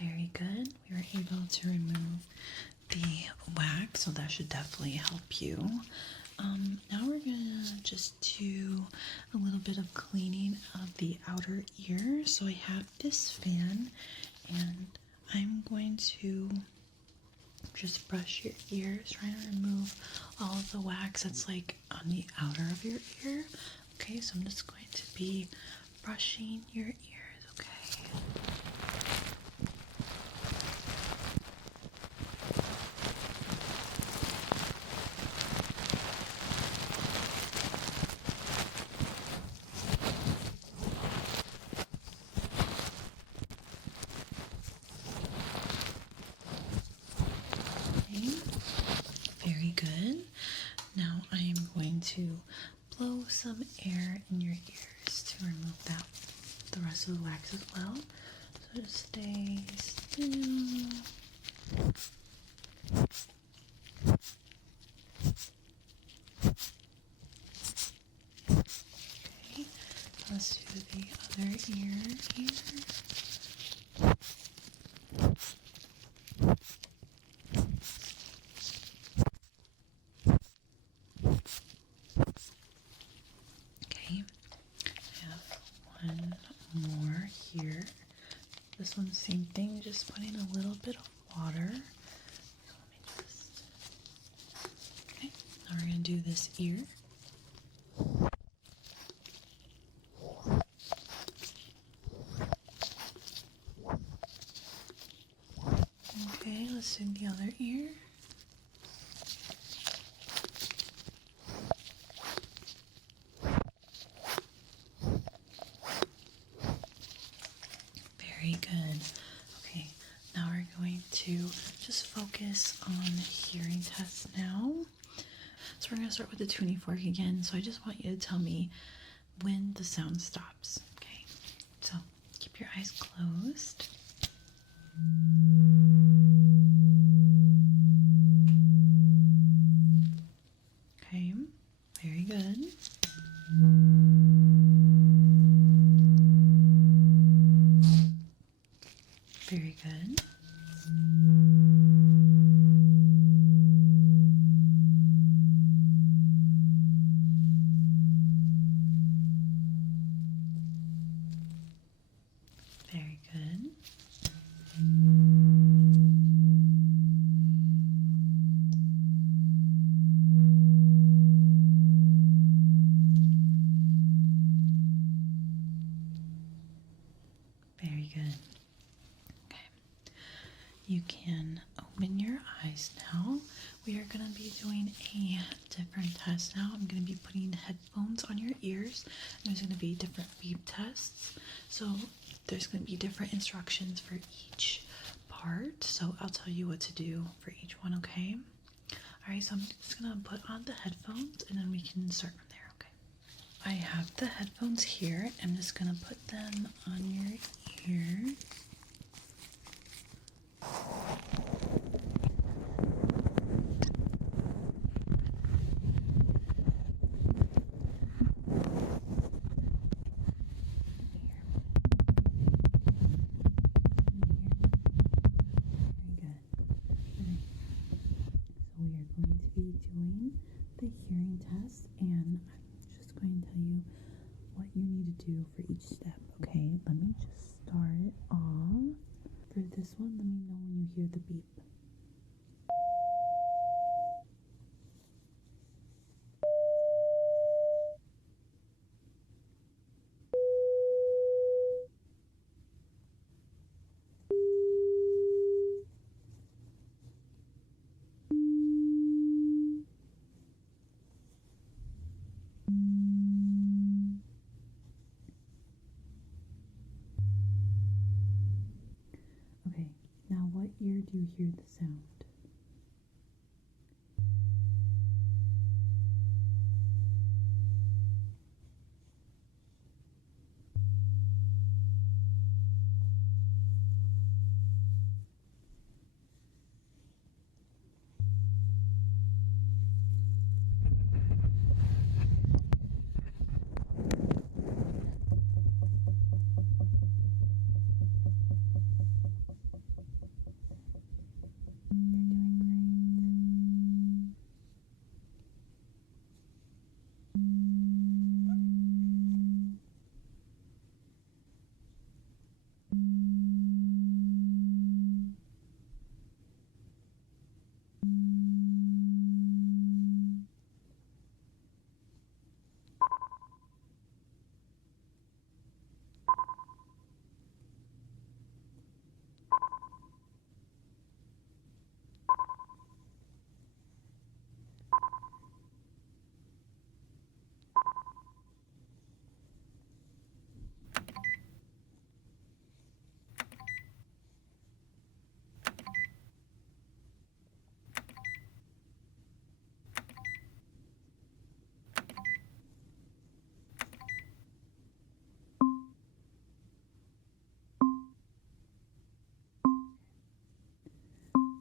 Very good. We were able to remove the wax, so that should definitely help you. Now we're gonna just do a little bit of cleaning of the outer ear. So I have this fan, and I'm going to just brush your ears, trying to remove all of the wax that's like on the outer of your ear. Okay, so I'm just going to be brushing your ears, okay? Very good. Now I am going to blow some air in your ears to remove the rest of the wax as well. So just stay still. Okay, let's do the other ear here. Okay, I have one more here. This one's same thing, just putting a little bit of water. So let me just... Okay, now we're going to do this ear. Okay, let's do the other ear. Very good. Okay, now we're going to just focus on hearing tests now. So we're going to start with the tuning fork again. So I just want you to tell me when the sound stops. Okay, so keep your eyes closed. Okay, very good. Very good. Very good. Very good. Okay. You can open your eyes now. We are going to be doing a different test now. I'm going to be putting headphones on your ears. There's going to be different beep tests. So there's going to be different instructions for each part. So I'll tell you what to do for each one, okay? Alright, so I'm just going to put on the headphones and then we can start from there, okay? I have the headphones here. I'm just going to put them on your ear. Doing the hearing test, and I'm just going to tell you what you need to do for each step, okay? Let me just start it off. For this one, let me know when you hear the beep. Okay, now what ear do you hear the sound?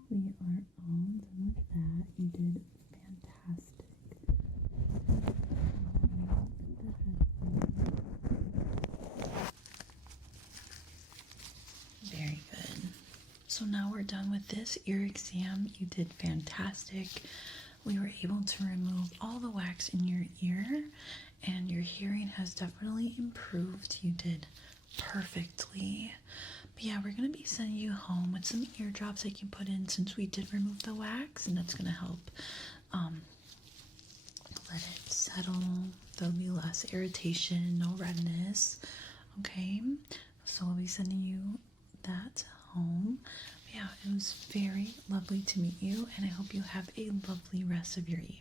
We are all done with that. You did fantastic. Very good. So now we're done with this ear exam. You did fantastic. We were able to remove all the wax in your ear, and your hearing has definitely improved. You did perfectly. But yeah, we're going to be sending you home with some eardrops that you put in since we did remove the wax, and that's going to help let it settle. There'll be less irritation, no redness. Okay, so we'll be sending you that home. But yeah, it was very lovely to meet you, and I hope you have a lovely rest of your evening.